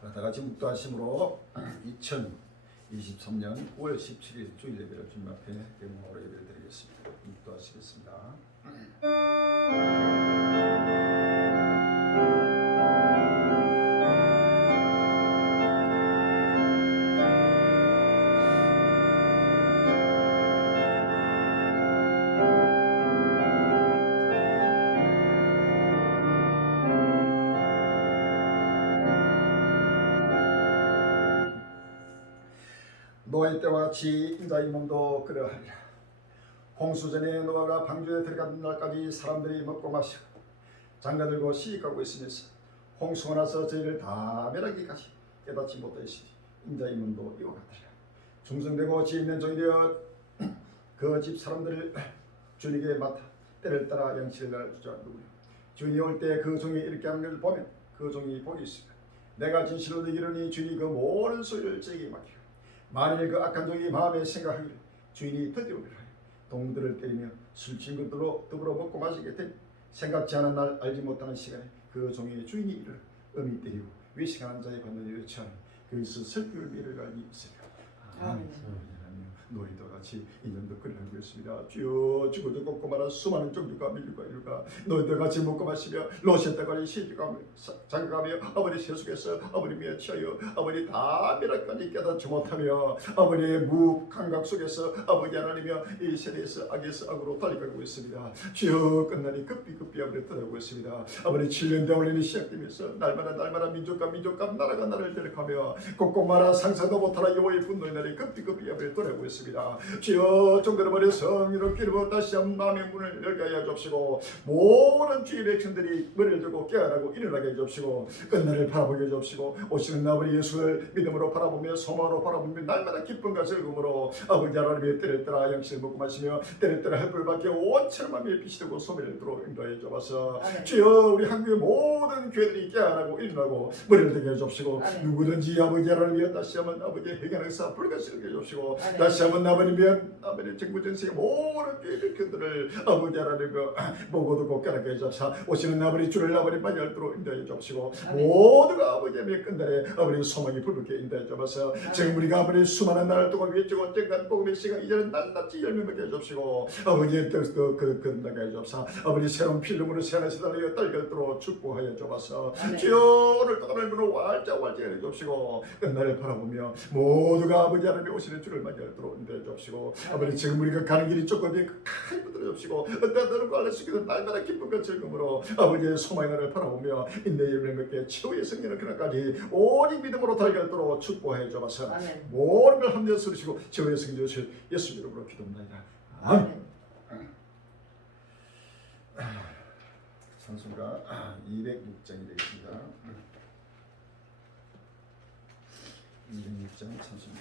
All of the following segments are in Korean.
다 같이 묵도하심으로 2023년 9월 17일 주일 예배를 주님 앞에 영광으로 예배를 드리겠습니다. 묵도하시겠습니다. 노아 때와 같이 인자의 몸도 그러하리라. 홍수전에 노아가 방주에 들어가는 날까지 사람들이 먹고 마시고 장가들고 시집가고 있으면서 홍수가 나서 저희를 다 멸하기까지 깨닫지 못하시니 인자의 몸도 이와 같으리라. 중성되고 지 있는 종이 되어 그 집 사람들을 주님에게 맡아 때를 따라 양식을 주자 누구냐. 주인이 올 때 그 종이 이렇게 하는 것을 보면 그 종이 복이 있으리라. 내가 진실로 너희를 주인이 그 모든 소리를 저에게 맡기라. 만일 그 악한 종이 마음에 생각하기를 주인이 드디어 오리라 하여 동들을 때리며 술 친구들로 더불어 먹고 마시게 되니 생각지 않은 날 알지 못하는 시간에 그 종의 주인이 이르러 음이 때리고 외식하는 자의 받는 일을 취하니 그에서 슬픔을 미래가 있으리라. 아멘. 너희도 같이 인연도 그리하고 있습니다. 주여 죽어도 걷고 말아 수많은 종류가 밀류가 이루가 너희도 같이 먹고 마시며 로시에다까지 시집가며 장가가며 아버지 세속에서 아버님에 취하여 아버지 다 멸하까지 깨닫지 못하며 아버지의 무감각 속에서 아버지 하나님이여 이 세대에서 악에서 악으로 달려가고 있습니다. 주여 끝나니 급히 아버지 떠나고 있습니다. 아버지 7년 대원련이 시작되면서 날마다 민족과 나라가 나를 대적하며 꼭꼭 말아 상상도 못하라 여호와의 분노의 날이 급히 아버지 떠나고 있습니다. 주여 종들어버린 성리로 길어 다시 한번 마음의 문을 열게 하여 주옵시고 모든 주의 백성들이 머리를 들고 깨어나고 일어나게 해 주옵시고 끝날을 바라보게 해 주옵시고 오시는 아버지 예수를 믿음으로 바라보며 소망으로 바라보며 날마다 기쁨과 즐거움으로 아버지 하나님의 때를 따라 양식을 먹고 마시며 때를 따라 햇불을 받게 온처럼 마음의 빛이 되고 소멸을 들어 인도해 주옵소서. 주여 우리 한국의 모든 교회들이 깨어나고 일어나고 머리를 들게 해 주옵시고 누구든지 아버지 하나님이여 다시 한번 아버지 회개하는 역사 불가시게 해 주옵시고 다시 한번 아버지면 아버지 정부 전세계 모든 교회 백성들을 아버지 하나님 보고 듣고 깨닫게 해주옵소서. 오시는 아버지 주를 아버지 많이 열도록 인도해 주옵시고 모두가 아버지의 끝날에 아버지 소망이 불붙게 인도해 주옵소서. 지금 우리가 아버지 수많은 날을 동안 외치고 언젠가 복음의 시간 이제는 낱낱이 열매맺게 해주옵시고 아버지의 뜻도 끝나게 해주옵소서. 아버지 새로운 필름으로 새하늘 세달려 딸결도록 축복하여 주옵소서. 주여 오늘 또 하늘문으로 활짝 해 주옵시고 끝날을 바라보며 모두가 아버지 하나님 오시는 주를 많이 열도록 인도해 주옵시고 아버지 지금 우리가 가는 길이 조금 큰 붙들어 주옵시고 어떤 너를 알릴 수 있는 날마다 기쁨과 즐거움으로 아버지의 소망의 날을 바라보며 인내의 열매맺게 치유의 성령의 그날까지 오직 믿음으로 달려도록 축복해 주옵소서. 모든 걸 함께 쓰시고 치유의 성령 주실 예수 이름으로 기도합니다. 아멘. 찬송가 206장이 되겠습니다. 206장 찬송가.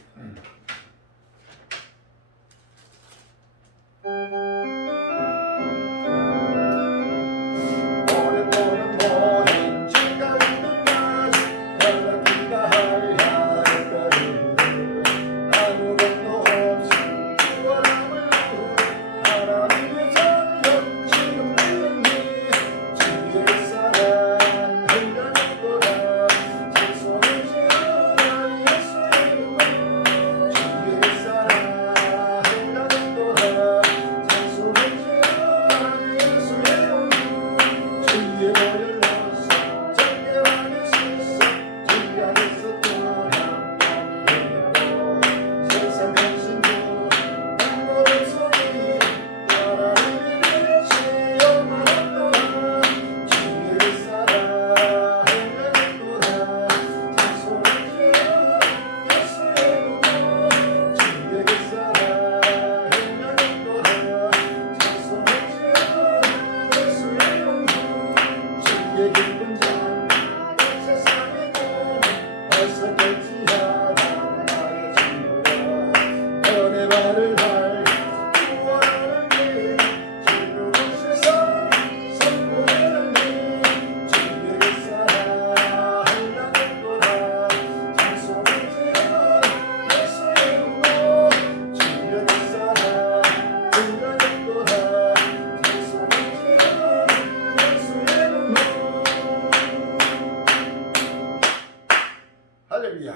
할렐루야.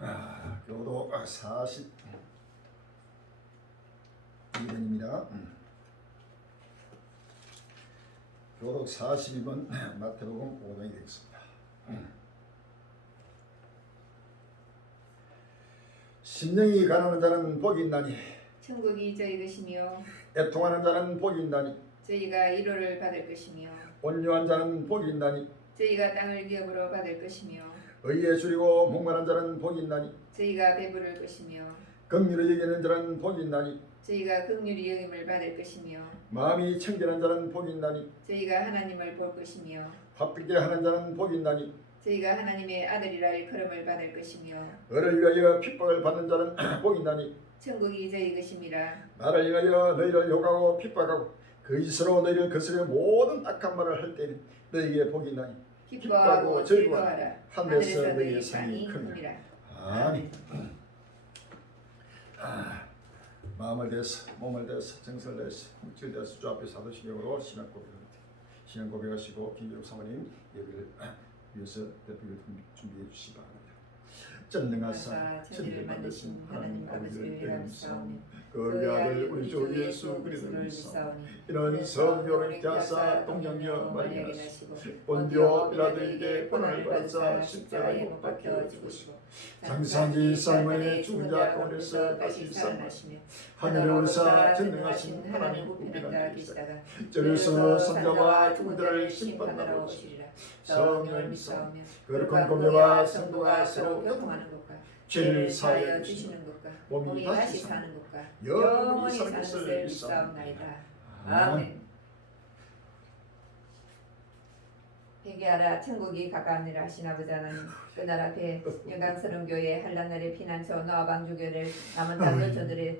아멘. 교독 42번입니다. 교독 42번 마태복음 5장이 되겠습니다. 심령이 가난한 자는 복이 있나니 천국이 저희 것이며 애통하는 자는 복이 있나니 저희가 위로를 받을 것이며 온유한 자는 복이 있나니 저희가 땅을 기업으로 받을 것이며 의에 줄이고 목마른 자는 복이 있나니 저희가 배부를 것이며 긍휼을 여기는 자는 복이 있나니 저희가 긍휼히 여김을 받을 것이며 마음이 청결한 자는 복이 있나니 저희가 하나님을 볼 것이며 화평케 하는 자는 복이 있나니 저희가 하나님의 아들이라 일컬음을 받을 것이며 너를 위하여 핍박을 받는 자는 복이 있나니 천국이 저희 것임이라. 나를 위하여 너희를 욕하고 핍박하고 거짓으로 너희를 거스르는 모든 악한 말을 할 때는 너희에게 복이 있나니 기뻐하고 즐거워하라. 하늘에서 하늘에서 너희의 너희 상이 상이 큽니다. 큽니다. 아멘. 마음을 대해서 몸을 대해서 정서를 대해서 육체를 대해서 주 앞에 사도신경으로 신앙 고백하시고 김기록 사모님 예배를 위해서 대표를 준비해 주시기 바랍니다. 전능하사 천지를 만드신 하나님 아버지를 회감사오니 그 아들 우리 주 예수 그리스도를 믿사오니 이런 성경을 께하사 동정녀 마리아를 본디오 빌라도에게 고난을 받으사 십자가에 못 박혀 죽으시고 장사한지 삶의 죽은 자 가운데서 다시 살아나시며 하늘에 오르사 전능하신 하나님 우편한 자 계시다가 저리서 선자와 죽은 자를 심판하러 오시리라. 성령을 믿사오며 거룩한 공예와 성도가 서로 교통하는 것과 죄를 사하여 주시는 것과 몸이 다시 사는 것과 영원히 사는 것을 믿사옵나이다. 아멘. 회개하라 천국이 가까우니라 하신 아버지 하나님, 그날 앞에 영광스러운 교회 한란날의 피난처 노아 방주교를 남은 장로처들의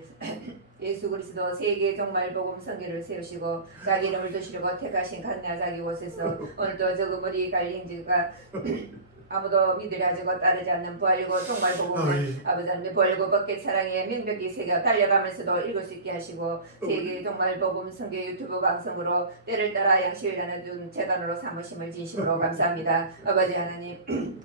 예수 그리스도 세계 종말 복음 선교를 세우시고 자기 이름을 두시려고 택하신 간야 자기 곳에서 오늘도 저그머리 갈링지가 아무도 믿으려 하지고 따르지 않는 부활이고 종말 복음을 아버지 하나님 부활이고 법계 사랑에 명백히 새겨 달려가면서도 읽을 수 있게 하시고 세계 종말 복음 선교 유튜브 방송으로 때를 따라 양식을 나눠준 재단으로 삼으심을 진심으로 감사합니다. 아버지 하나님,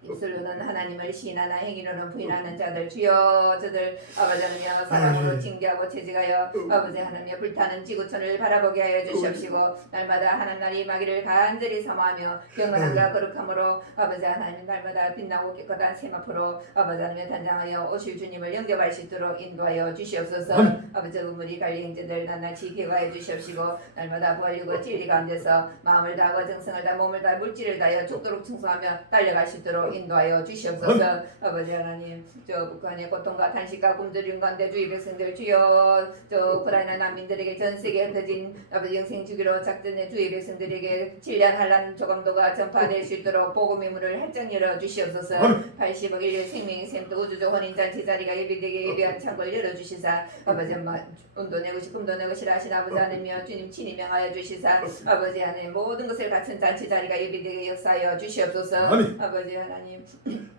입술로는 하나님을 시인하나 행위로는 부인하는 자들 주여 저들 아버지 하나님 사랑으로 징계하고 채찍하여 아버지 하나님 불타는 지구촌을 바라보게 하여 주시옵시고 날마다 하나님이 임하기를 간절히 사모하며 경건함과 거룩함으로 아버지 하나님 날마다 빛나고 깨끗한 세마포로 아버지 하나님 단장하여 오실 주님을 영접할 수 있도록 인도하여 주시옵소서. 아버지 우물이 관리 행제들 낱낱이 개과해 주시옵시고 날마다 부활이고 진리 가운데서 마음을 다하고 정성을 다 몸을 다 물질을 다하여 죽도록 충성하며 달려갈 수 있도록 인도하여 주시옵소서. 아버지 하나님, 저 북한의 고통과 탄식과 굶주림 가운데 주의 백성들 주여 저 우크라이나 난민들에게 전 세계에 흩어진 아버지 영생 주기로 작전의 주의 백성들에게 진리한 한란 조감도가 전파될 수 있도록 복음의 문을 활짝 열어 주시옵소서. 80억 인류 생명의 샘도 우주적 혼인잔치 자리가 예비되게 예비한 창고를 열어 주시사 아버지 엄마 운도 내고 싶음도 내고 싫어 하신 아버지 하나님이여 주님 친히 명하여 주시사 아버지 하나님 모든 것을 갖춘 잔치 자리가 예비되게 역사하여 주시옵소서. 아버지 하나님,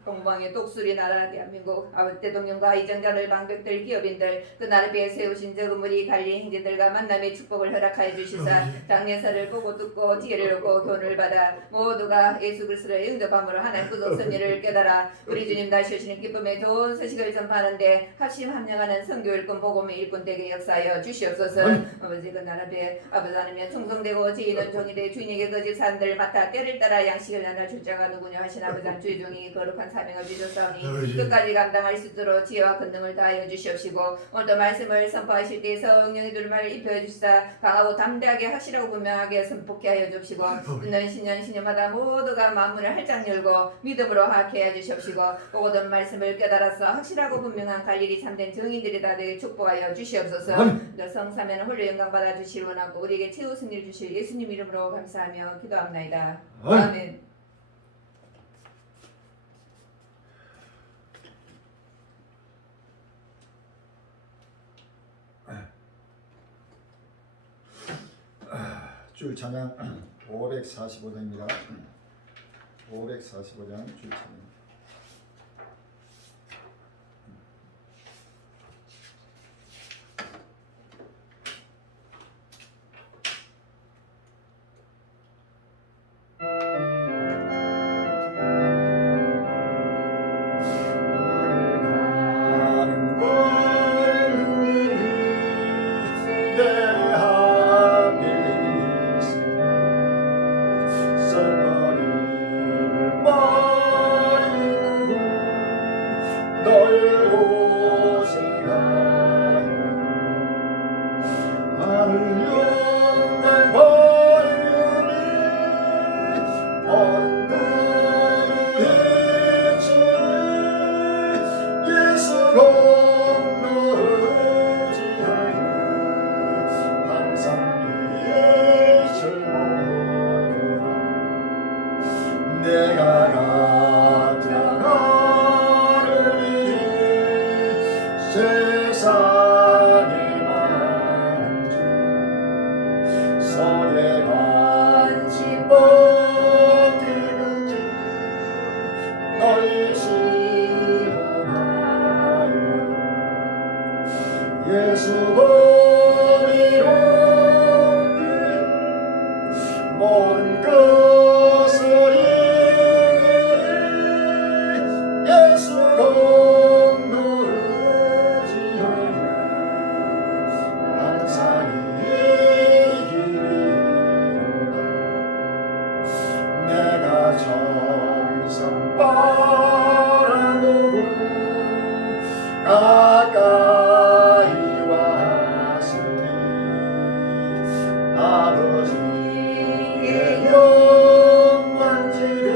공방의 독수리 나라 대한민국 아버지 대통령과 이정자들 방백들 기업인들 그 나라에 세우신 저그물이 관리 행제들과 만남의 축복을 허락하여 주시사 장례사를 보고 듣고 지혜를 얻고 교훈을 받아 모두가 예수 그리스도의 응답함으로 하나님 구속 선율을 깨달아 우리 주님 다시 오시는 기쁨의 좋은 소식을 전파하는데 합심 합력하는 선교 일꾼 복음의 일꾼 되게 역사하여 주시옵소서. 아버지 그 나라에 아버지 하나님 충성되고 지혜는 종이되 주인에게 그 집 사람들을 맡아 때를 따라 양식을 나눠줄 자가 누구냐 하신 아버지 한 주의 종이 거룩한 사명을 주셨사오니 끝까지 감당할 수 있도록 지혜와 권능을 다하여 주시옵시고 오늘도 말씀을 선포하실 때 성령의 두루마를 입혀 주시사 강하고 담대하게 확실하고 분명하게 선포케 하여 주시고 듣는 신년 신년마다 모두가 마음문을 활짝 열고 믿음으로 하게 해 주시옵시고 모든 말씀을 깨달아서 확실하고 분명한 갈 일이 참된 정인들이 다 되게 축복하여 주시옵소서. 성사면 홀로 영광 받아 주시기 원하고 우리에게 최우선 일 주실 예수님 이름으로 감사하며 기도합나이다. 아멘. 줄 찬양 545장입니다. 545장 줄 찬양. 내가 나타나느니 세상에 많은 주 손에 관심 먹기는 주 너희 시험하여 예수 보리로 모든 것을 이기리 예수 공로를 지하여 항상 이기리로다 내가 정성 바라보고 가까이 왔으니 아버지의 영광 집에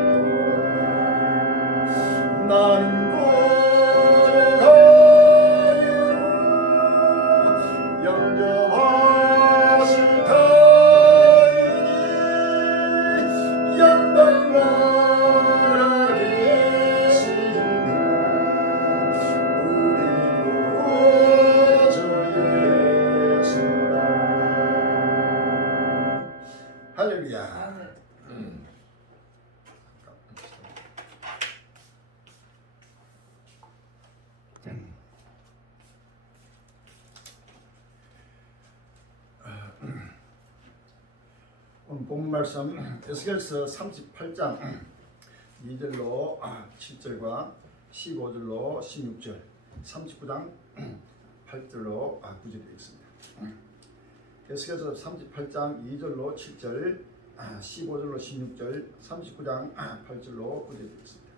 나시라니도다 나는 부족하여 영접하신 터이니 영광 나라 계시는 우리 구주 예수라. 할렐루야. 오늘 본문 말씀 에스겔서 38장 2절로 7절과 15절로 16절 39장 8절로 9절이 있습니다. 에스겔서 38장 2절로 7절 15절로 16절 39장 8절로 9절이 있습니다.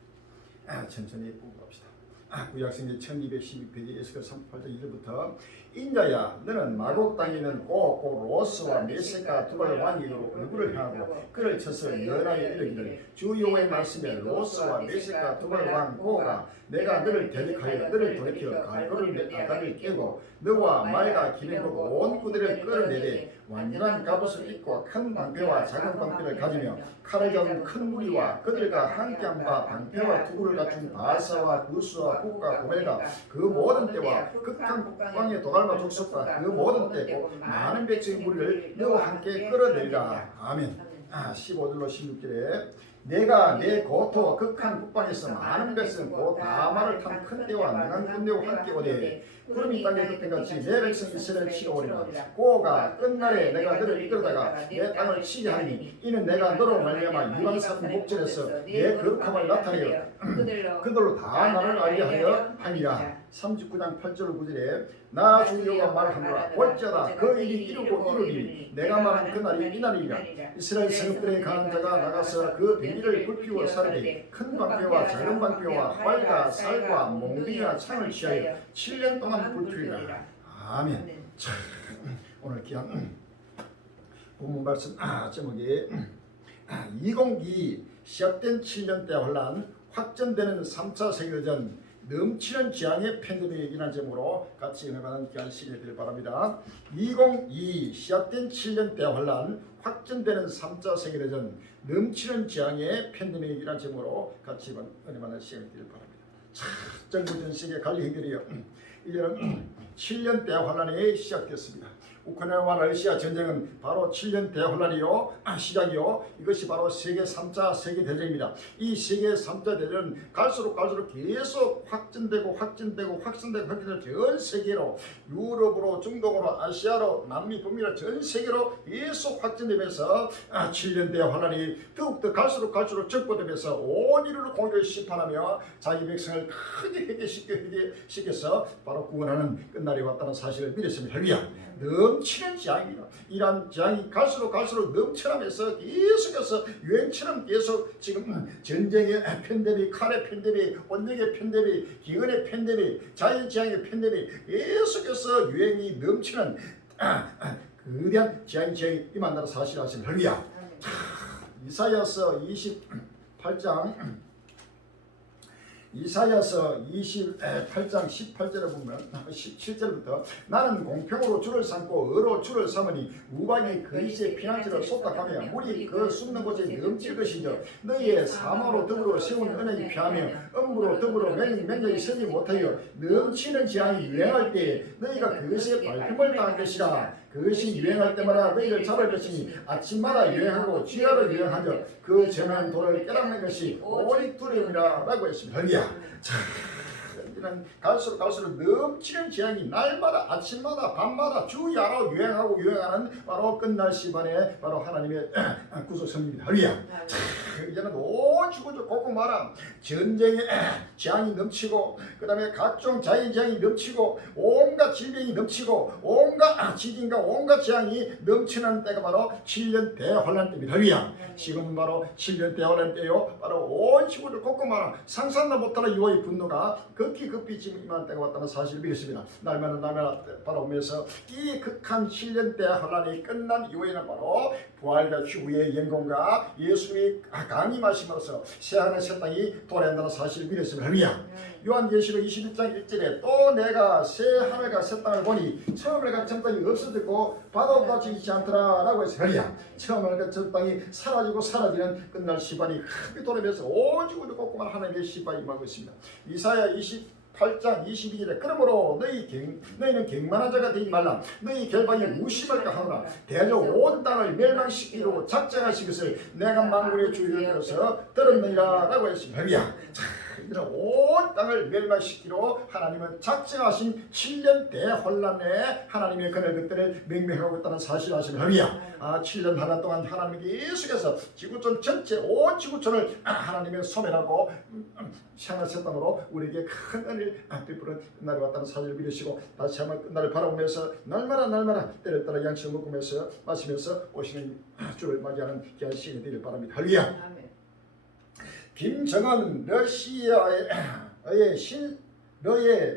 천천히 보고 갑시다. 구약성경 1212페이지 에스겔 38장 2절부터 인자야 너는 마곡 땅에 있는 고 로스와 메섹과 두발 왕에게로 얼굴을 향하고 그를 쳐서 연하게 이르기를 주 여호와의 말씀에 로스와 메섹과 두발 왕 고가 내가 너를 대적하여 너를 돌이켜 갈고를 아가를 깨고 너와 말과 기름으로 온 부대를 끌어내되 완전한 갑옷을 입고 큰 방패와 작은 방패를 가지며 칼을 잡은 큰 무리와 그들과 함께함과 방패와 투구를 갖춘 바사와 구스와 북과 고멜과 그 모든 때와 극한 북방의 도갈과 족속과 그 모든 때고 많은 백성의 무리를 너와 함께 끌어내리라. 아멘. 15절로 16절에 내가 내 고토 극한 북방에서 많은 백성 곧 다말을 탄 큰 떼와 능한 군대와 함께 오되 구름이 땅에 덮인 같이 내 백성 이스라엘 치러 오리라. 고가 끝날에 내가 너를 이끌다가 내 땅을 치게 하니 이는 내가 너로 말미암아 이방 사람 목전에서 내 거룩함을 나타내어 그들로 다 나를 알게 하려 함이라. 39장 8절 9절에 나 주 여호와 말하노라 어찌하다 그 일이 이루고 이루리니 내가 말한 그날이 이날이니라. 이스라엘 성읍들의 강한 자가 나가서 그 배기를 불피워 사르되 큰 방패와 작은 방패와 활과 살과 몽둥이와 창을 취하여 7년 동안 불피우리라. 아멘. 자, 오늘 귀한 본문 말씀 제목이 2022 시작된 7년대 혼란 확전되는 3차 세계대전 넘치는 지향의 팬데믹이라는 제목으로 같이 은혜받는 귀한 시간이 되길 바랍니다. 2022 시작된 7년 대환란 확전되는 3차 세계대전 넘치는 지향의 팬데믹이라는 제목으로 같이 은혜받는 시간이 되길 바랍니다. 정부 전 세계 관리 해결이요. 이제는 7년 대환란이 시작됐습니다. 우크라이나와 러시아 전쟁은 바로 7년 대혼란이요 시작이요. 이것이 바로 세계 3차 세계대전입니다. 이 세계 3차 대전은 갈수록 계속 확전되고 전 세계로 유럽으로 중동으로 아시아로 남미 북미로 전 세계로 계속 확전되면서 7년 대환란이 더욱더 갈수록 적보되면서 온 인류를 공의를 심판하며 자기 백성을 크게 회개시켜서 바로 구원하는 끝날이 왔다는 사실을 믿었습니다. 할렐루야. 넘치는 재앙입니다. 이러한 재앙이 갈수록 넘쳐나면서 계속해서 유행처럼 계속 지금 전쟁의 팬데믹, 칼의 팬데믹, 원력의 팬데믹, 기근의 팬데믹, 자연재앙의 팬데믹 계속해서 유행이 넘치는 거대한 재앙이 임한다는 사실을 아시면 할렐루야. 이사야서 28장 이사야서 28장 18절에 보면 17절부터 나는 공평으로 줄을 삼고 의로 줄을 삼으니 우박이 그리스의 피난처를 쏟아가며 물이 그 숨는 곳에 넘칠 것이죠. 너희의 사마로 더불어 세운 은행이 피하며 음부로 더불어 맹력이 서지 못하여 넘치는 재앙이 유행할 때에 너희가 그것에 발품을 당할 것이라. 그것이 유행할 때마다 너희를 잡을 것이니 아침마다 유행하고 쥐하로 유행하죠. 그 전한 돌을 깨닫는 것이 오직 두려움이라 라고 했습니다. 할렐루야. 자, 이는 갈수록 넘치는 재앙이 날마다 아침마다 밤마다 주야로 유행하고 유행하는 바로 끝날 시반에 바로 하나님의 구속선입니다. 할렐루야. 자, 이제는 온 주구조 곳곳마다 전쟁의 재앙이 넘치고 그 다음에 각종 자연재앙이 넘치고 온갖 질병이 넘치고 온갖 지진과 온갖 재앙이 넘치는 때가 바로 7년 대환란 때입니다. 할렐루야. 지금은 바로 7년 대환란 때요. 바로 온 지구를 곳곳마다 상상도 못하는 유의 분노가 급히 지금 임한 때가 왔다는 사실을 믿습니다. 날마다 바라오면서 이 극한 7년 대환란이 끝난 이후에는 바로 부활과 휴의 영광과 예수님이 강림하심으로써 새하늘 새 땅이 도래한다는 사실을 믿었습니다. 할렐루야. 요한계시록 21장 1절에 또 내가 새 하늘과 새 땅을 보니 처음에 같은 땅이 없어졌고 바다도 같이 있지 않더라 라고 했어요. 할렐루야. 처음에 같은 땅이 사라지고 사라지는 끝날 시반이 크게 돌아오면서 오직으로 꼼꼼한 하나님의 시반이 임하고 있습니다. 이사야 28장 22절에 그러므로 너희는 갱만한 자가 되지 말라. 너희 결방이 무심할까 하노라. 대저 온 땅을 멸망시키려고 작정하신 것을 내가 만군의 주여서 들었느니라 라고 했습니다. 할렐루야. 이런 온 땅을 멸망시키러 하나님은 작정하신 7년 대환란에 하나님의 그날들을 맹명하고 있다는 사실을 아시면 할렐루야. 7년 환란 동안 하나님이 계속해서 지구촌 전체 온 지구촌을 하나님의 소멸하고 새하늘 새 땅으로 우리에게 큰 은혜를 베풀어 끝날이 왔다는 사실을 믿으시고 다시 한번 끝날을 바라보면서 날마다 때를 따라 양식을 먹으면서 마시면서 오시는 주를 맞이하는 귀한 시간이 되길 바랍니다. 할렐루야. 김정은 러시아의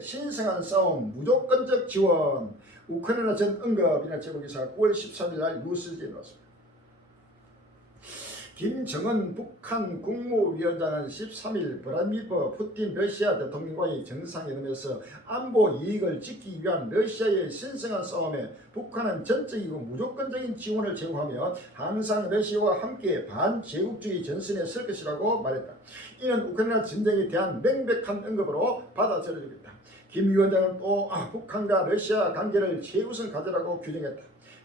신성한 싸움 무조건적 지원 우크라이나 전 응급이라는 제목에서 9월 13일 날 뉴스지에 나왔습니다. 김정은 북한 국무위원장은 13일 블라디미르 푸틴 러시아 대통령과의 정상회담에서 안보 이익을 지키기 위한 러시아의 신성한 싸움에 북한은 전적이고 무조건적인 지원을 제공하며 항상 러시아와 함께 반제국주의 전선에 설 것이라고 말했다. 이는 우크라이나 전쟁에 대한 명백한 언급으로 받아들여지겠다. 김 위원장은 또 북한과 러시아 관계를 최우선 가져라고 규정했다.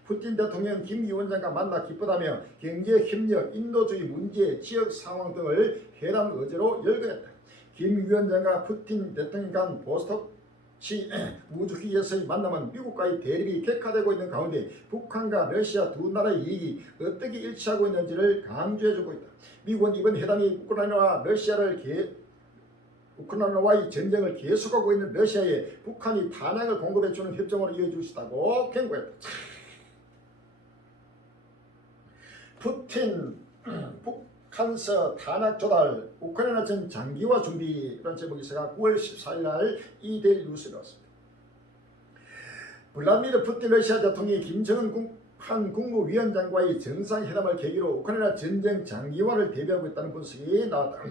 푸틴 대통령 김 위원장과 만나 기쁘다며 경제협력, 인도주의 문제, 지역 상황 등을 회담 의제로 열거했다. 김 위원장과 푸틴 대통령 간 보스토치 우주기에서의 만남은 미국과의 대립이 격화되고 있는 가운데 북한과 러시아 두 나라의 이익이 어떻게 일치하고 있는지를 강조해주고 있다. 미국은 이번 회담이 우크라이나와의 전쟁을 계속하고 있는 러시아에 북한이 탄약을 공급해주는 협정으로 이어질 수 있다고 경고했다. 푸틴 북한서 탄약 조달 우크라이나 전 장기화 준비 이런 제목에서가 9월 14일 날 이데일리 뉴스에 나왔습니다. 블라디미르 푸틴 러시아 대통령이 김정은 한 국무위원장과의 정상회담을 계기로 우크라이나 전쟁 장기화를 대비하고 있다는 분석이 나왔다.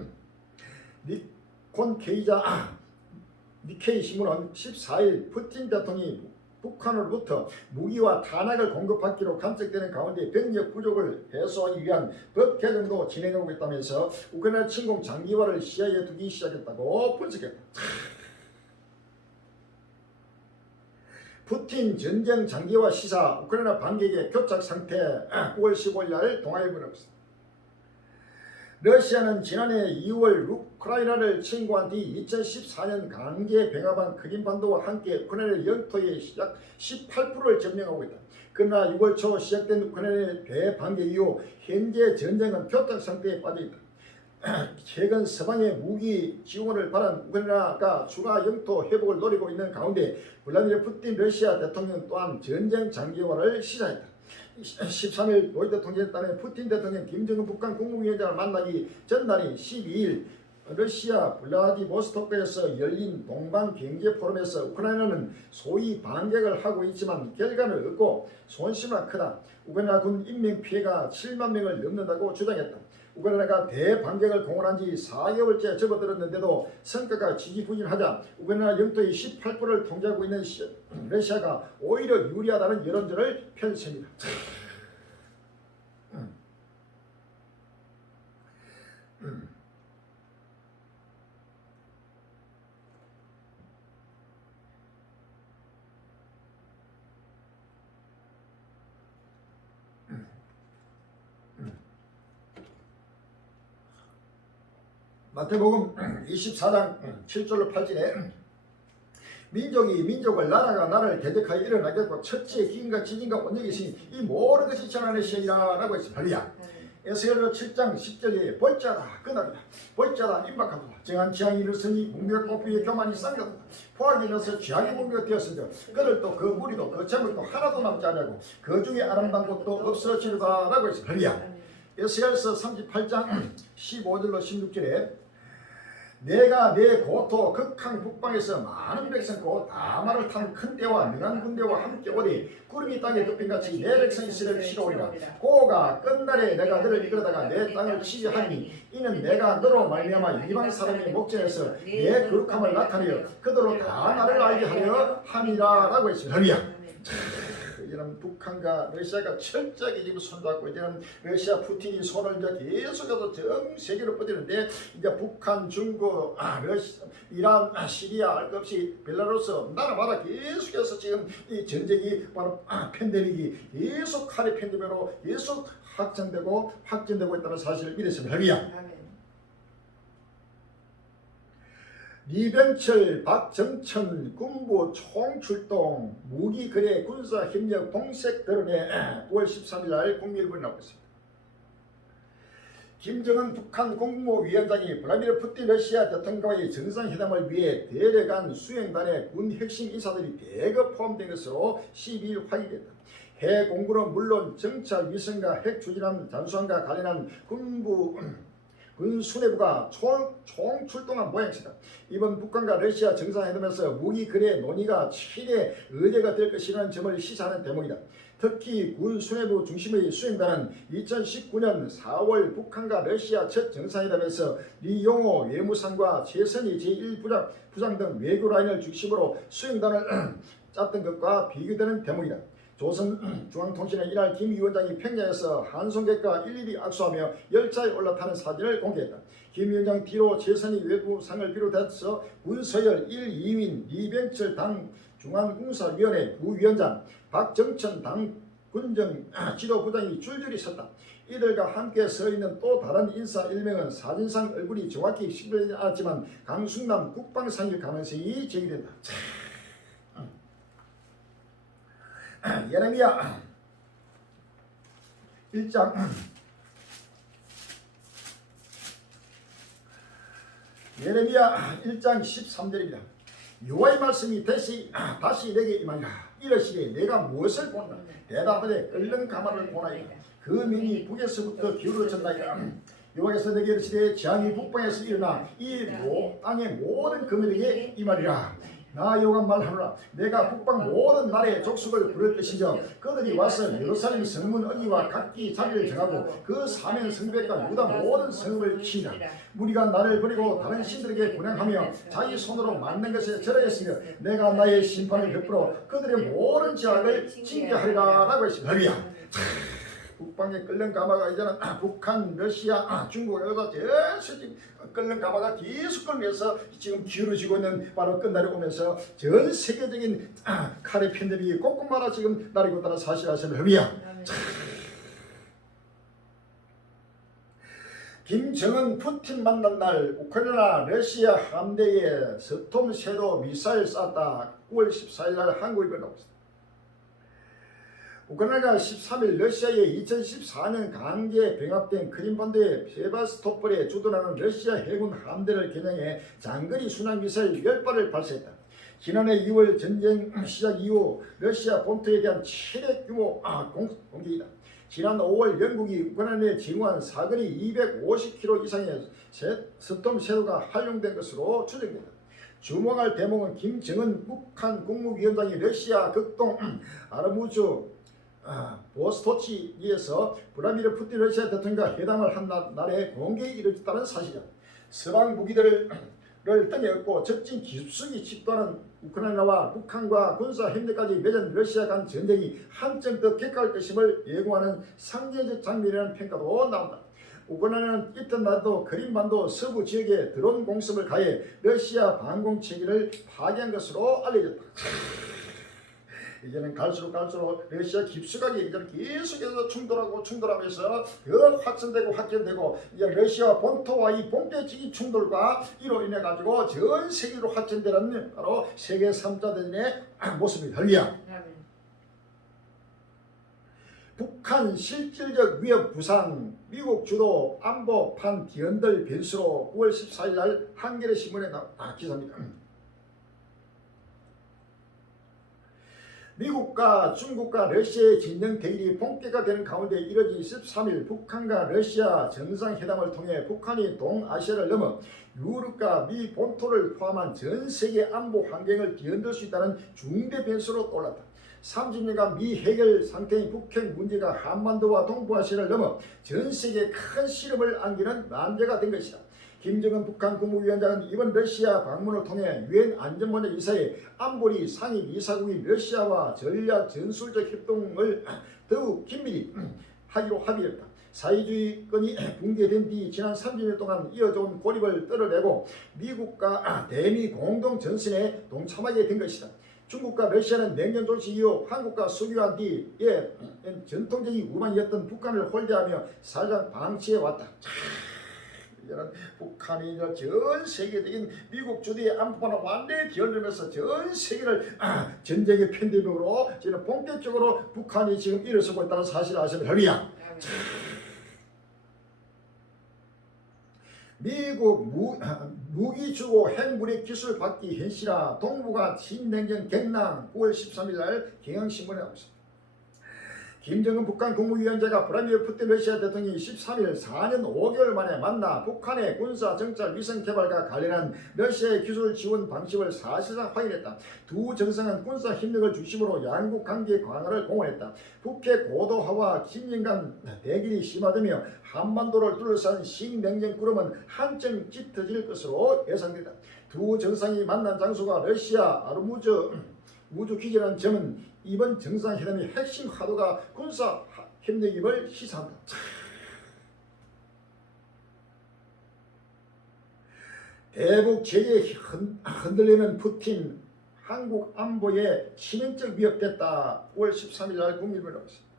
니케이 신문은 14일 푸틴 대통령이 북한으로부터 무기와 탄약을 공급받기로 간척되는 가운데 병력 부족을 해소하기 위한 법 개정도 진행하고 있다면서 우크라이나 침공 장기화를 시야에 두기 시작했다고 분석했다. 푸틴 전쟁 장기화 시사 우크라이나 반격의 교착 상태 9월 15일 날 동아일보에 나왔습니다. 러시아는 지난해 2월 우크라이나를 침공한 뒤 2014년 강제 병합한 크림반도와 함께 우크라이나 영토의 약 18%를 점령하고 있다. 그러나 6월 초 시작된 우크라이나의 대반격 이후 현재 전쟁은 교착 상태에 빠져 있다. 최근 서방의 무기 지원을 받은 우크라이나가 추가 영토 회복을 노리고 있는 가운데 블라디미르 푸틴 러시아 대통령 또한 전쟁 장기화를 시사했다. 13일 노이 대통령에 따르면 푸틴 대통령 김정은 북한 국무위원장을 만나기 전날인 12일 러시아 블라디보스토크에서 열린 동방경제포럼에서 우크라이나는 소위 반격을 하고 있지만 결과는 없고 손실은 크다. 우크라이나 군 인명피해가 7만 명을 넘는다고 주장했다. 우크라이나가 대반격을 공언한 지 4개월째 접어들었는데도 성과가 지지부진하자 우크라이나 영토의 18%를 통제하고 있는 러시아가 오히려 유리하다는 여론전을 펼칩니다. 마태복음 24장 7절로 8절에 민족이 민족을 나라가 나라를 대적하여 일어나겠고 첫째 기근과 지진과 원력이 있으니 이 모든 것이 전하는 시이라 라고 했습니다. 할렐루야. 에스겔서 7장 10절에 볼자다 그날이다 볼자다 임박하다 정한 지향이 일었으니 문명의 꽃비에 교만이 쌍겼다 포악이 일어서 지향의 문명이 되었으며 그들 또 그 무리도 그 재물도 하나도 남지 않냐고 그 중에 아름다운 것도 없어지르다 라고 했습니다. 할렐루야. 에스겔서 38장 15절로 16절에 내가 내 고토 극한 북방에서 많은 백성 곧 다말을 탄 큰 떼와 능한 군대와 함께 오리 구름이 땅에 덮인같이 내 백성 이스라엘을 치러오리라. 고가 끝날에 내가 너를 이끌어다가 내 땅을 치하니 이는 내가 너로 말미암아 이방 사람의 목전에서 내 거룩함을 나타내어 그들로 다 나를 알게 하려 함이라 라고 했습니다. 할렐루야. 이제는 북한과 러시아가 철저하게 지금 손잡고 이제는 러시아 푸틴이 손을 이제 계속해서 전 세계로 뻗이는데 이제 북한, 중국, 러시아, 이란, 시리아 알 것 없이 벨라루스 나라마다 계속해서 지금 이 전쟁이 바로 팬데믹이 계속 칼의 팬데믹으로 계속 확전되고 있다는 사실을 믿었습니다. 할렐루야. 리병철, 박정천 군부 총출동 무기거래 군사협력 공색 드러내 9월 13일 날 국민일보에 나오고 있습니다. 김정은 북한 국무위원장이 블라디미르 푸틴 러시아 대통령과의 정상회담을 위해 데려간 수행단의 군 핵심 인사들이 대거 포함된 것으로 12일 확인됐다. 해 공군은 물론 정찰 위성과 핵 추진함 잠수함과 관련한 군 수뇌부가 총 출동한 모양새다. 이번 북한과 러시아 정상회담에서 무기 거래 논의가 최대 의제가 될 것이라는 점을 시사하는 대목이다. 특히 군 수뇌부 중심의 수행단은 2019년 4월 북한과 러시아 첫 정상회담에서 리용호 외무상과 최선희 제1부장 등 외교 라인을 중심으로 수행단을 짰던 것과 비교되는 대목이다. 조선중앙통신은 이날 김 위원장이 평양에서 한송객과 일일이 악수하며 열차에 올라타는 사진을 공개했다. 김 위원장 뒤로 최선희 외부상을 비롯해서 군서열 1, 2윈, 리병철 당 중앙군사위원회 부위원장, 박정천 당 군정 지도부장이 줄줄이 섰다. 이들과 함께 서 있는 또 다른 인사 1명은 사진상 얼굴이 정확히 식별되지 않았지만 강순남 국방상일 가능성이 제기된다. 예레미야 1장 13절입니다. 여호와의 말씀이 다시 내게 임하니라. 이르시되 내가 무엇을 보나 대답하되 끓는 가마를 보나이다. 그 면이 북에서부터 기울어졌나이다. 여호와께서 내게 이르시되 재앙이 북방에서 일어나 이 땅의 모든 거민에게 임하리라. 나 여호와 말하노라. 내가 북방 모든 나라의 족속을 부를 것이며 그들이 와서 예루살렘 성문 어기와 각기 자리를 정하고 그 사면 성벽과 유다 모든 성읍을 치리라. 무리가 나를 버리고 다른 신들에게 분향하며 자기 손으로 만든 것에 절하였으며 내가 나의 심판을 베풀어 그들의 모든 죄악을 징계하리라 라고 했습니다. 할렐루야. 북방의 끓는 가마가 이제는 북한, 러시아, 중국 여기서 전체 끓는 가마가 계속 끓면서 지금 기울어지고 있는 바로 끝날이 오면서 전 세계적인 칼의 팬데믹이 곳곳마다 지금 나르고 있다는 사실 아시는 할렐루야. 김정은 푸틴 만난 날 우크라이나 러시아 함대에 스톰 섀도우 미사일 쐈다. 9월 14일 날 한국일보 나왔습니다. 우크라이나가 13일 러시아의 2014년 강제 병합된 크림반도의 세바스토폴에 주둔하는 러시아 해군 함대를 겨냥해 장거리 순항미사일 10발을 발사했다. 지난해 2월 전쟁 시작 이후 러시아 본토에 대한 최대 규모 공격이다. 지난 5월 영국이 우크라이나에 증오한 사거리 250km 이상의 스톰 섀도우가 활용된 것으로 추정된다. 주목할 대목은 김정은 북한 국무위원장이 러시아 극동 아르무즈 보스토치에서 블라디미르 푸틴 러시아 대통령과 회담을 한 날에 공개에 이르렀다는 사실이다. 서방 무기들을 등에 업고 적진 깊숙이 집도하는 우크라이나와 북한과 군사 협력까지 맺은 러시아 간 전쟁이 한층 더 격화할 것임을 예고하는 상징적 장면이라는 평가도 나온다. 우크라이나는 이튿날도 크림반도 서부 지역에 드론 공습을 가해 러시아 방공 체계를 파괴한 것으로 알려졌다. 이제는 갈수록 러시아 깊숙하게 이제는 계속해서 충돌하면서 더 확전되고 이제 러시아 본토와의 본격적인 충돌과 이로 인해 가지고 전 세계로 확전되는 바로 세계 3차 대전의 모습이 덜리야. 북한 실질적 위협 부상, 미국 주도 안보판 뒤흔들 변수로 9월 14일 날 한겨레 신문에 나온 기사입니다. 미국과 중국과 러시아의 진영 대결이 본격화되는 가운데 이뤄진 13일 북한과 러시아 정상회담을 통해 북한이 동아시아를 넘어 유럽과 미 본토를 포함한 전 세계 안보 환경을 뒤흔들 수 있다는 중대 변수로 떠올랐다. 30년간 미해결 상태인 북핵 문제가 한반도와 동부아시아를 넘어 전 세계에 큰 시름을 안기는 난제가 된 것이다. 김정은 북한 국무위원장은 이번 러시아 방문을 통해 유엔 안전보장 이사회 안보리 상임 이사국인 러시아와 전략 전술적 협동을 더욱 긴밀히 하기로 합의했다. 사회주의권이 붕괴된 뒤 지난 30년 동안 이어져온 고립을 떨어내고 미국과 대미 공동 전선에 동참하게 된 것이다. 중국과 러시아는 냉전 조치 이후 한국과 수교한 뒤에 전통적인 우방이었던 북한을 홀대하며 사실상 방치해왔다. 이제는 북한이 전 세계적인 미국 주도의 안보판을 완전히 뒤흔들면서 전 세계를 전쟁의 팬데믹으로 지금 본격적으로 북한이 지금 일어서고 있다는 사실을 아시면 됩니다. 미국 무기 주고 핵무력 기술 받기 현실화 동북아 신냉전 갱랑 9월 13일 날 경향신문에 나왔습니다. 김정은 북한 국무위원장과 블라디미르 푸틴 러시아 대통령이 13일 4년 5개월 만에 만나 북한의 군사 정찰 위성 개발과 관련한 러시아의 기술 지원 방식을 사실상 확인했다. 두 정상은 군사 협력을 중심으로 양국 관계 강화를 공언했다. 북핵 고도화와 긴년 간 대결이 심화되며 한반도를 둘러싼 신냉전 구름은 한층 짙어질 것으로 예상된다. 두 정상이 만난 장소가 러시아 아르무즈 우주기지라는 점은 이번 정상회담의 핵심 화두가 군사 협력임을 시사한다. 대북 제재에 흔들리는 푸틴 한국 안보에 치명적 위협됐다. 5월 13일 날 국민일보에 나왔습니다.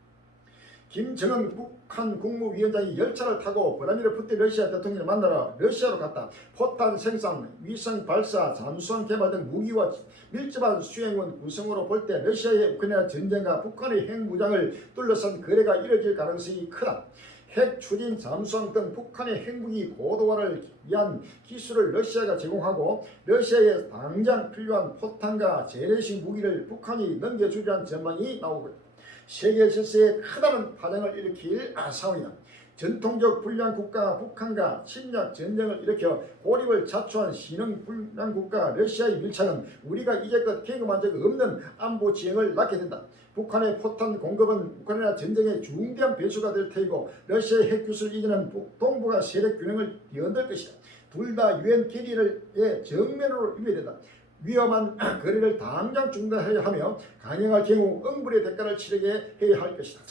김정은 북한 국무위원장이 열차를 타고 블라디미르 푸틴 러시아 대통령을 만나러 러시아로 갔다. 포탄 생산, 위성 발사, 잠수함 개발 등 무기와 밀접한 수행원 구성으로 볼 때 러시아의 우크라이나 전쟁과 북한의 핵무장을 둘러싼 거래가 이뤄질 가능성이 크다. 핵 추진 잠수함 등 북한의 핵무기 고도화를 위한 기술을 러시아가 제공하고 러시아에 당장 필요한 포탄과 재래식 무기를 북한이 넘겨주리라는 전망이 나오고 있다. 세계 질서에 크다는 파장을 일으킬 상황이다. 전통적 불량 국가 북한과 침략 전쟁을 일으켜 고립을 자초한 신흥 불량 국가 러시아의 밀착은 우리가 이제껏 경험한 적 없는 안보 지형을 낳게 된다. 북한의 포탄 공급은 우크라이나 전쟁의 중대한 변수가 될 테이고 러시아의 핵기술 이전은 동북아 세력 균형을 뒤흔들 것이다. 둘 다 유엔 결의를 정면으로 위배된다. 위험한 거래를 당장 중단해야 하며 강행할 경우 응불의 대가를 치르게 해야 할 것이다.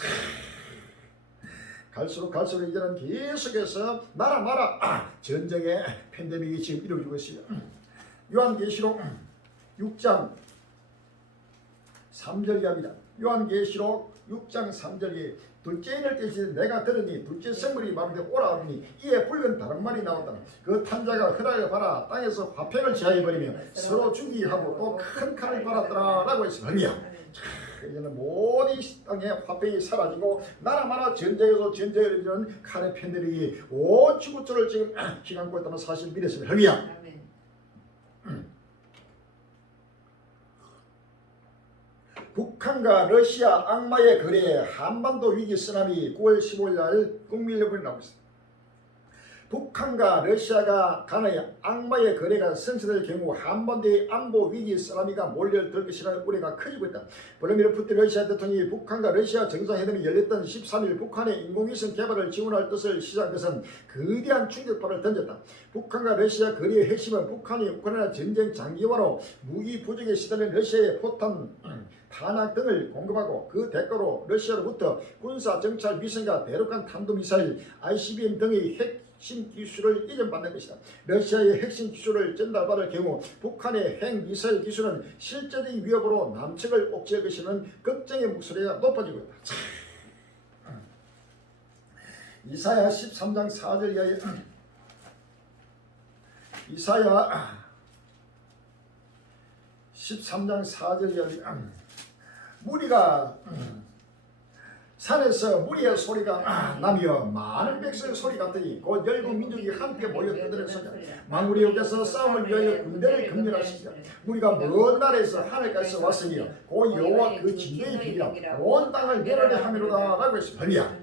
갈수록 이제는 계속해서 나라 전쟁의 팬데믹이 지금 이루어지고 있습니다. 요한계시록 6장 3절 이야기다. 요한계시록 6장 3절이 둘째 인을 떼시되 내가 들으니 둘째 성물이 마르되 오라 하더니 이에 붉은 다른 말이 나왔다. 그 탄자가 흑암을 발아 땅에서 화평을 제하여버리며 서로 죽이게 하고 또 큰 칼을 발았더라 라고 했습니다. 이제는 모든 땅의 화평이 사라지고 나라마다 전쟁에서 전쟁을 이루는 칼의 팬들이 온 지구촌을 지금 휘감고 있다는 사실을 믿었습니다. 북한과 러시아 악마의 거래 한반도 위기 쓰나미 9월 15일 날 국민일보에 나오고 있습니다. 북한과 러시아가 간의 악마의 거래가 성사될 경우 한반도의 안보 위기 쓰나미가 몰려들 것이라는 우려가 커지고 있다. 블라디미르 푸틴 러시아 대통령이 북한과 러시아 정상회담이 열렸던 13일 북한의 인공위성 개발을 지원할 뜻을 시사한 것은 거대한 충격파를 던졌다. 북한과 러시아 거래의 핵심은 북한이 우크라이나 전쟁 장기화로 무기 부족에 시달린 러시아의 포탄, 탄약 등을 공급하고 그 대가로 러시아로부터 군사 정찰 위성과 대륙간 탄도미사일, ICBM 등의 핵심 기술을 이전받는 것이다. 러시아의 핵심 기술을 전달받을 경우 북한의 핵미사일 기술은 실제적인 위협으로 남측을 옥죄할 것이라는 걱정의 목소리가 높아지고 있다. 이사야 13장 4절 이하에 이사야 13장 4절 이하에 무리가 산에서 무리의 소리가 나며 많은 백성의 소리 같으니 곧 열국 민족이 함께 모여 떠드는 소리다. 만물의 여호와께서 싸움을 위하여 군대를 금멸하시리라. 무리가 먼 나라에서 하늘까지 왔으며 곧 여호와 그 진노의 비리라 온 땅을 멸하려 함이로다 라고 했습니다.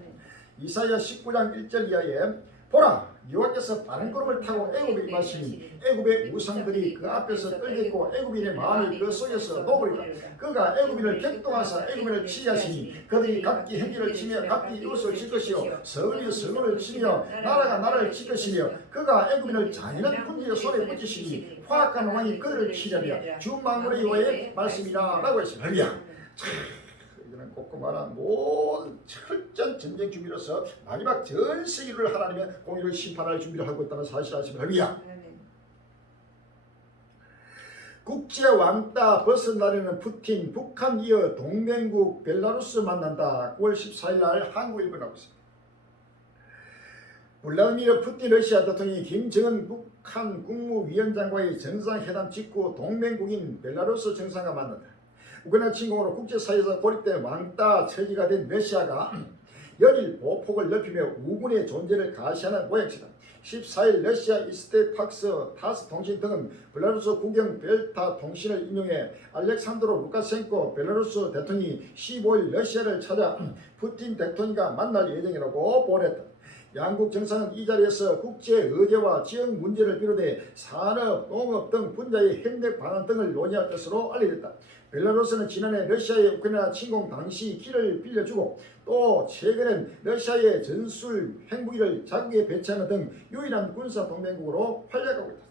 이사야 19장 1절 이하에 보라 여호와께서 빠른 구름을 타고 애굽에 임하시니 애굽의 우상들이 그 앞에서 떨겠고 애굽인의 마음이 그 속에서 녹으리라. 그가 애굽인을 격동하사 애굽인을 치하시니 그들이 각기 행기를 치며 각기 이웃을 칠 것이요 서울이 서울을 치며 나라가 나라를 칠 것이며 그가 애굽인을 잔인한 군대의 손에 붙이시니 화학한 왕이 그들을 치려니와 주 만군의 여호와의 말씀이라 라고 했습니다. 이거는 꼼꼼한 모든 철저한 전쟁 준비로서 마지막 전 세계를 하나님의 공의를 심판할 준비를 하고 있다는 사실을 아십니까? 국제 왕따 벗어나려는 푸틴, 북한 이어 동맹국 벨라루스 만난다. 9월 14일 날 한국일보 나오고 있습니다. 블라디미르 푸틴 러시아 대통령이 김정은 북한 국무위원장과의 정상회담 직후 동맹국인 벨라루스 정상과 만난다. 우크라이나 침공으로 국제사회에서 고립된 왕따 처지가 된 러시아가 연일 보폭을 넓히며 우군의 존재를 가시하는 모양새다. 14일 러시아 이스테팍스 타스 통신 등은 벨라루스 국영 벨타 통신을 인용해 알렉산드로 루카셴코 벨라루스 대통령이 15일 러시아를 찾아 푸틴 대통령과 만날 예정이라고 보냈다. 양국 정상은 이 자리에서 국제 의제와 지역 문제를 비롯해 산업, 농업 등 분야의 협력 방안 등을 논의할 것으로 알려졌다. 벨라루스는 지난해 러시아의 우크라이나 침공 당시 길을 빌려주고 또 최근엔 러시아의 전술 핵무기를 자국에 배치하는 등 유일한 군사 동맹국으로 활약하고 있다.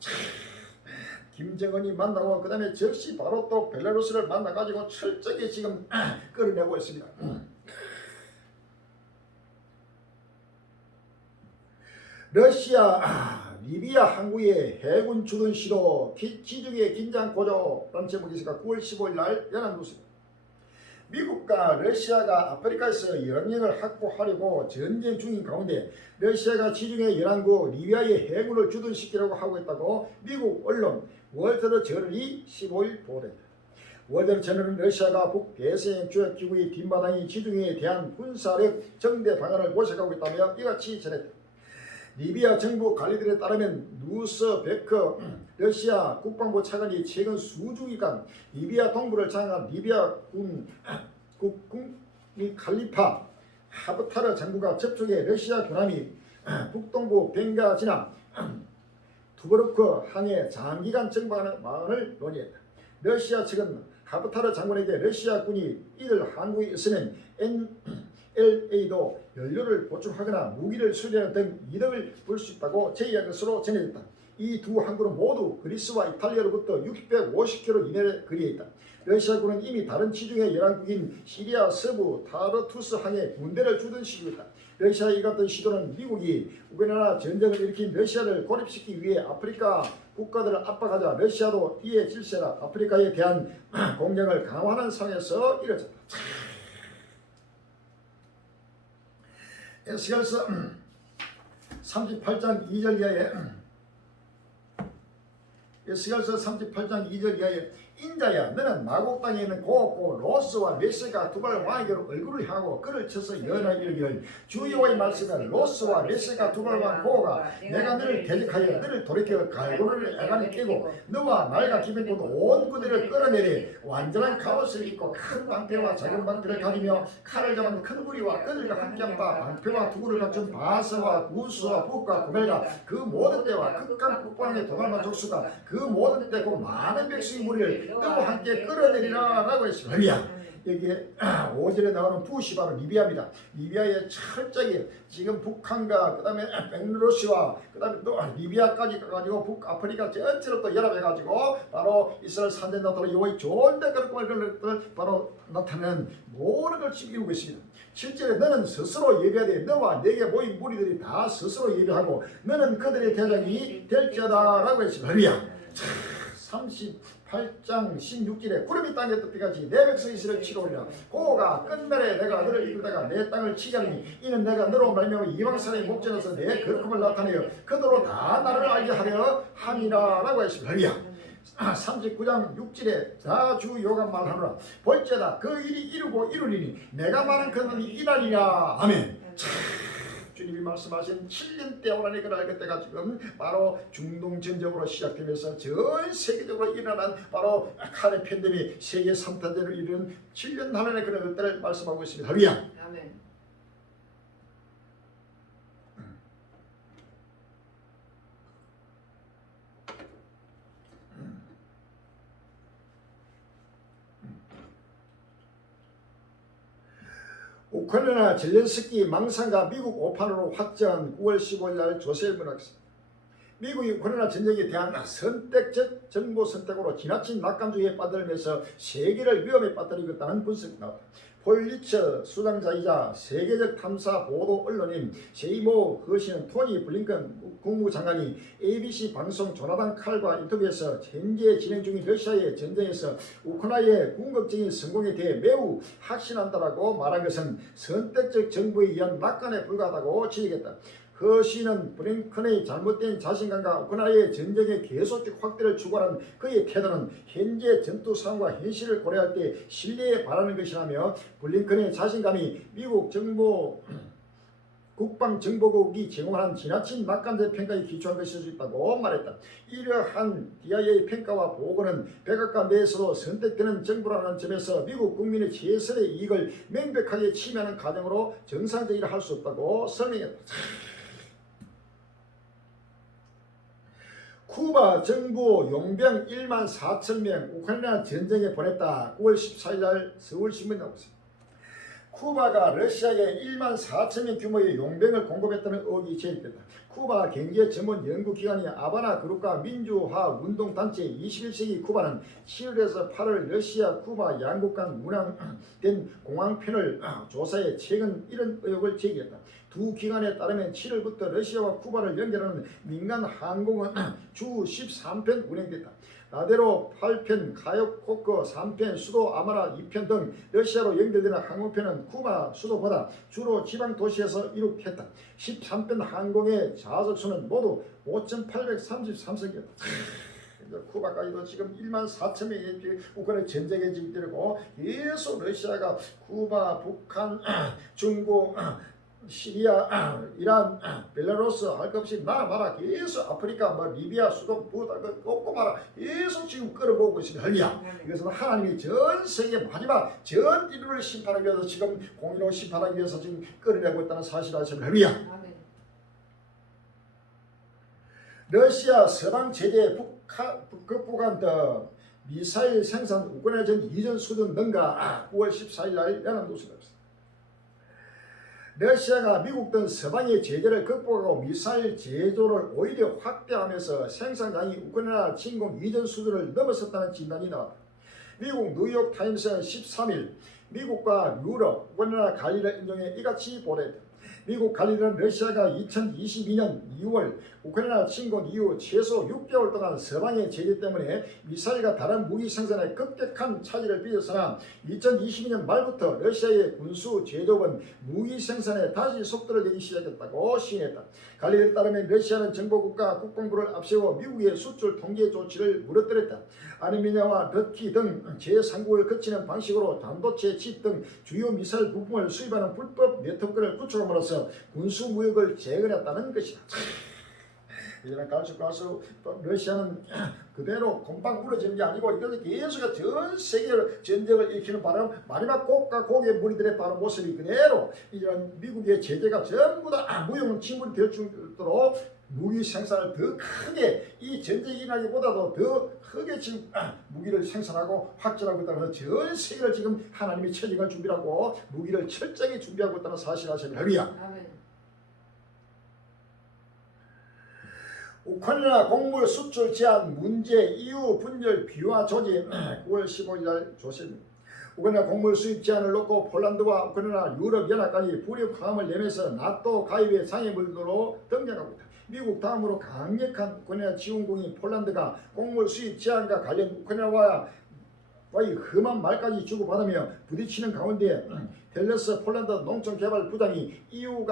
김정은이 만나고 그 다음에 즉시 바로 또 벨라루스를 만나가지고 철저하게 지금 끌어내고 있습니다. 러시아 리비아 항구의 해군 주둔 시도 지중해 긴장 고조라는 제목이 있으니까 9월 15일 날 연합뉴스입니다. 미국과 러시아가 아프리카에서 영향력을 확보하려고 전쟁 중인 가운데 러시아가 지중해 연안구 리비아의 해군을 주둔시키려고 하고 있다고 미국 언론 월드 저널이 15일 보도했다. 월드 저널은 러시아가 북대서양 조약기구의 뒷마당인 지중해에 대한 군사력 정대 방안을 모색하고 있다며 이같이 전했다. 리비아 정부 관리들에 따르면 누스베크 러시아 국방부 차관이 최근 수주기간 리비아 동부를 장악한 리비아 국군 칼리파 하프타르 장군과 접촉해 러시아 군함이 북동부 벵가지나 투브루크 항해 장기간 정방하는 방안을 논의했다. 러시아 측은 하프타르 장군에게 러시아 군이 이들 항구에 있으면 LA도 연료를 보충하거나 무기를 수리하는 등 이득을 볼 수 있다고 제의한 것으로 전해졌다. 이 두 항구는 모두 그리스와 이탈리아로부터 650km 이내의 거리에 있다. 러시아군은 이미 다른 지중해 연안국인 시리아 서부 타르투스 항에 군대를 주둔시키고 있다. 러시아의 이 같은 시도는 미국이 우크라이나 전쟁을 일으킨 러시아를 고립시키기 위해 아프리카 국가들을 압박하자 러시아도 이에 질세라 아프리카에 대한 공격을 강화하는 상황에서 이뤄졌다. 에스겔서 38장 2절 이하에 에스겔서 38장 2절 이하에 인자야 너는 마곡 땅에 있는 고고 로스와 메세가 두 발 왕에게로 얼굴을 향하고 그를 쳐서 연하게 이르기를 주 여호와의 말씀은 로스와 메세가 두 발 왕 고가 내가 너를 대적하여 너를 돌이켜 갈고리를 애간에 깨고 너와 말과 기빈 곳 온 그들을 끌어내리 완전한 가옷을 입고 큰 방패와 작은 방패를 가지며 칼을 잡은 큰 무리와 그들과 함께한다 방패와 두구를 갖춘 바사와 우스와 북과 구멜과 그 모든 때와 극한 북방의 도갈마 족수가 그 모든 때고 많은 백성의 무리를 너와 함께 끌어내리라 라고 했습니다. 할렐루야. 여기에 5절에 나오는 푸시 바로 리비아입니다. 리비아의 철저하게 지금 북한과 그 다음에 벨루루시와 그 다음에 또 리비아까지 가가지고 북아프리카 전체로 또 연합해가지고 바로 이스라엘 산전나타로 여호와의 좋은데 그런 것을 바로 나타내는 모든 걸 지금 이루고 있습니다. 7절에 너는 스스로 예배하되 너와 내게 모인 무리들이 다 스스로 예배하고 너는 그들의 대장이 될지어다 라고 했습니다. 할렐루야. 38장 16절에 구름이 땅에 덮이같이 내 백성 이스라엘 치러 오리라. 고가 끝날에 내가 너를 이끌다가 내 땅을 치게 하리니 이는 내가 너로 말미암아 이방 사람의 목전에서 내 거룩함을 나타내어 그들로 다 나를 알게 하려 함이라 라고 했습니다. 할렐루야. 39장 6절에 자주 요가 말하노라. 볼지어다 그 일이 이루고 이루리니 내가 말한 그는 이날이라. 아멘. 주님이 말씀하신 7년 때 오라니 그날 그때가 지금 바로 중동 전쟁으로 시작되면서 전 세계적으로 일어난 바로 칼의 팬데믹 세계 3탄대로 이르는 7년 하나의 그런 때를 말씀하고 있습니다. 할렐루야. 아멘. 우크라이나 젤렌스키 망상과 미국 오판으로 확정 9월 15일 날 조세일 문학습니다. 미국이 우크라이나 전쟁에 대한 선택적 정보 선택으로 지나친 낙관주의에 빠뜨리면서 세계를 위험에 빠뜨리고 있다는 분석이 나왔다. 폴리처 수장자이자 세계적 탐사 보도 언론인 세이모 거시는 토니 블링컨 국무장관이 ABC 방송 조나단 칼과 인터뷰에서 현재 진행 중인 러시아의 전쟁에서 우크라이나의 궁극적인 성공에 대해 매우 확신한다라고 말한 것은 선택적 정보에 의한 낙관에 불과하다고 지적했다. 허시는 블링컨의 잘못된 자신감과 우크라이나의 전쟁의 계속적 확대를 추구하는 그의 태도는 현재 전투 상황과 현실을 고려할 때 신뢰에 바라는 것이라며 블링컨의 자신감이 미국 정보 국방정보국이 제공한 지나친 낙관적 평가에 기초한 것일 수 있다고 말했다. 이러한 DIA 평가와 보고는 백악관 내에서도 선택되는 정부라는 점에서 미국 국민의 최선의 이익을 명백하게 침해하는 과정으로 정상적이라 할 수 없다고 설명했다. 쿠바 정부 용병 1만 4천 명 우크라이나 전쟁에 보냈다. 9월 14일 날 서울신문에 나오고 있습니다. 쿠바가 러시아에 1만 4천 명 규모의 용병을 공급했다는 의혹이 제기됐다. 쿠바 경제 전문 연구기관인 아바나 그룹과 민주화 운동단체 21세기 쿠바는 7월에서 8월 러시아 쿠바 양국 간 운항된 공항편을 조사해 최근 이런 의혹을 제기했다. 두 기관에 따르면 7월부터 러시아와 쿠바를 연결하는 민간 항공은 주 13편 운행됐다. 나데로 8편, 카요코크 3편, 수도 아마라 2편 등 러시아로 연결되는 항공편은 쿠바 수도보다 주로 지방 도시에서 이륙했다. 13편 항공의 좌석수는 모두 5,833석이었다. 쿠바까지도 지금 1만 4천 명이 우크라이나 전쟁에 지금 계속 러시아가 쿠바, 북한, 중국, 시리아, 이란, 벨라루스 할 것 없이 나라 계속 아프리카, 리비아, 수도, 부다 꼽고 마라 계속 지금 끌어보고 있습니다. 할렐루야. 이것은 하나님이 전 세계 마지막 전 인류를 심판하기 위해서 지금 공의로 심판하기 위해서 지금 끌어내고 있다는 사실을 아십니다. 할렐루야. 러시아 서방 제재 극복한 미사일 생산 우크라이나 전 이전 수준 능가 9월 14일 날 연합 뉴스가 있습니다. 러시아가 미국 등 서방의 제재를 극복하고 미사일 제조를 오히려 확대하면서 생산량이 우크라이나 침공 이전 수준을 넘어섰다는 진단이 나왔다. 미국 뉴욕타임스는 13일 미국과 유럽, 우크라이나 관리를 인정해 이같이 보도했다. 미국 갈리는 러시아가 2022년 2월 우크라이나 침공 이후 최소 6개월 동안 서방의 제재 때문에 미사일과 다른 무기 생산에 급격한 차질을 빚었으나 2022년 말부터 러시아의 군수 제조업은 무기 생산에 다시 속도를 내기 시작했다고 시인했다. 갈리에 따르면 러시아는 정보국가 국방부를 앞세워 미국의 수출 통제 조치를 무너뜨렸다. 아르메니아와 터키 등 제3국을 거치는 방식으로 반도체 칩 등 주요 미사일 부품을 수입하는 불법 네트워크를 구축함으로써 군수 무역을 재건했다는 것이다. 이제는 갈수록 러시아는 그대로 금방 무너지는 게 아니고 이것은 계속 전 세계로 전쟁을 일으키는 바람 마지막 곡과 곡의 무리들의 바로 모습이 그대로 이런 미국의 제재가 전부 다 무용 침몰이 될 정도로 무기 생산을 더 크게 이 전쟁이 일어나기보다도 더 크게 지금 무기를 생산하고 확전하고 있다는 전 세계를 지금 하나님이 천리가 준비하고 무기를 철저하게 준비하고 있다는 사실 아십니까? 아멘. 우크라이나 곡물 수출 제한 문제 이후 분열 비화 조짐 9월 15일 날 조심. 우크라이나 곡물 수입 제한을 놓고 폴란드와 우크라이나 유럽연합까지 불협화음을 내면서 나토 가입의 장애물로 등장하고 있다. 미국 다음으로 강력한 우크라이나 지원국인 폴란드가 곡물 수입 제한과 관련 우크라이나와의 험한 말까지 주고받으며 부딪히는 가운데 델러스 폴란드 농촌개발부장이 EU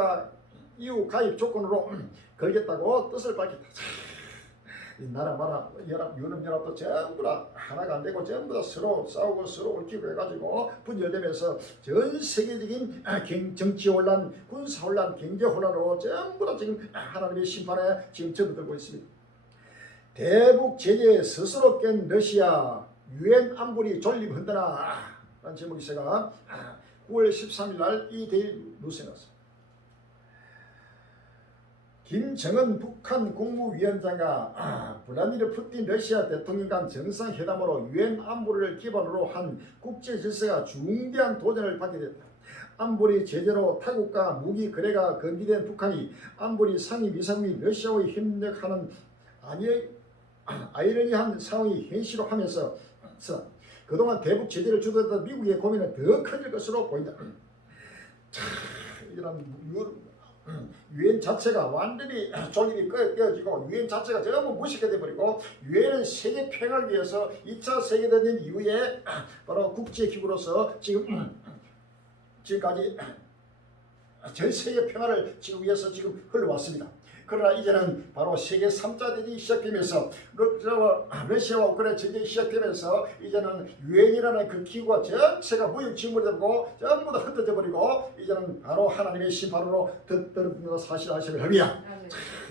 가입 조건으로 걸겠다고 뜻을 밝혔다. 이 나라마다 유럽연합도 전부 다 하나가 안 되고 전부 다 서로 싸우고 서로 얽히고 해가지고 분열되면서 전 세계적인 정치 혼란, 군사 혼란, 경제 혼란으로 전부 다 지금 하나님의 심판에 지금 접어들고 있습니다. 대북 제재에 스스로 깬 러시아 유엔 안보리 존립 흔드나 라는 제목이 있어가 9월 13일 날 이 데일 뉴스에 나왔습니다. 김정은 북한 국무위원장과 블라디미르 푸틴 러시아 대통령 간 정상회담으로 유엔 안보리를 기반으로 한 국제 질서가 중대한 도전을 받게 됐다. 안보리 제재로 타국과 무기 거래가 금지된 북한이 안보리 상위 미사국이 러시아와 협력하는 아이러니한 상황이 현실화하면서 그동안 대북 제재를 주도했던 미국의 고민은 더 커질 것으로 보인다. 이런 유엔 자체가 완전히 존립이 깨어지고 유엔 자체가 전부 무식해 돼버리고 유엔은 세계 평화를 위해서 2차 세계대전 이후에 바로 국제기구로서 지금까지 전 세계 평화를 지금 위해서 지금 흘러왔습니다. 그러나 이제는 바로 세계 3차 대전이 시작되면서 러시아와 우크라이나 전쟁이 시작되면서 이제는 유엔이라는 그 기구가 전체가 무용지물되고 전부 다 흩어져 버리고 이제는 바로 하나님의 심판으로 듣는 사실 아시는 겁니다.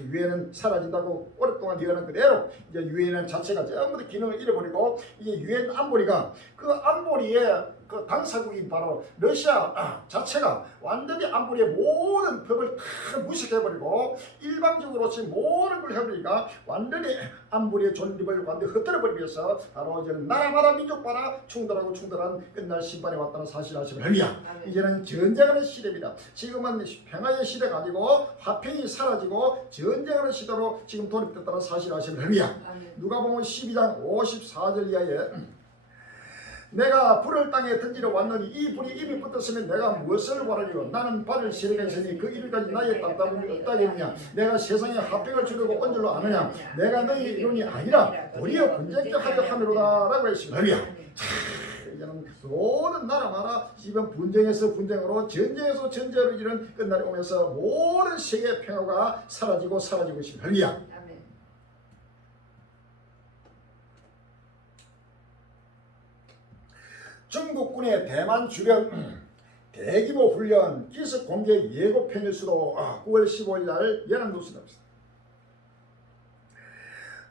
유엔은 사라진다고 오랫동안 이어는 그대로 이제 유엔 자체가 전부 다 기능을 잃어버리고 이제 유엔 안보리가 그 안보리의 그 당사국인 바로 러시아 자체가 완전히 안보리의 모든 법을 다 무식해버리고 일방적으로 지금 모든 걸 해버리니까 완전히 안보리의 존립을 완전히 흩어버리면서 바로 이제 나라마다 민족마다 충돌한 끝날 심판에 왔다는 사실 아시면 합니다. 이제는 전쟁하는 시대입니다. 지금은 평화의 시대가 아니고 화평이 사라지고 전쟁하는 시대로 지금 돌입됐다는 사실 아시면 합니다. 누가복음 12장 54절 이하에 내가 불을 땅에 던지러 왔느니 이 불이 입에 붙었으면 내가 무엇을 원하리요? 나는 발을 시래가 있으니 그 입에까지 나의 답답함이 없다겠느냐? 내가 세상에 화평을 주려고 온 줄로 아느냐? 내가 너희 이론이 아니라 도리어 분쟁케 하려 함이로다 라고 했습니다. 이제는 모든 나라마다 지금 분쟁에서 분쟁으로 전쟁에서 전쟁으로 이런 끝날이 오면서 모든 세계 평화가 사라지고 있습니다. 중국군의 대만 주변 대규모 훈련 기습 공격 예고편일 수도 9월 15일 날 연합뉴스에 나옵니다.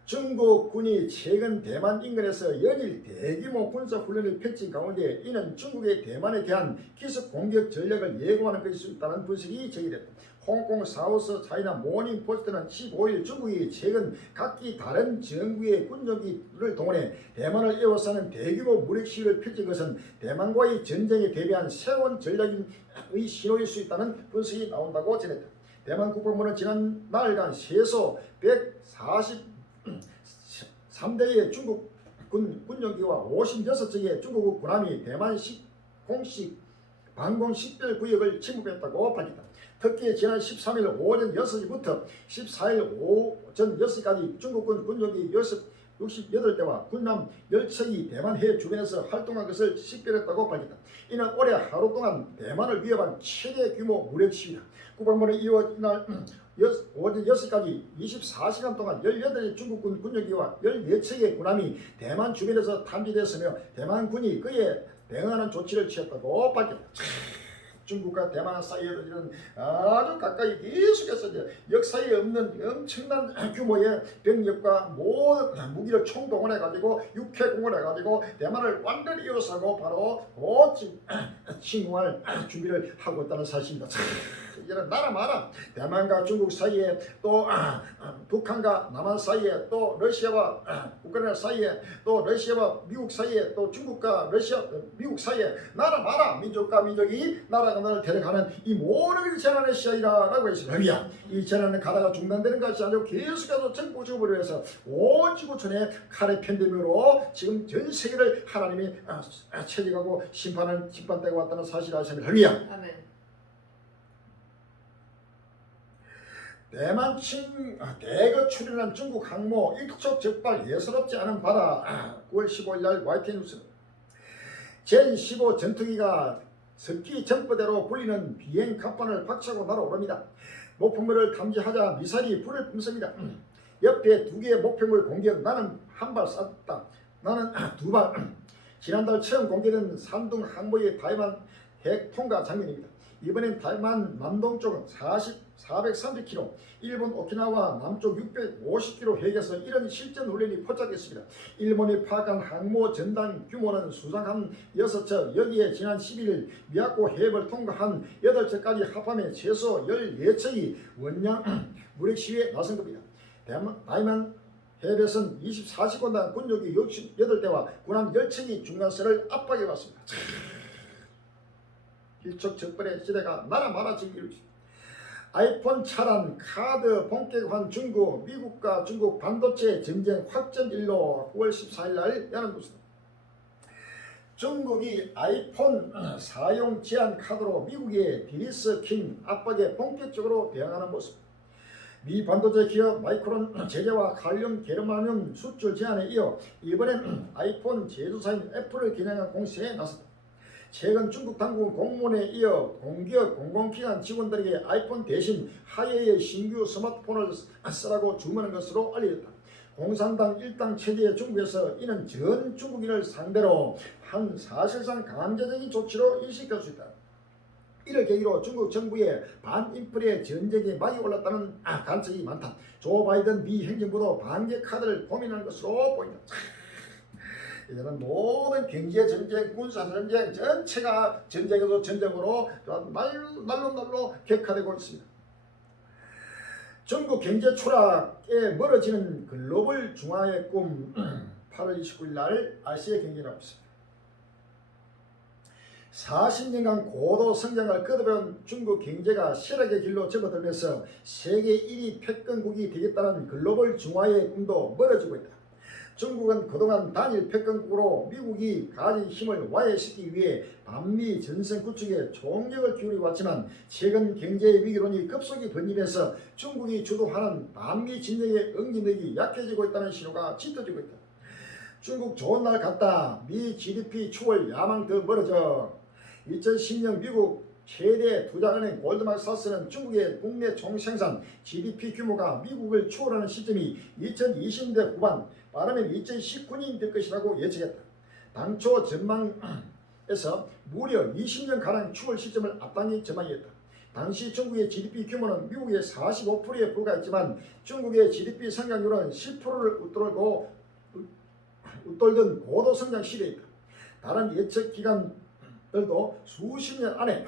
중국군이 최근 대만 인근에서 연일 대규모 군사훈련을 펼친 가운데 이는 중국의 대만에 대한 기습 공격 전략을 예고하는 것일 수 있다는 분석이 제기됐다. 홍콩 사우스 차이나 모닝 포스트는 15일 중국이 최근 각기 다른 정부의 군정기를 동원해 대만을 에워싸는 대규모 무력 시위를 펼친 것은 대만과의 전쟁에 대비한 새로운 전략의 신호일 수 있다는 분석이 나온다고 전했다. 대만 국방부는 지난 나흘간 최소 143대의 중국 군정기와 56척의 중국 군함이 대만 공식 방공 식별구역을 침범했다고 밝혔다. 특히 지난 13일 오전 6시부터 14일 오전 6시까지 중국군 군용기 68대와 군함 10척이 대만 해 주변에서 활동한 것을 식별했다고 밝혔다. 이는 올해 하루 동안 대만을 위협한 최대 규모 무력 시위다. 국방부는 이어 이날 오전 6시까지 24시간 동안 18의 중국군 군용기와 14척의 군함이 대만 주변에서 탐지됐으며 대만군이 그에 대응하는 조치를 취했다고 밝혔다. 중국과 대만 사이에는 이런 아주 가까이 계속해서 역사에 없는 엄청난 규모의 병력과 모든 무기를 총동원해 가지고 육해 공원해 가지고 대만을 완전히 이어서고 바로 침공할 준비를 하고 있다는 사실입니다. 이런 나라 마라 대만과 중국 사이에 또 북한과 남한 사이에 또 러시아와 우크라이나 사이에 또 러시아와 미국 사이에 또 중국과 러시아 미국 사이에 나라 마라 민족과 민족이 나라가 나를 데려가는 이 모든 재난의 시작이라고 했습니다. 이 재난은 가다가 중단되는 것이 아니고 계속해서 전국적으로 해서 온 지구촌에 칼의 팬데믹으로 지금 전 세계를 하나님이 체직하고 심판대가 왔다는 사실을 아십니다. 아멘. 대만 대거 출현한 중국 항모 일촉 적발 예사롭지 않은 바다 9월 15일 날 YTN 뉴스 제15 전투기가 석기 전포대로 불리는 비행 갑판을 박차고 날아오릅니다. 목표물을 탐지하자 미사일이 불을 뿜습니다. 옆에 두 개의 목표물 공격 나는 한 발 쐈다. 나는 두 발. 지난달 처음 공개된 산둥 항모의 타이완 핵 통과 장면입니다. 이번엔 타이완 남동쪽 430km, 일본 오키나와 남쪽 650km 해역에서 이런 실전 훈련이 포착됐습니다. 일본이 파악한 항모 전단 규모는 수상함 6척, 여기에 지난 11일 미야코 해협을 통과한 8척까지 합하면 최소 14척이 원양 무력 시위에 나선 겁니다. 타이완 해협에서는 24시간 군용기 68대와 군함 10척이 중간선을 압박해 왔습니다. 일촉즉발의 시대가 나라 많아지기 이루지. 아이폰 차단, 카드 본격화한 중국, 미국과 중국 반도체 전쟁 확전 일로 9월 14일 날 야는 뉴스. 중국이 아이폰 사용 제한 카드로 미국의 디리스킹 압박에 본격적으로 대응하는 모습. 미 반도체 기업 마이크론 제재와 관련 게르마늄 수출 제한에 이어 이번엔 아이폰 제조사인 애플을 겨냥한 공세에 나섰다. 최근 중국 당국은 공문에 이어 공기업 공공기관 직원들에게 아이폰 대신 하이의 신규 스마트폰을 쓰라고 주문한 것으로 알려졌다. 공산당 일당 체제의 중국에서 이는 전 중국인을 상대로 한 사실상 강제적인 조치로 인식할 수 있다. 이를 계기로 중국 정부의 반인플레 전쟁에 막이 올랐다는 관측이 많다. 조 바이든 미 행정부도 반개 카드를 고민하는 것으로 보인다. 이제는 모든 경제 전쟁, 군사 전쟁 전체가 전쟁에서 전쟁으로 날로 격화되고 있습니다. 중국 경제 추락에 멀어지는 글로벌 중화의 꿈 8월 29일 날 아시아 경제가 있습니다. 40년간 고도 성장을 거듭해온 중국 경제가 실학의 길로 접어들면서 세계 1위 패권국이 되겠다는 글로벌 중화의 꿈도 멀어지고 있다. 중국은 그동안 단일 패권국으로 미국이 가진 힘을 와해시키기 위해 반미 전선 구축에 총력을 기울여 왔지만 최근 경제 위기론이 급속히 번지면서 중국이 주도하는 반미 진영의 응집력이 약해지고 있다는 신호가 짙어지고 있다. 중국 좋은 날 같다. 미 GDP 추월 야망 더 멀어져. 2010년 미국 최대 투자은행 골드만삭스는 중국의 국내 총생산 GDP 규모가 미국을 추월하는 시점이 2020년대 후반 빠르면 2019년이 될 것이라고 예측했다. 당초 전망에서 무려 20년가량 추월 시점을 앞당긴 전망이었다. 당시 중국의 GDP 규모는 미국의 45%에 불과했지만 중국의 GDP 성장률은 10%를 웃돌던 고도 성장 시대였다. 다른 예측 기관들도 수십 년 안에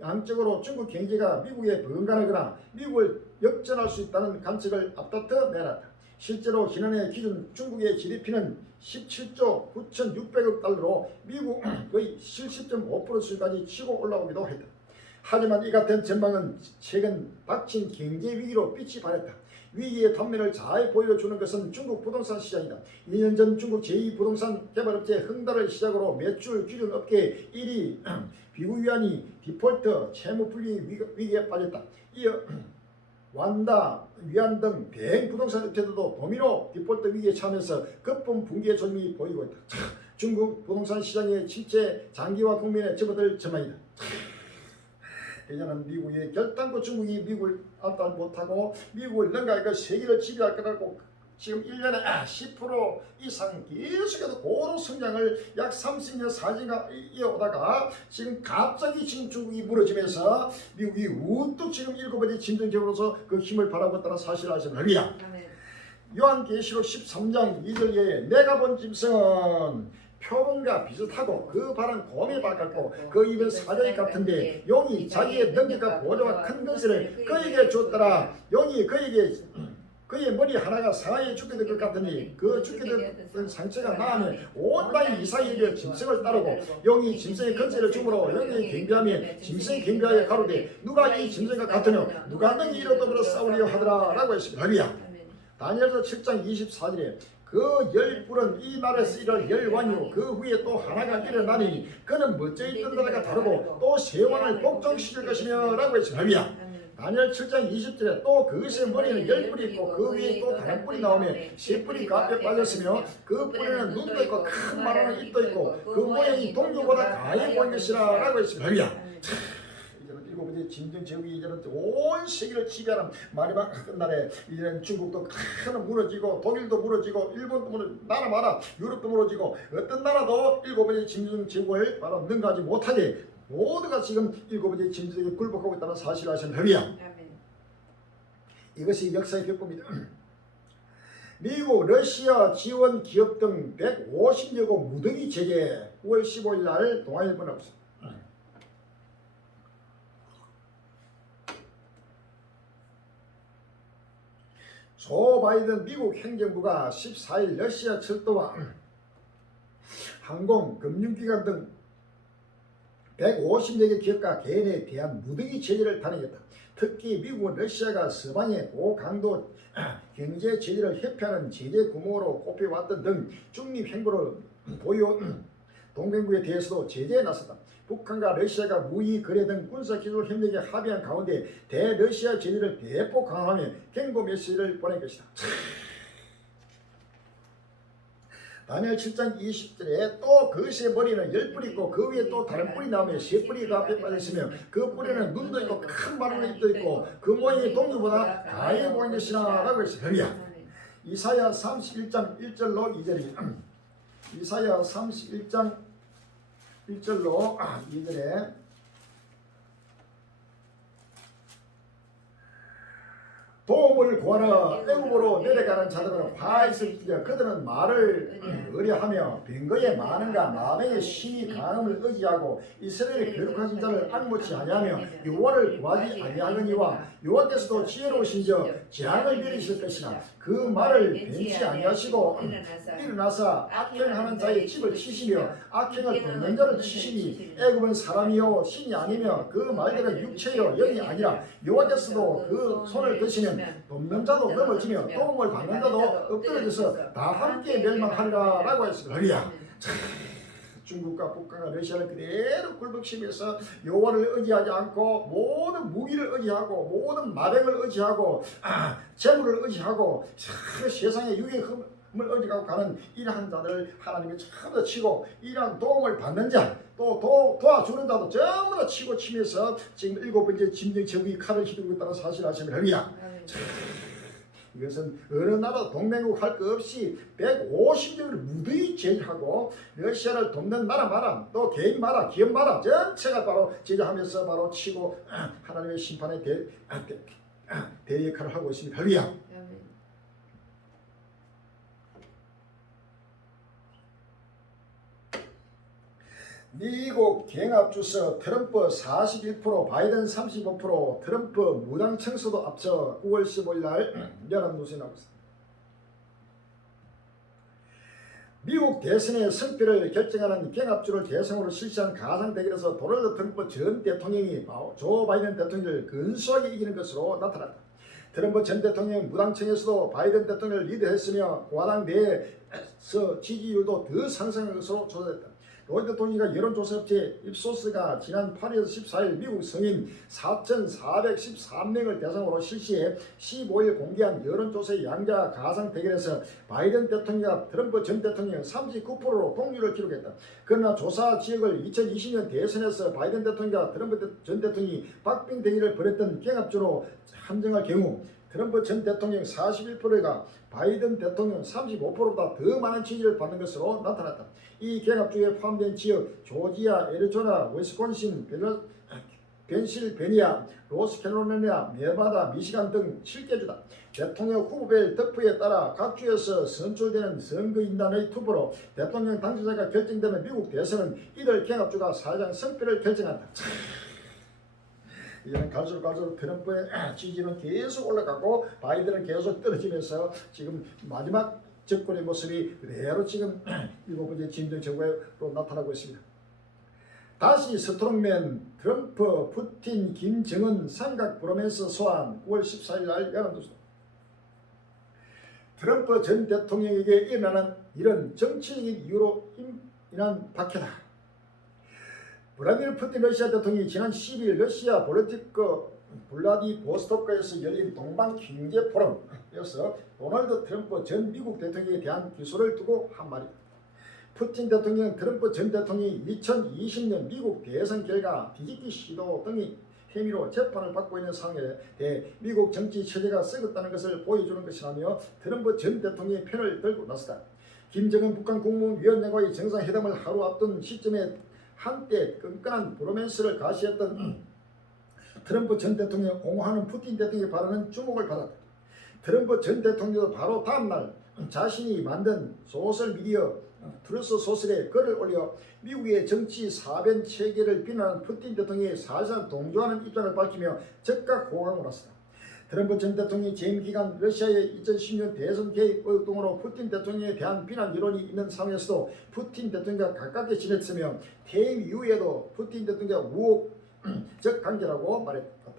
양적으로 중국 경제가 미국에 버금가거나 미국을 역전할 수 있다는 관측을 앞다퉈 내놨다. 실제로 지난해 기준 중국의 GDP는 17조 9,600억 달러로 미국의 70.5% 수준까지 치고 올라오기도 했다. 하지만 이 같은 전망은 최근 닥친 경제 위기로 빛이 발했다. 위기의 단면을 잘 보여주는 것은 중국 부동산 시장이다. 2년 전 중국 제2부동산 개발업체 흥다를 시작으로 매출 기준 업계 1위 비구위안이 디폴트 채무불이익 위기에 빠졌다. 이어 완다, 위안 등 대형 부동산 업체들도 도미노 디폴트 위기에 처하면서 거품 붕괴 조짐이 보이고 있다. 중국 부동산 시장의 침체 장기화 국면에 접어들 전망이다. 이제는 미국의 결단코 중국이 미국을 압도하지 못하고 미국을 능가하고 세계를 지배할 거라고 지금 1년에 10% 이상 계속해서 고도 성장을 약 30년 4년간 이어오다가 지금 갑자기 지금 중국이 무너지면서 미국이 우뚝 지금 7번째 진정적으로서 그 힘을 바라보았다는 사실을 아십니까? 요한계시록 13장 2절에 내가 본 짐승은 표범과 비슷하고 그 발은 곰에 바꿨고 그 입은 사자의 같은데 용이 자기의 능력과 보좌와 큰 것을 그에게 줬더라. 용이 그의 머리 하나가 상하에 죽게 될 것 같으니 그 죽게 된 상처가 나으면 온 땅이 이스라엘의 짐승을 따르고 용이 짐승의 권세를 주므로 용이 경배하면 짐승이 경배하여 가로되 누가 이 짐승과 같으며 누가 능히 이로더불어 싸우려 하더라 라고 했습니다. 할렐루야. 다니엘서 7장 24절에 그 열불은 이 나라에서 일할 열왕이요 그 후에 또 하나가 일어나니 그는 멋져 있던 나라가 다르고 또 새 왕을 복종시킬 것이며 라고 했습니다. 할렐루야. 다니엘 7장 20절에 또 그것의 머리는 10뿔이 있고 그 위에 또 다른 뿔이 나오며 새 뿔이 그 앞에 빠졌으며 그 뿔에는 눈도 있고 큰 말하는 입도 있고 그 모양이 동료보다 가해 보인 것이라 라고 했습니다. 할렐루야. 이제는 일곱 번째 진정 제국이 이제는 온 세계를 지배하는 마지막 끝날에 이제는 중국도 큰 무너지고 독일도 무너지고 일본도 무너지고 나라마다 유럽도 무너지고 어떤 나라도 일곱 번째 진정 제국을 바로 능가하지 못하게 모두가 지금 일곱 번째 진정에 굴복하고 있다는 사실을 아시는 할렐루야. 이것이 역사의 벽보입니다. 미국, 러시아 지원 기업 등 150여 곳 무더기 제재 9월 15일 날 동아일보는 없습니다. 조 바이든 미국 행정부가 14일 러시아 철도와 항공, 금융기관 등 150여 개 기업과 개인에 대한 무더기 제재를 단행했다. 특히 미국은 러시아가 서방의 고강도 경제 제재를 회피하는 제재 구멍으로 꼽혀왔던 등 중립 행보를 보여온 동맹국에 대해서도 제재에 나섰다. 북한과 러시아가 무기 거래 등 군사기술 협력에 합의한 가운데 대러시아 제재를 대폭 강화하며 경고 메시지를 보낸 것이다. 다니엘 7장 20절에 또 그것의 머리는 10뿔 있고 그 위에 또 다른 뿔이 나오며 세 뿔이 그 앞에 빠졌으며 그 뿔에는 눈도 있고 큰 마른 입도 있고 그 모양이 동류보다 가해 보이는 것이라 라고 했습니다. 이사야 31장 1절로 2절이 이사야 31장 1절로 2절에 도움을 구하러 애굽으로 내려가는 자들은 화있을 지며 그들은 말을 의뢰하며 병거에 많은가 마병의 힘이 강함을 의지하고 이스라엘의 거룩하신 자를 알무치 아니하며 여호와를 구하지 아니하거니와 여호와께서도 지혜로우신저 재앙을 내리실 것이나 그 말을 변치 아니하시고 일어나서 악행하는 자의 집을 치시며 악행을 돕는 자를 치시니 애굽은 사람이요 신이 아니며 그 말들은 육체요 영이 아니라 여호와께서도 그 손을 드시면 돕는 자도 넘어지며 도움을 받는 자도 엎드려져서 다 함께 멸망하리라 라고 했습니다. 중국과 북한과 러시아는 그대로 굴복심에서 여호와를 의지하지 않고 모든 무기를 의지하고 모든 마병을 의지하고 재물을 의지하고 세상의 유익을 의지하고 가는 이러한 자들을 하나님이 전부 다 치고 이러한 도움을 받는 자 또 도와주는 자도 전부 다 치고 치면서 지금 일곱 번째 진정 제국이 칼을 휘두르고 있다는 사실을 아시면 합니다. 이것은 어느 나라 동맹국 할 것 없이 150명을 무더기 제재하고 러시아를 돕는 나라마다 또 개인마다 기업마다 전체가 바로 제재하면서 바로 치고 하나님의 심판의 대역할을 하고 있습니다. 할렐루야. 미국 경합주서 트럼프 41% 바이든 35% 트럼프 무당 청소도 앞서 9월 15일 날 연합뉴스에 나왔습니다. 미국 대선의 승패를 결정하는 경합주를 대상으로 실시한 가상 대결에서 도널드 트럼프 전 대통령이 조 바이든 대통령을 근소하게 이기는 것으로 나타났다. 트럼프 전 대통령 무당청에서도 바이든 대통령을 리드했으며 공화당 내에서 지지율도 더 상승한 것으로 조사됐다. 로이 대통령과 여론조사업체 입소스가 지난 8일에서 14일 미국 성인 4,413명을 대상으로 실시해 15일 공개한 여론조사의 양자 가상 대결에서 바이든 대통령과 트럼프 전 대통령 39%로 동률을 기록했다. 그러나 조사 지역을 2020년 대선에서 바이든 대통령과 트럼프 전 대통령이 박빙 대결을 벌였던 경합주로 한정할 경우 트럼프 전 대통령 41%가 바이든 대통령 35%보다 더 많은 지지를 받는 것으로 나타났다. 이 경합주에 포함된 지역 조지아, 애리조나, 위스콘신, 펜실베니아, 노스캐롤라이나, 네바다, 미시간 등 7개주다. 대통령 후보별 득표에 따라 각 주에서 선출되는 선거인단의 투표로 대통령 당선자가 결정되는 미국 대선은 이들 경합주가 사회적 승패를 결정한다. 이제는 갈수록 트럼프의 지지는 계속 올라가고 바이든은 계속 떨어지면서 지금 마지막 정권의 모습이 그대로 지금 7번째 진정 정부로 나타나고 있습니다. 다시 스트롱맨, 트럼프, 푸틴, 김정은 삼각 브로맨스 소환 9월 14일 날 연합뉴스. 트럼프 전 대통령에게 일어나는 이런 정치적인 이유로 인한 박해다. 블라디미르 푸틴 러시아 대통령이 지난 12일 러시아 블라디보스토크에서 열린 동방경제 포럼에서 도널드 트럼프 전 미국 대통령에 대한 기소를 두고 한 말이다. 푸틴 대통령은 트럼프 전 대통령이 2020년 미국 대선 결과 뒤집기 시도 등의 혐의로 재판을 받고 있는 상황에 대해 미국 정치 체제가 썩었다는 것을 보여주는 것이라며 트럼프 전 대통령의 편을 들고 나섰다. 김정은 북한 국무위원장과의 정상회담을 하루 앞둔 시점에 한때 끈끈한 브로맨스를 가시했던 트럼프 전 대통령을 옹호하는 푸틴 대통령의 발언은 주목을 받았다. 트럼프 전 대통령도 바로 다음날 자신이 만든 소셜미디어 트루스 소셜에 글을 올려 미국의 정치 사변 체계를 비난하는 푸틴 대통령의 사실상 동조하는 입장을 밝히며 즉각 호강을 했다. 트럼프 전 대통령이 재임 기간 러시아의 2010년 대선 개입 의혹 등으로 푸틴 대통령에 대한 비난 여론이 있는 상황에서도 푸틴 대통령과 가깝게 지냈으며 퇴임 이후에도 푸틴 대통령과 우호적 관계라고 말했다.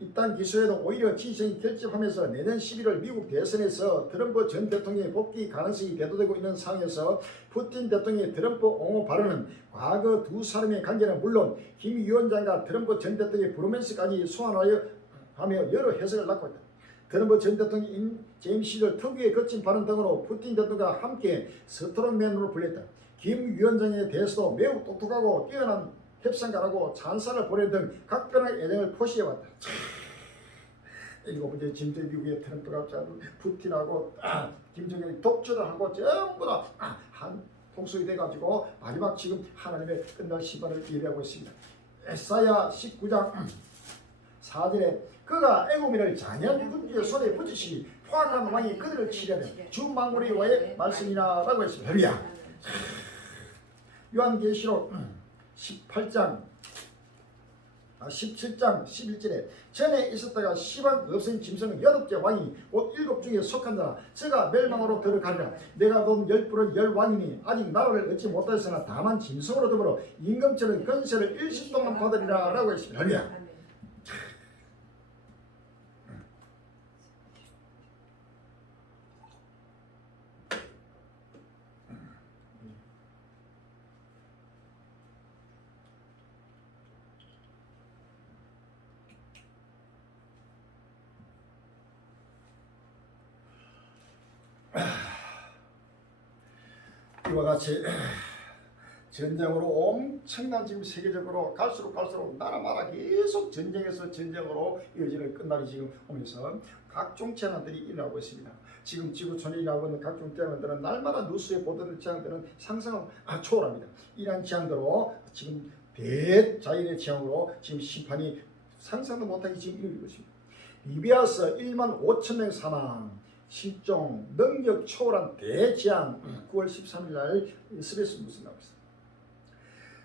이딴 기소에도 오히려 지지층이 결집하면서 내년 11월 미국 대선에서 트럼프 전 대통령의 복귀 가능성이 대두되고 있는 상황에서 푸틴 대통령의 트럼프 옹호 발언은 과거 두 사람의 관계는 물론 김 위원장과 트럼프 전 대통령의 브로맨스까지 소환하여 하며 여러 해석을 낳고 있다. 트럼프 전 대통령 재임 시절 특유의 거친 발언 등으로 푸틴 대통령과 함께 스트롱맨으로 불렸다. 김 위원장에 대해서도 매우 똑똑하고 뛰어난 협상가라고 찬사를 보낸 등 각별한 애정을 표시해왔다. 7번째 진짜 미국의 트럼프가 푸틴하고 김정은이 독주를 하고 전부 다 한 통속이 돼가지고 마지막 지금 하나님의 끝날 시간을 예배하고 있습니다. 에사야 19장 4절에 그가 애굽인을 잔인한 군주의 손에 붙이시니 포악한 왕이 그들을 치려는 주 만군의 여호와의 말씀이라고 했습니다. 할렐루야. 요한계시록 17장 11절에 전에 있었다가 시방 없은 짐승은 8째 왕이 곧 7 중에 속한 자라 저가 멸망으로 들어가리라. 내가 본 10뿔은 10왕이니 아직 나라를 얻지 못하였으나 다만 짐승으로 더불어 임금처럼 건세를 일시동안 받으리라 라고 했습니다. 할렐루야. 이와 같이 전쟁으로 엄청난 지금 세계적으로 갈수록 나라마다 계속 전쟁에서 전쟁으로 이어지는 끝날이 지금 오면서 각종 재난들이 일어나고 있습니다. 지금 지구촌에 일어나고 있는 각종 재난들은 날마다 뉴스에 보도되는 재난들은 상상을 초월합니다. 이러한 재난들로 지금 대자연의 재앙으로 지금 심판이 상상도 못하게 지금 이루어지고 있습니다. 리비아에서 1만 5천 명 사망, 실종, 능력 초월한 대재앙 9월 13일 날 SBS 뉴스 나오고 있습니다.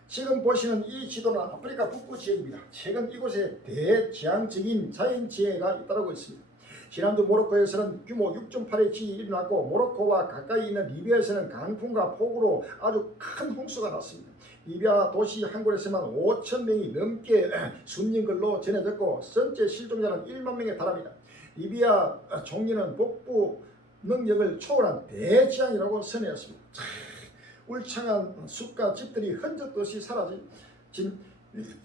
지금 보시는 이 지도는 아프리카 북부 지역입니다. 최근 이곳에 대재앙적인 자연재해가 잇따르고 있습니다. 지난주 모로코에서는 규모 6.8의 지진이 일어났고 모로코와 가까이 있는 리비아에서는 강풍과 폭우로 아주 큰 홍수가 났습니다. 리비아 도시 한 곳에서만 5천 명이 넘게 숨진 걸로 전해졌고 전체 실종자는 1만 명에 달합니다. 리비아 총리는 복부 능력을 초월한 대지향이라고 선회했습니다. 울창한 숲과 집들이 흔적도 없이 사라진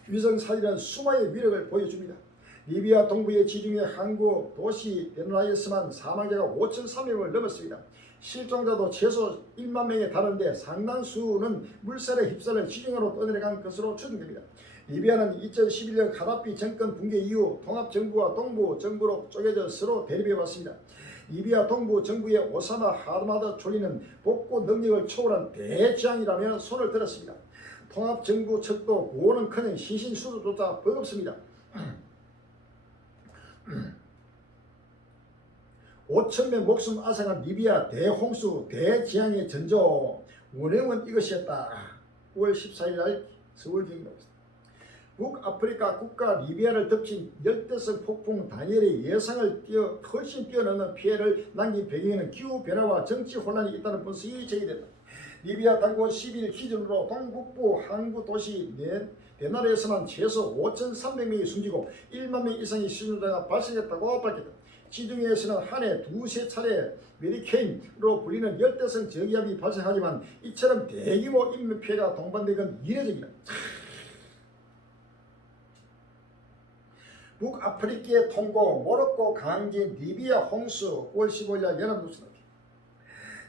위성사진은 수마의 위력을 보여줍니다. 리비아 동부의 지중해 항구 도시 데르나에서만 사망자가 5,300명을 넘었습니다. 실종자도 최소 1만 명에 달하는데 상당수는 물살에 휩쓸려 지중해로 떠내려간 것으로 추정됩니다. 리비아는 2011년 가다피 정권 붕괴 이후 통합정부와 동부 정부로 쪼개져 서로 대립해왔습니다. 리비아 동부 정부의 오사마 하드마드 총리는 복구 능력을 초월한 대지향이라며 손을 들었습니다. 통합정부 측도 구호는커녕 시신 수도조차 버겁습니다. 5,000명 목숨 앗아간 리비아 대홍수 대지향의 전조 운행은 이것이었다. 9월 14일 날 서울경입니다. 북아프리카 국가 리비아를 덮친 열대성 폭풍 다니엘의 예상을 훨씬 뛰어넘는 피해를 남긴 배경에는 기후변화와 정치 혼란이 있다는 분석이 제기됐다. 리비아 당국 10일 기준으로 동북부 항구 도시 데나르에서만 최소 5,300명이 숨지고 1만 명 이상의 실종자가 발생했다고 밝혔다. 지중해에서는 한 해 두세 차례 메리케인으로 불리는 열대성 저기압이 발생하지만 이처럼 대규모 인명 피해가 동반된 건 이례적이다. 북아프리카의 통고, 모로코 강진, 리비아 홍수, 9월 15일 날 연합뉴스입니다.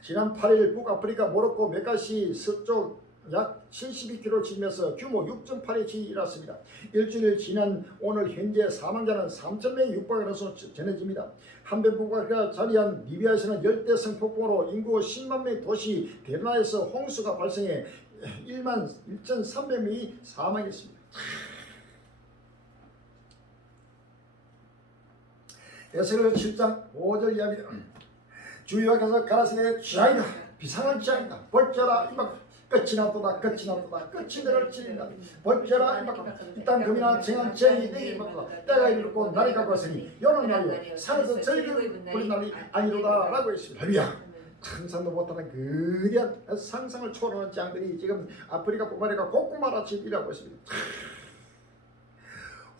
지난 8일 북아프리카 모로코 메카시 서쪽 약 72km 지점에서 규모 6.8의 지진이 일어났습니다. 일주일 지난 오늘 현재 사망자는 3,000명에 육박하는 것으로 전해집니다. 한변북아가 자리한 리비아에서는 열대성 폭풍으로 인구 10만 명 도시 데르나에서 홍수가 발생해 1,300명이 사망했습니다. 에스겔 7장 5절 이야기입니다. 주여께서 가라사대 지향이다. 비상한 지향이다. 벌져라 임박. 끝이 났도다. 끝이 났도다. 끝이 너를 찌른다. 벌져라 임박. 이 땅 금이나 정한 지향이 내게 임박도다. 때가 이르고 날이 가까웠으니 여는 날이요 산에서 절기를 뿌린 날이 아니로다 라고 했습니다. 할렐루야. 상상도 못하는 거대한 상상을 초월하는 지향들이 지금 아프리카뿐만 아니라 곳곳마다 지금 일어나고 있습니다.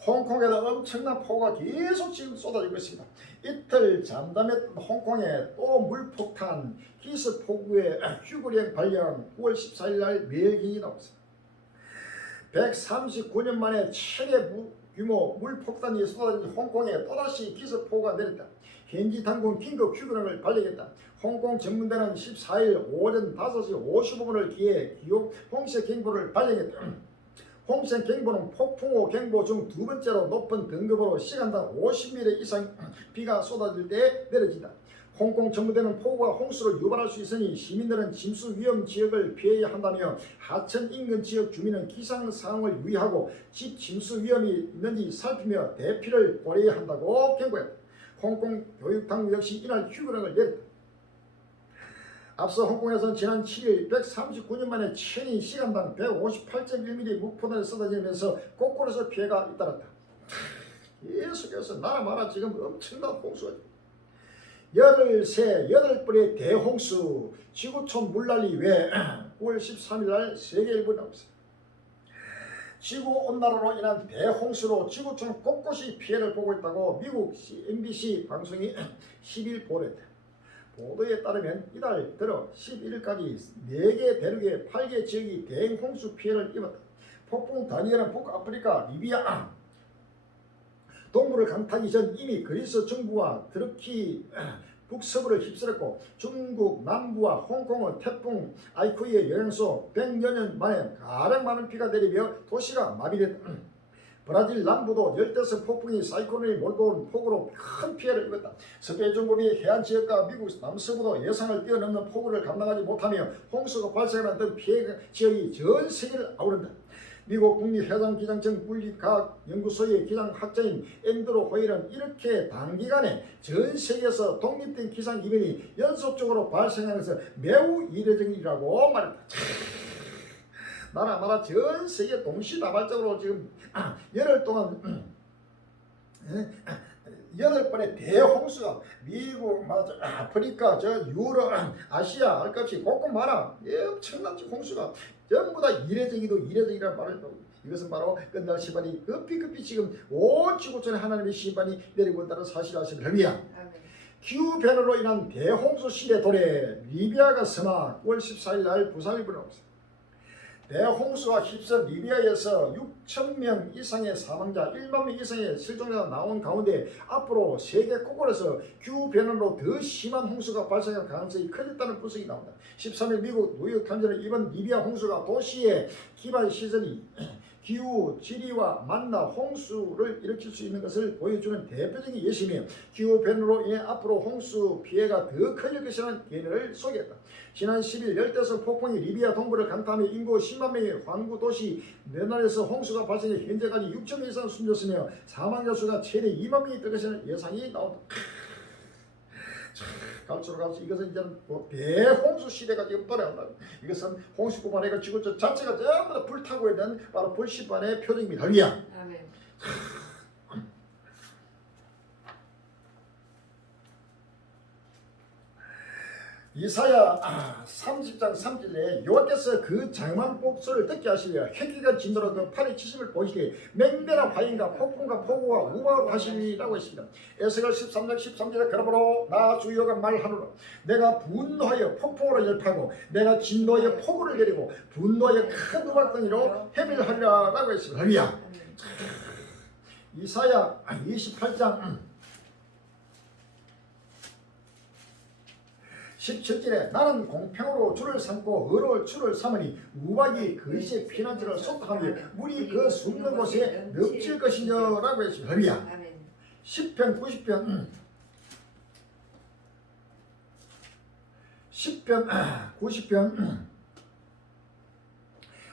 홍콩에도 엄청난 폭우가 계속 지금 쏟아지고 있습니다. 이틀 잠잠했던 홍콩에 또 물폭탄, 기습폭우에 휴거령 발령 9월 14일 날 매일경이 나왔습니다. 139년 만에 최대 규모 물폭탄이 쏟아진 홍콩에 또다시 기습폭우가 내렸다. 현지 당국은 긴급 휴거령을 발령했다. 홍콩 전문대는 14일 오전 5시 55분을 기해 기록 홍색 경보를 발령했다. 홍색 경보는 폭풍우 경보 중 두 번째로 높은 등급으로 시간당 50mm 이상 비가 쏟아질 때 내려진다. 홍콩 정부대는 폭우가 홍수를 유발할 수 있으니 시민들은 침수 위험 지역을 피해야 한다며 하천 인근 지역 주민은 기상 상황을 유의하고 집 침수 위험이 있는지 살피며 대피를 고려해야 한다고 경고했다. 홍콩 교육당국 역시 이날 휴거령을 내렸다. 앞서 홍콩에서는 지난 7일 139년 만에 최인 시간당 158.1mm 물폭탄이 쏟아지면서 곳곳에서 피해가 잇따랐다. 계속해서 나라마다 지금 엄청난 홍수가 13, 8번의 대홍수, 지구촌 물난리 외 9월 13일 날 세계일보에 나왔습니다. 지구온난화로 인한 대홍수로 지구촌 곳곳이 피해를 보고 있다고 미국 MBC 방송이 10일 보도했다. 보도에 따르면 이달 들어 11일까지 4개 대륙의 8개 지역이 대홍수 피해를 입었다. 폭풍 다니엘은 북아프리카, 리비아, 동부를 강타하기 전 이미 그리스 중부와 터키 북서부를 휩쓸었고 중국 남부와 홍콩은 태풍 아이쿠이의 영향소 100여 년 만에 가장 많은 비가 내리며 도시가 마비됐다. 브라질 남부도 열대성 폭풍이 사이클론이 몰고 온 폭우로 큰 피해를 입었다. 서해중국이 해안 지역과 미국 남서부도 예상을 뛰어넘는 폭우를 감당하지 못하며 홍수가 발생하는 등 피해 지역이 전 세계를 아우른다. 미국 국립해상기상청 물리과학 연구소의 기상학자인 앤드루 호일은 이렇게 단기간에 전 세계에서 독립된 기상 이변이 연속적으로 발생하면서 매우 이례적이라고 말했다. 나라 전 세계 동시다발적으로 지금 열흘 동안 8번의 대홍수가 미국, 아프리카, 유럽, 아시아 할 것 없이 곳곳 많아. 엄청난 홍수가 전부 다 이례적이도 이례적이라는 말을 하고, 이것은 바로 끝날 시반이 급히 지금 온 지구촌에 하나님의 심판이 내리고 있다는 사실을 아시면 합니다. 기후 변화로 인한 대홍수 시대 도래 리비아가 서막 9월 14일 날 부상을 불어옵니다. 대홍수와 휩쓸 리비아에서 6,000명 이상의 사망자, 1만 명 이상의 실종자가 나온 가운데 앞으로 세계 곳곳에서 기후변화로 더 심한 홍수가 발생할 가능성이 커졌다는 분석이 나온다. 13일 미국 뉴욕타임즈는 이번 리비아 홍수가 도시의 기반 시설이 기후 지리와 만나 홍수를 일으킬 수 있는 것을 보여주는 대표적인 예시며 기후변화로 인해 앞으로 홍수 피해가 더 커질 것이라는 견해를 소개했다. 지난 10일 열대성 폭풍이 리비아 동부를 강타하며 인구 10만 명의 황구 도시 네날에서 홍수가 발생해 현재까지 6천 명 이상 숨졌으며 사망자 수가 최대 2만 명이 될 것이라는 예상이 나온다. 갈수록 이것은 이제 대홍수 시대가 지금 돌아온다. 이것은 홍수뿐만 아니라 지구 자체가 전부 다 불타고 있는 바로 불심판의 표징입니다. 할렐루야. 아멘. 이사야 30장 3절에 여호와께서 그 장엄한 목소리를 듣게 하시려 획기가 진노로 그 팔의 치심을 보시되 맹렬한 화인과 폭풍과 폭우와 우박으로 하시리라고 했습니다. 에스겔 13장 13절에 그러므로 나 주 여호와가 말하노라 내가 분노하여 폭풍으로 열파고 내가 진노하여 폭우를 내리고 분노하여 큰 우박덩이로 해를 하리라라고 했습니다. 할렐루야. 이사야 28장 17절에 나는 공평으로 줄을 삼고 의로 줄을 삼으니 우박이 그리스의 피난처를 쏟아하며 물이 그 숨는 곳에 넘칠 것이냐 라고 했습니다. 할렐루야. 10편 90편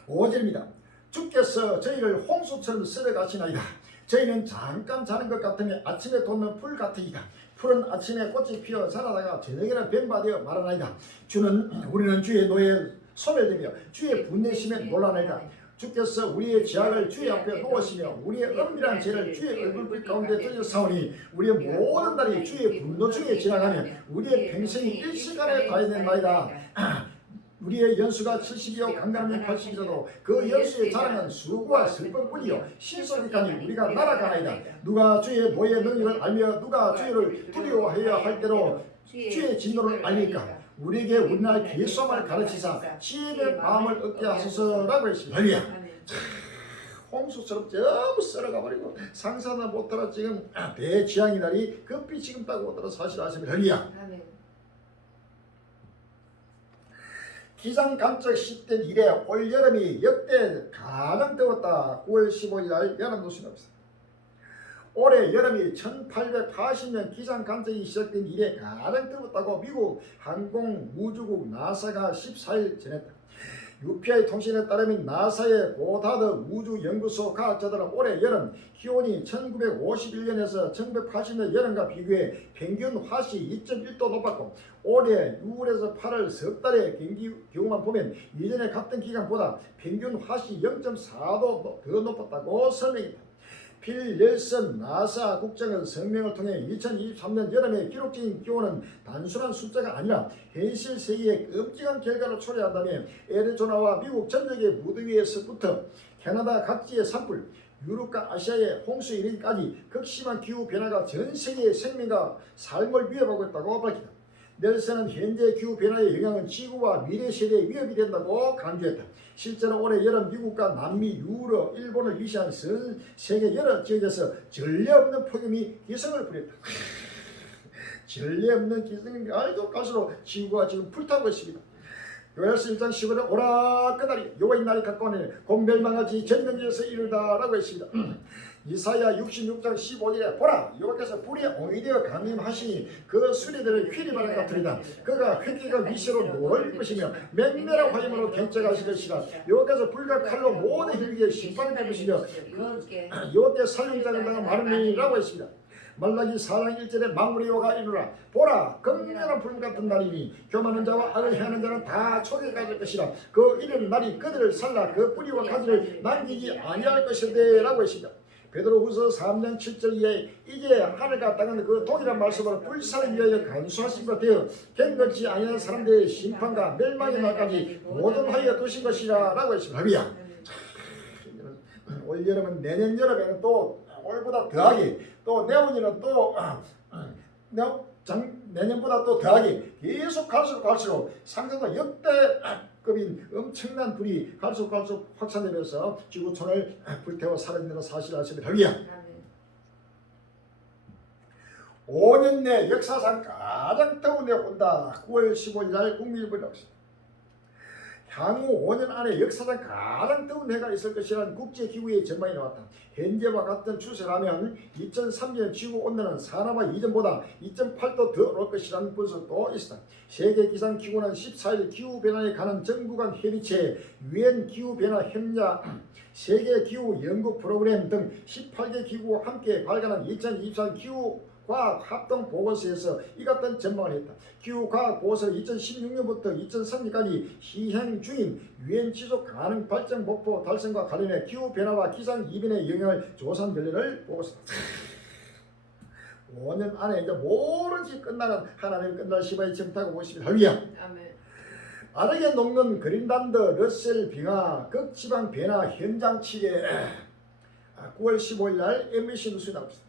5절입니다. 주께서 저희를 홍수처럼 쓸어가시나이다. 저희는 잠깐 자는 것 같으며 아침에 돋는 풀 같으이다. 풀은 아침에 꽃이 피어 자라다가 저녁에는 뱀바되어 말하나이다. 우리는 주의 노에 소멸되며 주의 분내심에 놀라나이다. 주께서 우리의 죄악을 주의 앞에 놓으시며 우리의 은밀한 죄를 주의 얼굴빛 가운데 들여사오니 우리의 모든 날이 주의 분노 중에 지나가며 우리의 평생이 일시간에 다해낸나이다. 우리의 연수가 70이요 강간하면 80이라도 그 연수의 자랑은 수고와 슬픔뿐이요 신속이까니 우리가 날아가나이다. 누가 주의 노의 능력을 알며 누가 주의를 두려워해야 할 때로 주의 진노를 알리까. 우리에게 우리나라 계수함을 가르치사 지혜의 마음을 얻게 하소서라고 했습니다. 할렐루야. 홍수처럼 전부 썰어가 버리고 상상도 못하라 지금 대지향이 날이 급히 지금 따고 오더라 사실 아십니까. 할렐루야. 기상관측 시대 이래 올여름이 역대 가장 더웠다. 9월 15일 날 연합뉴스에 나왔습니다. 올해 여름이 1880년 기상관측이 시작된 이래 가장 더웠다고 미국 항공우주국 나사가 14일 전했다. UPI 통신에 따르면 나사의 고다드 우주연구소 과학자들은 올해 여름 기온이 1951년에서 1980년 여름과 비교해 평균 화씨 2.1도 높았고 올해 6월에서 8월 석 달의 경기 기온만 보면 예전의 같은 기간보다 평균 화씨 0.4도 더 높았다고 설명했다. 필 넬슨 나사 국장은 성명을 통해 2023년 여름의 기록적인 기온은 단순한 숫자가 아니라 현실 세계의 끔찍한 결과를 초래한다며 애리조나와 미국 전역의 무더위에서부터 캐나다 각지의 산불, 유럽과 아시아의 홍수 이르기까지 극심한 기후 변화가 전 세계의 생명과 삶을 위협하고 있다고 밝혔다. 넬슨은 현재 기후 변화의 영향은 지구와 미래 세대의 위협이 된다고 강조했다. 실제로 올해 여름 미국과 남미, 유럽, 일본을 위시한 전 세계 여러 지역에서 전례 없는 폭염이 기승을 부렸다. 전례 없는 기승이 알고 갈수록 지구가 지금 불타고 있습니다. 요엘서 1장 15절 오라그날이 여호와의 날이 가까우니 곧 멸망하지 전명지에서 이르다라고 했습니다. 이사야 66장 15절에 보라 여호와께서 불에 옹이되어 강림하시니 그 수레들을 휘리바람 같으리다. 그가 휘기가 미시로 노을 것이며 맹렬한 화염으로 견책하실 것이라. 여호와께서 불과 칼로 모든 힐기에 심판을 베푸시며 여호와께 살림자는 당한 많음이라고 했습니다. 말라기 4장 1절에 만물의 여호와가 이르라 보라 극렬한 불 같은 날이니 교만한 자와 악을 행하는 자는 다 초기에 갈 것이라. 그 이른 날이 그들을 살라 그 뿌리와 가지를 남기지 아니할 것이되 라고 했습니다. 베드로후서 3장 7절 이하에 이제 하늘과 땅은 그 동일한 말씀으로 불사를 위하여 간수하신 것 되어 갱건치 아니한 사람들의 심판과 멸망의 날까지 모든하여 두신 것이라 라고 했습니다. 할렐루야. 올 여름은 내년 여름에는 또 올보다 더하게 또 내후년은 또 내년보다 또 더하게 계속 갈수록 상상과 역대급인 엄청난 불이 갈수록 확산되면서 지구촌을 불태워 사라지는 사실을 아시면 할렐루야. 5년 내 역사상 가장 더운 해가 온다. 9월 15일 날 국민일보에 나왔습니다. 향후 5년 안에 역사상 가장 더운 해가 있을 것이라는 국제기구의 전망이 나왔다. 현재와 같은 추세라면 2030년 지구온난화는 산업화 이전보다 2.8도 더 오를 것이라는 분석도 있었다. 세계기상기구는 14일 기후변화에 관한 정부 간 협의체 유엔 기후변화 협약 세계기후 연구 프로그램 등 18개 기구와 함께 발간한 2024 기후과학 합동보고서에서 이 같은 전망을 했다. 기후과학 보고서는 2016년부터 2030년까지 시행 중인 유엔 지속 가능 발전 목표 달성과 관련해 기후변화와 기상이변의 영향을 조사한 결과를 보고서다. 5년 안에 이제 모든지 끝나는 하나님 끝날 시바에 점타고 보시면 할렐루야. 아멘. 아르게 녹는 그린란드 러셀 빙하 극지방 변화 현장 취재 9월 15일 날 MBC 뉴스에 나옵니다.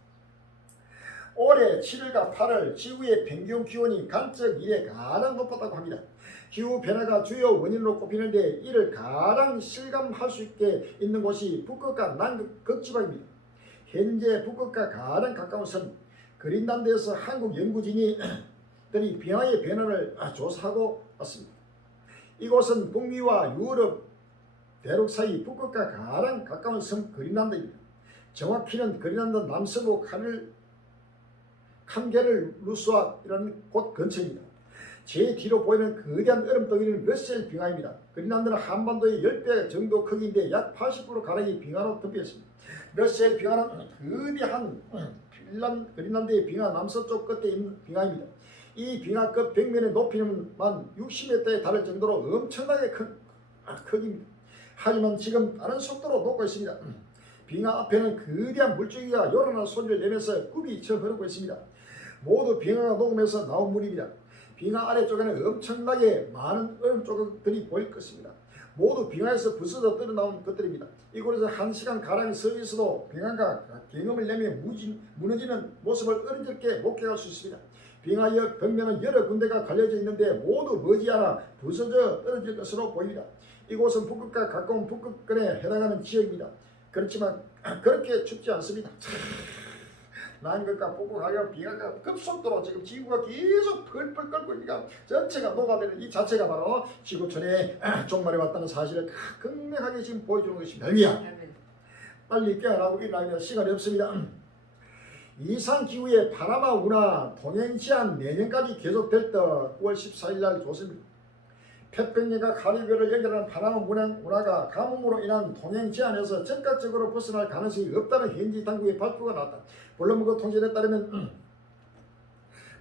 올해 7월과 8월 지구의 평균 기온이 간적 이래 가장 높았다고 합니다. 기후 변화가 주요 원인으로 꼽히는데 이를 가장 실감할 수 있게 있는 곳이 북극과 남극 극지방입니다. 현재 북극과 가장 가까운 섬 그린란드에서 한국 연구진이 빙하의 변화를 조사하고 왔습니다. 이곳은 북미와 유럽 대륙 사이 북극과 가장 가까운 섬 그린란드입니다. 정확히는 그린란드 남서부 캄게를 루스와이라는 곳 근처입니다. 제 뒤로 보이는 거대한 얼음덩이는 러셀 빙하입니다. 그린란드는 한반도의 10배 정도 크기인데 약 80% 가량이 빙하로 덮여 있습니다. 러셀 빙하는 거대한 그린란드의 빙하 남서쪽 끝에 있는 빙하입니다. 이 빙하 끝 벽면의 높이는 만 60m에 달할 정도로 엄청나게 큰 크기입니다. 하지만 지금 다른 속도로 녹고 있습니다. 빙하 앞에는 거대한 물줄기가 요란한 소리를 내면서 굽이 쳐 흐르고 있습니다. 모두 빙하가 녹으면서 나온 물입니다. 빙하 아래쪽에는 엄청나게 많은 얼음 조각들이 보일 것입니다. 모두 빙하에서 부서져 떨어나온 것들입니다. 이곳에서 1시간 가량 서 있어도 빙하가 경험을 내며 무너지는 모습을 어른스럽게 목격할 수 있습니다. 빙하의 벽면은 여러 군데가 갈려져 있는데 모두 머지않아 부서져 떨어질 것으로 보입니다. 이곳은 북극과 가까운 북극권에 해당하는 지역입니다. 그렇지만 그렇게 춥지 않습니다. 남극과 북극하여 빙하가 급속도로 지금 지구가 계속 펄펄 끓고 있으니까 전체가 녹아내는 이 자체가 바로 지구촌에 종말이 왔다는 사실을 극명하게 지금 보여주는 것입니다. 할렐루야. 빨리 깨어나고 일어나면 시간이 없습니다. 이상기후의 파나마 운하 동행 제한 내년까지 계속될 때 9월 14일 날 조사입니다. 태평양과 카리브해를 연결하는 파나마 운하가 가뭄으로 인한 동행 제한에서 즉각적으로 벗어날 가능성이 없다는 현지 당국의 발표가 나왔다. 블룸버그 통신에 따르면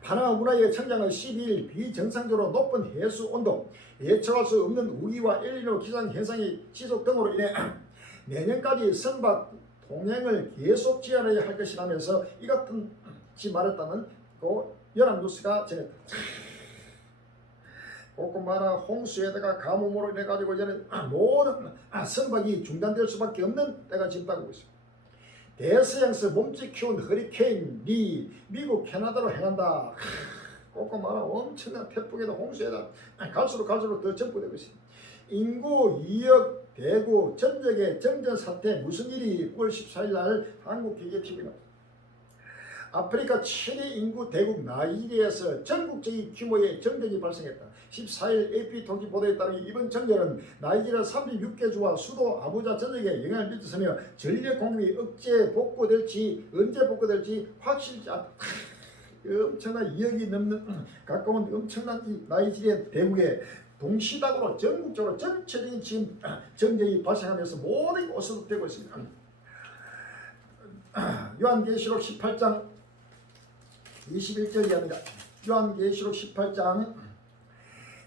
파나마 운하의 청량은 12일 비정상적으로 높은 해수 온도, 예측할 수 없는 우기와 엘니뇨 기상 현상이 지속 등으로 인해 내년까지 선박 동행을 계속 제한해야 할 것이라면서 이 같은 지 말했다는 연합뉴스가 전했다. 고구마나 홍수에다가 가뭄으로 인해 가지고 이제는 모든 선박이 중단될 수밖에 없는 때가 지금 다가오고 있습니다. 대서양에서 몸집 키운 허리케인 리 미국 캐나다로 향한다. 고구마나 엄청난 태풍에다 홍수에다 갈수록 더 전포되고 있습니다. 인구 2억 대구 전역의 정전 사태 무슨 일이 9월 14일 날 한국기계TV가 나옵니다. 아프리카 최대 인구 대국 나이지리아에서 전국적인 규모의 정전이 발생했다. 14일 AP 통신 보도에 따르면 이번 정전은 나이지리아 36개 주와 수도 아부자 전역에 영향을 미쳤으며 전력 공급이 언제 복구될지 확실치 않다. 엄청난 2억이 넘는 가까운 엄청난 나이지리아 대국에 동시다구로 전국적으로 전체적인 지금 정전이 발생하면서 모든 곳으로 되고 있습니다. 요한계시록 18장 21절이 합니다. 요한계시록 18장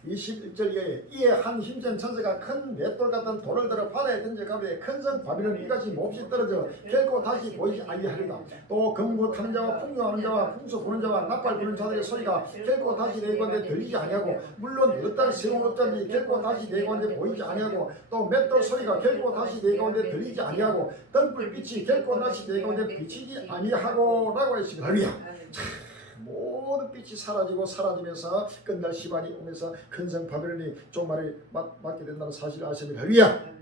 21절 이에 한 힘센 천사가 큰 맷돌 같은 돌을 들어 바다에 던져가되 큰성 바빌론 이같이 몹시 떨어져 결코 다시 보이지 아니하리라. 또 금고 타는 자와 풍요하는 자와 풍수 부는 자와 나팔 부는 자들의 소리가 결코 다시 내 가운데 들리지 아니하고 물론 어떤 세운 업자들이 결코 다시 내 가운데 보이지 아니하고 또 맷돌 소리가 결코 다시 내 가운데 들리지 아니하고 등불 빛이 결코 다시 내 가운데 비치지 아니하고 라고 했습니다. 할렐루야. 모든 빛이 사라지고 사라지면서 끝날 시간이 오면서 큰성 바벨론이 종말을 맞게 된다는 사실을 아십니다. 할렐루야.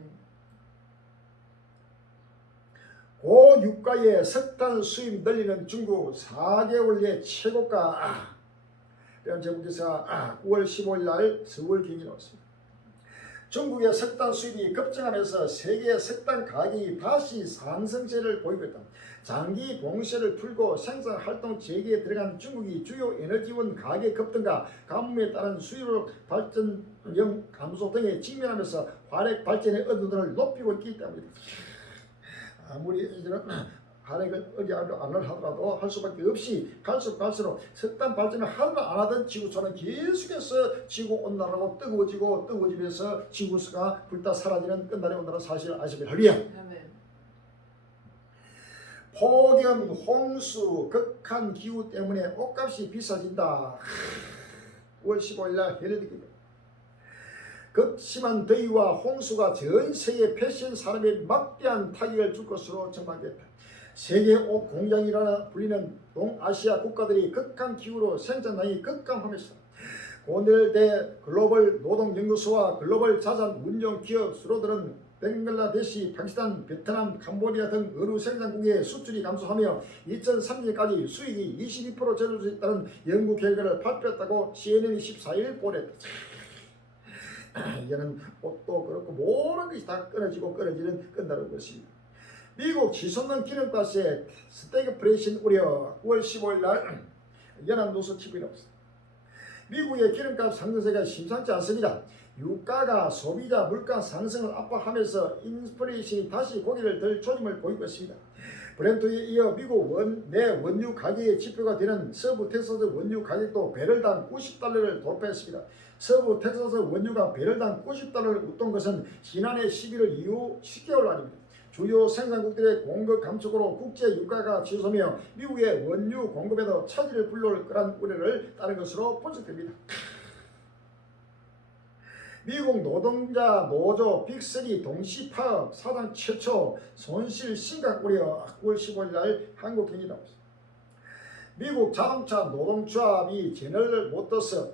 고 유가의 석탄 수입 늘리는 중국 4개월의 최고가 제국에서 9월 15일 날 서울 경이 나왔습니다. 중국의 석탄 수입이 급증하면서 세계 석탄 가격이 다시 상승세를 보이고 있다. 장기 봉쇄를 풀고 생산 활동 재개에 들어간 중국이 주요 에너지원 가격 급등과 가뭄에 따른 수요 발전형 감소 등에 직면하면서 화력 발전의 의존도를 높이고 있기 때문이다. 아무리 이제는 화력을 의뢰를 안 하더라도 할 수밖에 없이 갈수록 석탄 발전을 하든 안 하든 지구촌은 계속해서 지구온난화로 뜨거워지면서 지구가 불타 사라지는 끝날이 온다는 사실을 아십니다. 할렐루야. 폭염, 홍수, 극한 기후 때문에 옷값이 비싸진다. 9월 15일 날 헤르디입니다. 극심한 더위와 홍수가 전 세계 패션 산업에 막대한 타격을 줄 것으로 전망됐다. 세계 옷 공장이라 불리는 동아시아 국가들이 극한 기후로 생산량이 급감하면서 고넬대 글로벌 노동연구소와 글로벌 자산 운용 기업 수로들은 벵글라데시, 파키스탄, 베트남, 캄보디아 등 어느 생산국의 수출이 감소하며 2030년까지 수익이 22% 줄어들 수 있다는 연구 결과를 발표했다고 CNN이 14일 보냈다. 이제는 옷도 그렇고 모든 것이 다 끊어지는 끝나는 것입니다. 미국 치솟는 기름가스의 스태그플레이션 우려 9월 15일 날 연합뉴스 TV에 나왔습니다. 미국의 기름값 상승세가 심상치 않습니다. 유가가 소비자 물가 상승을 압박하면서 인플레이션이 다시 고개를 들 조짐을 보이고 있습니다. 브렌트에 이어 미국 내 원유 가격의 지표가 되는 서부 텍사스 원유 가격도 배럴당 $90를 돌파했습니다. 서부 텍사스 원유가 배럴당 $90를 웃돈 것은 지난해 11월 이후 10개월 아닙니다. 주요 생산국들의 공급 감축으로 국제 유가가 치솟으며 미국의 원유 공급에도 차질을 불러올 거란 우려를 따른 것으로 분석됩니다. 미국 노동자 노조 빅3 동시 파업 사상 최초 손실 심각 우려 9월 15일 날 한국경이 나왔습니다. 미국 자동차 노동조합이 제너럴 모터스,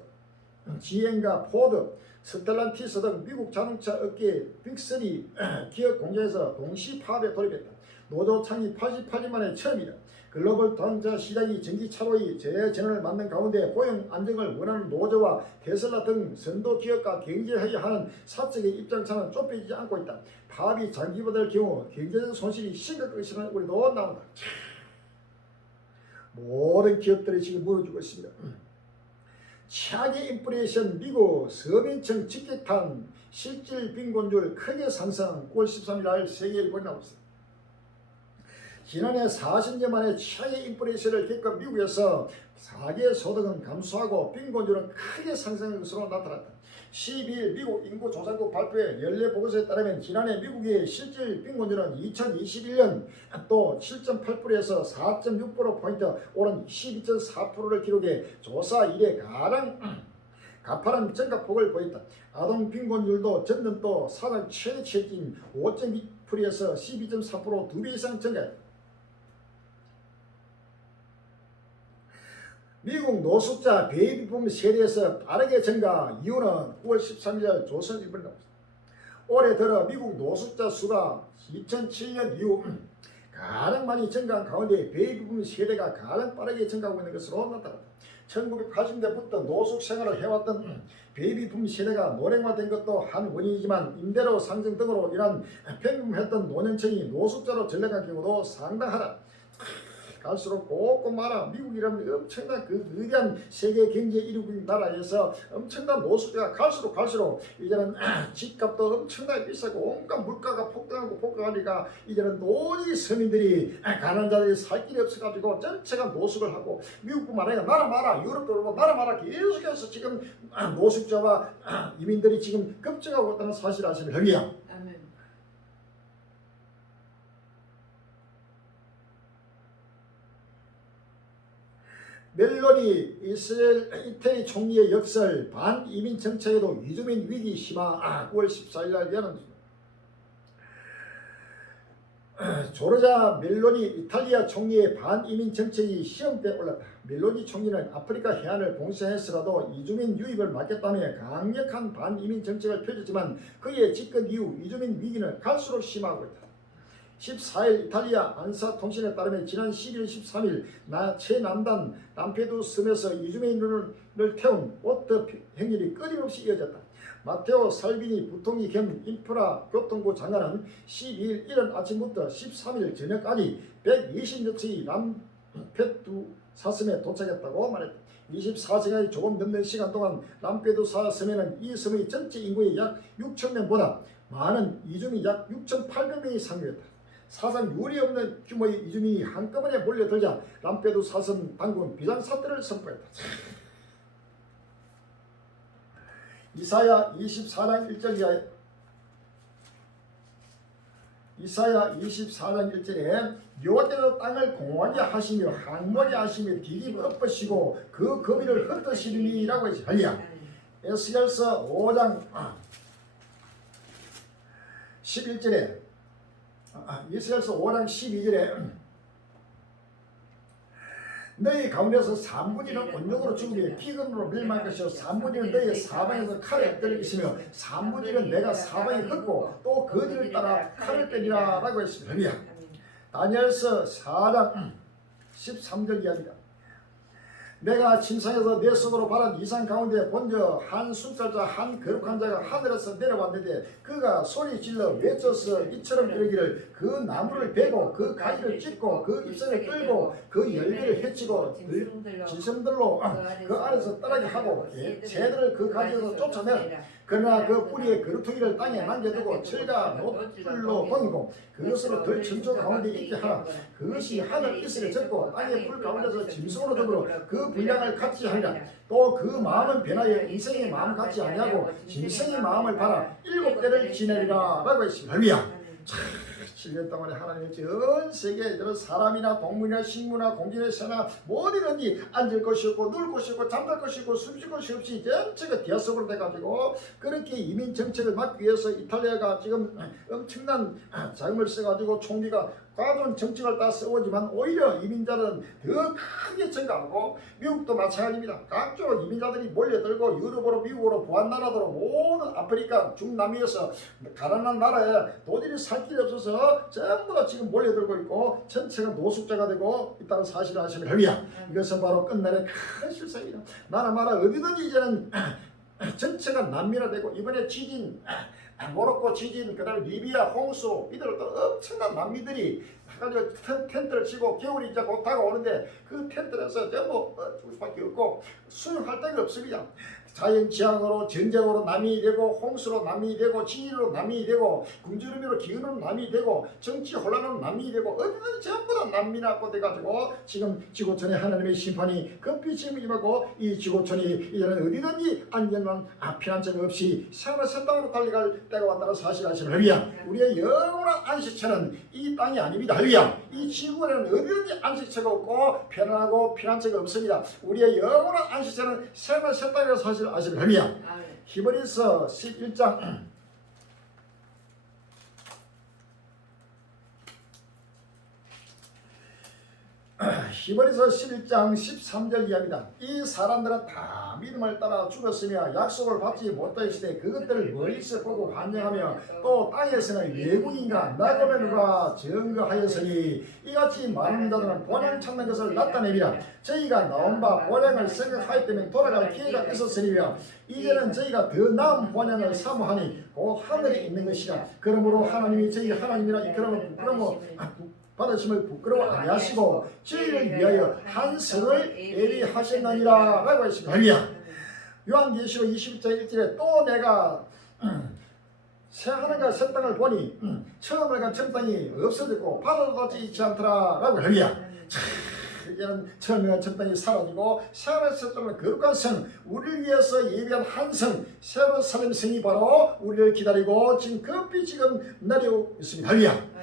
GM과 포드, 스텔란티스 등 미국 자동차 업계 빅3 기업 공장에서 동시 파업에 돌입했다. 노조 창립 88년 만에 처음이다. 글로벌 자동차 시장이 전기차로의 재전환을 맞는 가운데 고용 안정을 원하는 노조와 테슬라 등 선도 기업과 경쟁하게 하는 사측의 입장차는 좁혀지지 않고 있다. 파업이 장기화될 경우 경제적 손실이 심각할 것이라는 우려도 나온다. 모든 기업들이 지금 무너지고 있습니다. 최악의 인플레이션 미국 서민층 직격탄 실질 빈곤율 크게 상승 9월 13일 날 세계일보에 나왔습니다. 지난해 40년 만에 최악의 인플레이션을 겪은 미국에서 사계 소득은 감소하고 빈곤율은 크게 상승한 것으로 나타났다. 12일 미국 인구조사국 발표의 연례 보고서에 따르면 지난해 미국의 실질 빈곤율은 2021년 또 7.8%에서 4.6%포인트 오른 12.4%를 기록해 조사 이래 가장 가파른 증가폭을 보였다. 아동 빈곤율도 전년 또 사상 최대치인 5.2%에서 12.4% 2배 이상 증가했다. 미국 노숙자 베이비붐 세대에서 빠르게 증가 이유는 9월 13일 조선일보에 나왔습니다. 올해 들어 미국 노숙자 수가 2007년 이후 가장 많이 증가한 가운데 베이비붐 세대가 가장 빠르게 증가하고 있는 것으로 나타났다. 1980년대부터 노숙 생활을 해왔던 베이비붐 세대가 노령화된 것도 한 원인이지만 임대료 상승 등으로 인한 평범했던 노년층이 노숙자로 전락한 경우도 상당하다. 갈수록 꼭 말아 미국이라는 엄청난 그 위대한 세계 경제 1위 나라에서 엄청난 노숙자가 갈수록 이제는 집값도 엄청나게 비싸고 온갖 물가가 폭등하니까 이제는 도저히 서민들이 가난한 자들이 살 길이 없어가지고 전체가 노숙을 하고 미국뿐만 아니라 나라 마라 유럽도 그렇고 나라 마라 계속해서 지금 노숙자와 이민들이 지금 급증하고 있다는 사실 아시는 겁니다. 아멘. 멜로니 이태리 총리의 역설 반이민 정책에도 이주민 위기 심화 9월 14일 날 여는 조르자 멜로니 이탈리아 총리의 반이민 정책이 시험대에 올랐다. 멜로니 총리는 아프리카 해안을 봉쇄해서라도 이주민 유입을 막겠다며 강력한 반이민 정책을 펼쳤지만 그의 집권 이후 이주민 위기는 갈수록 심화하고 있다. 14일 이탈리아 안사 통신에 따르면 지난 11일 13일 최남단 람페두 섬에서 이주민을 태운 보트 행렬이 끊임없이 이어졌다. 마테오 살비니 부통리 겸 인프라 교통부 장관은 12일 이른 아침부터 13일 저녁까지 120여 척이 람페두사 섬에 도착했다고 말했다. 24시간이 조금 넘는 시간 동안 람페두사 섬에는 이 섬의 전체 인구의 약 6,000명보다 많은 이주민 약 6,800명이 상륙했다. 사상 유례 없는 규모의 이주민이 한꺼번에 몰려들자 람페두사 섬 당국은 비상사태를 선포했다. 이사야 24장 1절에 여호와께서 땅을 공하게 하시며 항모게 하시며 뒤집어 엎으시고 그 거미를 흩으시리니라고 했지. 할렐루야. 에스겔서 5장 11절에 이스라엘서 5장 12절에 너희 가운데서 3분의 1은 온역으로 죽으며 피근으로 멸망할 것이요 3분의 1은 너희 사방에서 칼에 때릴 것이며 3분의 1은 내가 사방에 흩고 또 그들을 따라 칼을 때리라 라고 했습니다. 다니엘서 4장 13절 이야기다. 내가 침상에서 내 손으로 바란 이상 가운데 본저 한 순찰자 한 거룩한 자가 하늘에서 내려왔는데 그가 소리 질러 외쳐서 이처럼 이르기를 그 나무를 베고 그 가지를 찢고 그 잎사를 끌고 그 열매를 해치고 짐승들로 그 아래서 떠나게 하고 새들을 그 가지에서 쫓아내라. 그러나 그 뿌리의 그루터기를 땅에 남겨두고 철과 노풀로 봉이고 그것으로 덜 천조 가운데 있게 하라. 그것이 하늘 이슬에 젖고 땅의 불 가운데서 짐승으로 더불어 그 분량을 같이 하리라. 또 그 마음은 변하여 인생의 마음 같지 아니하고 짐승의 마음을 바라 7대를 지내리라 라고 했습니다. 할렐루야. 7년 동안에 하나님의 전 세계에 사람이나 동물이나 식물이나 공기나 새나 뭐든지 앉을 것이 없고 누울 것이 없고 잠잘 것이 없고 숨쉴 것이 없이 전체가 대속으로 돼가지고 그렇게 이민 정책을 막기 위해서 이탈리아가 지금 엄청난 자금을 써가지고 총리가 과도한 정책을 다 써오지만 오히려 이민자는 더 크게 증가하고 미국도 마찬가지입니다. 각종 이민자들이 몰려들고 유럽으로 미국으로 보안나라로 모든 아프리카 중남미에서 가난한 나라에 도저히 살 길이 없어서 전부 다 지금 몰려들고 있고 전체가 노숙자가 되고 있다는 사실을 아시면 합니다. 이것은 바로 끝날의 큰 실상입니다. 나라 마라 어디든지 이제는 전체가 난민화되고 이번에 지진 모로코 지진 그다음에 리비아 홍수 이들 또 엄청난 난민들이 가지고 텐트를 치고 겨울이 이제 곧 다가오는데 그 텐트에서 전부 죽을 수밖에 없고 수용할 데가 없습니다. 자연재앙으로 전쟁으로 난민이 되고 홍수로 난민이 되고 지진으로 난민이 되고 굶주림으로 기근으로 난민이 되고 정치 혼란으로 난민이 되고 어디든 전부 다 난민하고 돼가지고 지금 지구촌에 하나님의 심판이 급히 지금 임하고 이 지구촌이 이제는 어디든지 안전한 피난처가 없이 생활의 새 땅으로 달려갈 때가 왔다는 사실 아시면 할렐루야. 우리의 영원한 안식처는 이 땅이 아닙니다. 할렐루야. 이 지구에는 어디든지 안식처가 없고 편안하고 피난처가 없습니다. 우리의 영원한 안식처는 생활의 새 땅이라는 사실 아시면 할렐루야. 히브리서 11장 히브리서 11장 13절 이야기다. 이 사람들은 다 믿음을 따라 죽었으며 약속을 받지 못하였으되 그것들을 멀리서 보고 환영하며 또 땅에서는 외국인과 나그네가 증거하였으니 이같이 많은 자들은 본향 찾는 것을 나타내리라. 저희가 나온 바 본향을 생각하였다면 돌아갈 기회가 있었으리며 이제는 저희가 더 나은 본향을 사모하니 곧 하늘에 있는 것이라. 그러므로 하나님이 저희 하나님이라 그러므로 받으심을 부끄러워 아니하시고 저희를 위하여 한 성을 예비하셨느니라 라고 했습니다. 할렐루야. 요한계시록 21장 1절에 또 내가 새 하늘과 새 땅을 보니 처음을 간 첫 땅이 없어졌고 바다도 같이 있지 않더라 라고. 할렐루야. 이제는 처음에 첫 땅이 사라지고 새 하늘 새 땅은 거룩한 성, 우리를 위해서 예비한 한 성, 새로 살림 성이 바로 우리를 기다리고 지금 급히 지금 내려오고 있습니다. 할렐루야.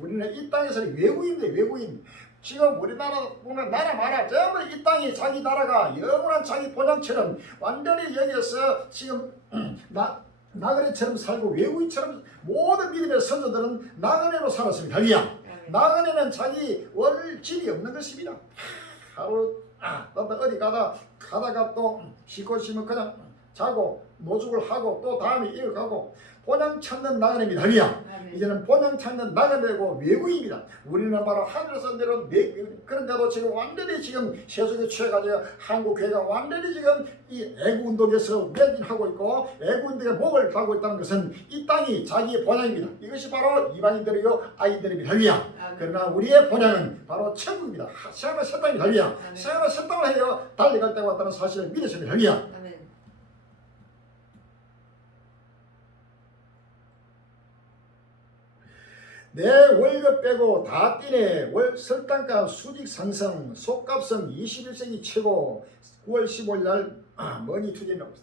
우리는 이 땅에서는 외국인인데 외국인. 지금 우리나라 보면 나라 마라 전부 이 땅이 자기 나라가 영원한 자기 본향처럼 완전히 여기에서 지금 나그네처럼 살고 외국인처럼 모든 믿음의 선조들은 나그네로 살았습니다. 할렐루야. 나그네는 자기 월 집이 없는 것입니다. 하루 어디 가다가 또 쉬고 싶으면 그냥 자고 노숙을 하고 또 다음에 이어가고 본향 찾는 나그네입니다. 할렐루야. 이제는 본향 찾는 나그네고 외국입니다. 우리는 바로 하늘에서 내려온 그런데도 지금 완전히 지금 세속에 취해가지고 한국 교회가 완전히 지금 이 애국운동에서 매진하고 있고 애국운동에 목을 달고 있다는 것은 이 땅이 자기의 본향입니다. 이것이 바로 이방인들이요 아이들입니다. 할렐루야. 그러나 우리의 본향은 바로 천국입니다. 새하늘 새 땅입니다. 할렐루야. 새하늘 새 땅을 해요 달려갈 때가 왔다는 사실을 믿으십니다. 할렐루야. 내 월급 빼고 다 뛰네. 설탕값 수직 상승, 속값은 21세기 최고. 9월 15일 날 머니 투데이 나옵니다.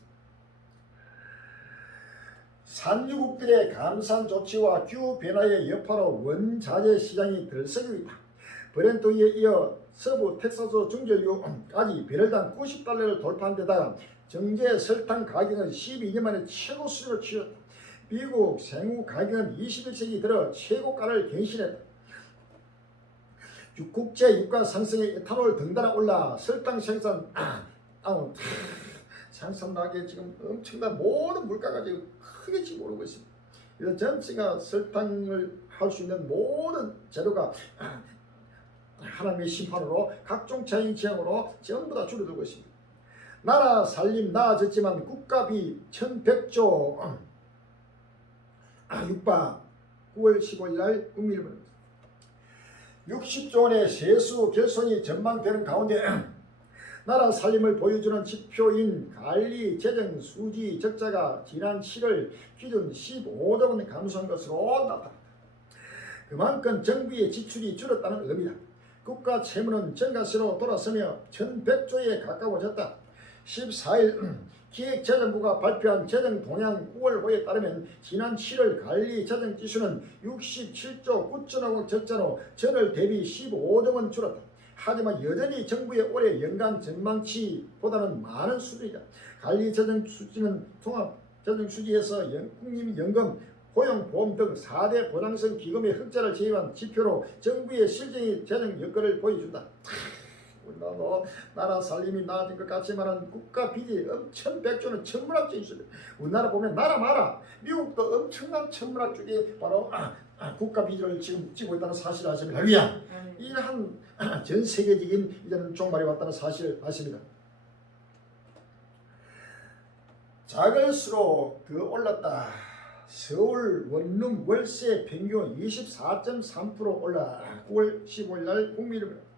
산유국들의 감산 조치와 기후 변화의 여파로 원자재 시장이 들썩이고 있다. 브렌트에 이어 서부 텍사스 중전유까지 배럴당 90달러를 돌파한 데다가 정제 설탕 가격은 12년 만에 최고 수준을 치렀다. 미국 생후 가격은 21세기 들어 최고가를 갱신했다. 국제 유가 상승에 에탄올 등단에 올라 설탕 생산 생산하기에 지금 엄청난 모든 물가가 지금 크게 지금 오르고 있습니다. 그래서 전체가 설탕을 할 수 있는 모든 재료가 하나님의 심판으로 각종 자연 재앙으로 전부 다 줄어들고 있습니다. 나라 살림 나아졌지만 국가비 1100조 육바 9월 15일 날 국민일보입니다. 60조 원의 세수 결손이 전망되는 가운데 나라 살림을 보여주는 지표인 관리 재정 수지 적자가 지난 7월 기준 15조 원 감소한 것으로 나타났다. 그만큼 정부의 지출이 줄었다는 의미다. 국가 채무는 전가시로 돌아서며 1100조에 가까워졌다. 14일 기획재정부가 발표한 재정동향 9월호에 따르면 지난 7월 관리 재정지수는 67조 9천억 원 적자로 전월 대비 15조 원 줄었다. 하지만 여전히 정부의 올해 연간 전망치보다는 많은 수준이다. 관리 재정 수지는 통합 재정 수지에서 국민연금, 고용보험 등 4대 보장성 기금의 흑자를 제외한 지표로 정부의 실질적인 재정 여건을 보여준다. 우리나라도 나라 살림이 나아진 것 같지만 국가 빚이 엄청 100조는 천문학적인 수준. 우리나라 보면 나라 마라 미국도 엄청난 천문학적인 바로 국가 빚을 지금 지고 있다는 사실을 아십니다. 할렐루야. 이러한 전 세계적인 이제는 종말이 왔다는 사실을 아십니다. 작을수록 더 올랐다. 서울 원룸 월세 평균 24.3% 올라. 9월 15일 날 국민일보입니다.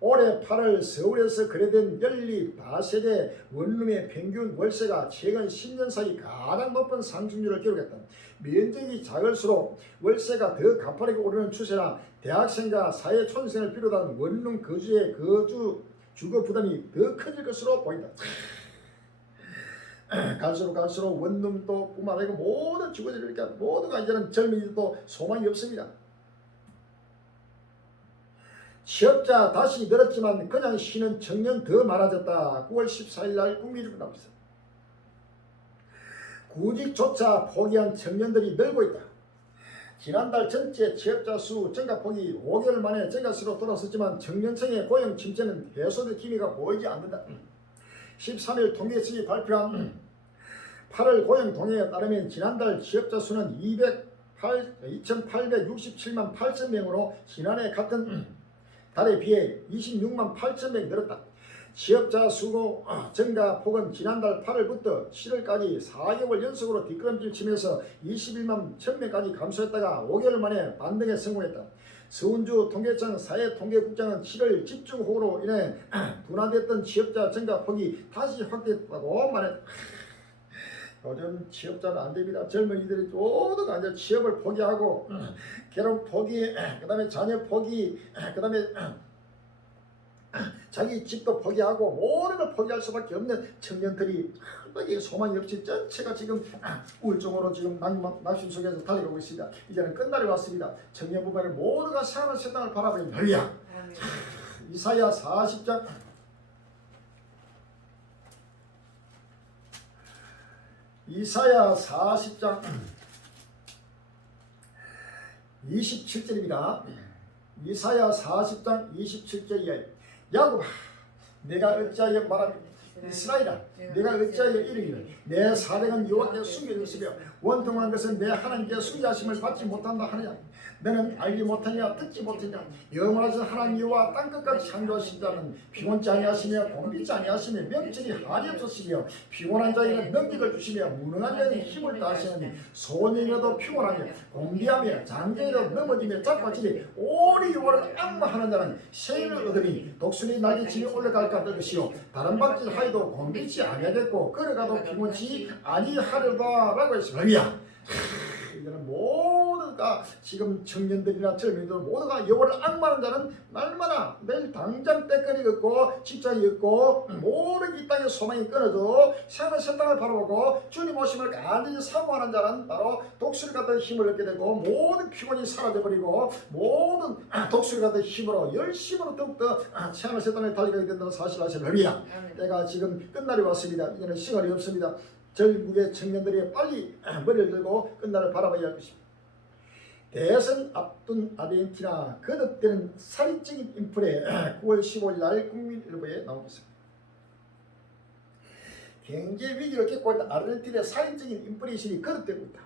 올해 8월 서울에서 거래된 연립 다세대 원룸의 평균 월세가 최근 10년 사이 가장 높은 상승률을 기록했다. 면적이 작을수록 월세가 더 가파르게 오르는 추세라 대학생과 사회초년생을 비롯한 원룸 거주의 주거 부담이 더 커질 것으로 보인다. 갈수록 원룸도 뿐만 아니고 모든 주거지니까 모두가 이제는 젊은이들도 소망이 없습니다. 취업자 다시 늘었지만 그냥 쉬는 청년 더 많아졌다. 9월 14일 날 국민일보 나옵니다. 구직조차 포기한 청년들이 늘고 있다. 지난달 전체 취업자 수 증가폭이 5개월 만에 증가세로 돌아섰지만 청년층의 고용 침체는 해소될 기미가 보이지 않는다. 13일 통계청이 발표한 8월 고용 통계에 따르면 지난달 취업자 수는 2,867만 8천 명으로 지난해 같은 달에 비해 26만 8천 명 늘었다. 취업자 수 증가폭은 지난달 8월부터 7월까지 4개월 연속으로 뒷걸음질 치면서 21만 1천 명까지 감소했다가 5개월 만에 반등에 성공했다. 서운주 통계청 사회통계국장은 7월 집중호우로 인해 둔화됐던 취업자 증가 폭이 다시 확대했다고 말했다. 요즘 취업자는 안 됩니다. 젊은이들이 모두가 이제 취업을 포기하고 결혼 포기, 그다음에 자녀 포기, 그다음에 자기 집도 포기하고 모든 걸 포기할 수밖에 없는 청년들이 한번에 소망이 없이 전체가 지금 우울증으로 지금 낙심 속에서 달려가고 있습니다. 이제는 끝날이 왔습니다. 청년부부의 모두가 새하늘 새 땅을 바라보는 별이야. 이사야 40장 27절입니다. 이사야 40장 27절에 야곱아 내가 어찌하여 말하며 이스라엘아 내가 어찌하여 이르기를 내 사령은 여호와께 숨겨졌으며 원통한 것은 내 하나님께 순자하심을 받지 못한다 하느냐. 너는 알지 못하냐 듣지 못하냐. 영원하신 하나님 여호와 땅끝까지 창조하신 자는 피곤치 아니하시며 곤비지 아니하시며 명철이 한이 없으시며 피곤한 자에게는 능력을 주시며 무능한 자에게 힘을 다하시느니 소년이라도 피곤하며 곤비하며 장정이라도 넘어지며 자빠지니 오리 여호와를 악마하는 자는 세임을 얻으니 독수리 날개 집에 올라갈까 떨것이요 다른 박질 하여도 곤비지 아니하겠고 걸어가도 피곤치 아니하려다라고 했습니다. 이제는 모두가 지금 청년들이나 젊은이들 모두가 여호와를 악마하는 자는 날마다 내일 당장 때거리 없고 직장이 없고 모든 이 땅의 소망이 끊어져 새하늘 새 땅을 바라보고 주님 오심을 간절히 사모하는 자는 바로 독수리 같은 힘을 얻게 되고 모든 피곤이 사라져버리고 모든 독수리 같은 힘으로 열심으로 더욱더 새하늘 새 땅에 달려가게 된다는 사실을 아시느냐. 때가 지금 끝날이 왔습니다. 이제는 시간이 없습니다. 전국의 청년들이 빨리 머리를 들고 끝날을 바라봐야 할 것입니다. 대선 앞둔 아르헨티나 거듭되는 살인적인 인플레 9월 15일 날 국민일보에 나오겠습니다. 경제 위기를 겪고 있는 아르헨티나의 살인적인 인플레이션이 거듭되고 있다.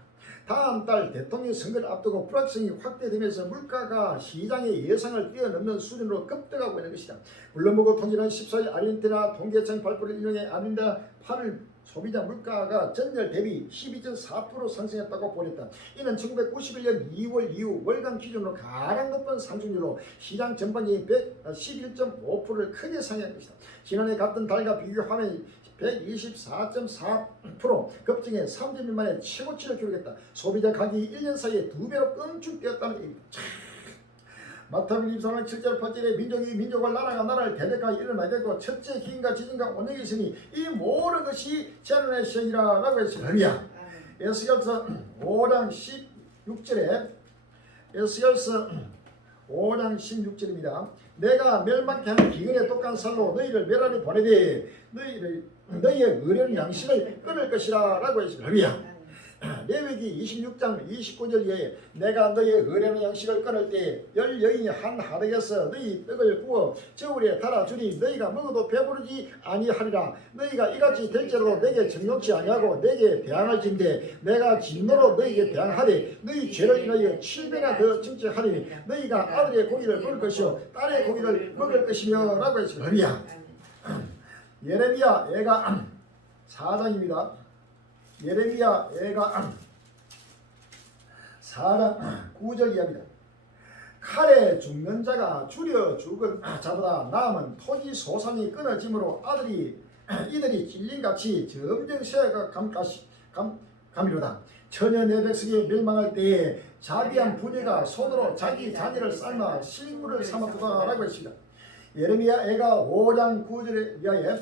다음 달 대통령 선거를 앞두고 불확실성이 확대되면서 물가가 시장의 예상을 뛰어넘는 수준으로 급등하고 있는 것이다. 블룸버그 통신은 14일 아르헨티나 통계청 발표를 인용해 아르헨티나 8월 소비자 물가가 전년 대비 12.4% 상승했다고 보냈다. 이는 1991년 2월 이후 월간 기준으로 가장 높은 상승률로 시장 전반기 111.5%를 크게 상회한 것이다. 지난해 같은 달과 비교하면 124.4% 급증해 3년 만에 최고치를 기록했다. 소비자 가격이 1년 사이에 2배로 껑충 뛰었다는 얘기입니다. 마타빌 입사는 7절 8절에 민족이 민족을 나라가 나라를 대적하여 일어나겠고 첫째 기인과 지진과 온역이 있으니 이 모든 것이 재난의 시이라 라고 했습니다. 에스겔서 5장 16절에 에스겔서 5장 16절입니다. 내가 멸망케 하는 기근의 독한 살로 너희를 멸하리 보내되 너희의 의뢰는 양식을 끊을 것이라 라고 했습니다. 레위기 26장 29절에 내가 너희의 의뢰는 양식을 끊을 때 열 여인이 한 하덕에서 너희 떡을 구워 저울에 달아주니 너희가 먹어도 배부르지 아니하리라. 너희가 이같이 될지라도 내게 정욕치 아니하고 내게 대항할 진대 내가 진노로 너희에게 대항하되 너희 죄를 인하여 7배나 더 증책하리니 너희가 아들의 고기를 먹을 것이요 딸의 고기를 먹을 것이며 라고 했습니다. 예레미야 애가 4장입니다. 예레미야 애가 4장 9절 이하입니다. 칼에 죽는 자가 줄여 죽은 자보다 나음은 토지 소산이 끊어짐으로 이들이 찔림같이 점점 새가 감이로다. 처녀 내 백성이 멸망할 때에 자비한 부녀가 손으로 자기 자녀를 삶아 실물을 삼았다라고 했습니다. 예레미야 애가 5장 9절에 의하여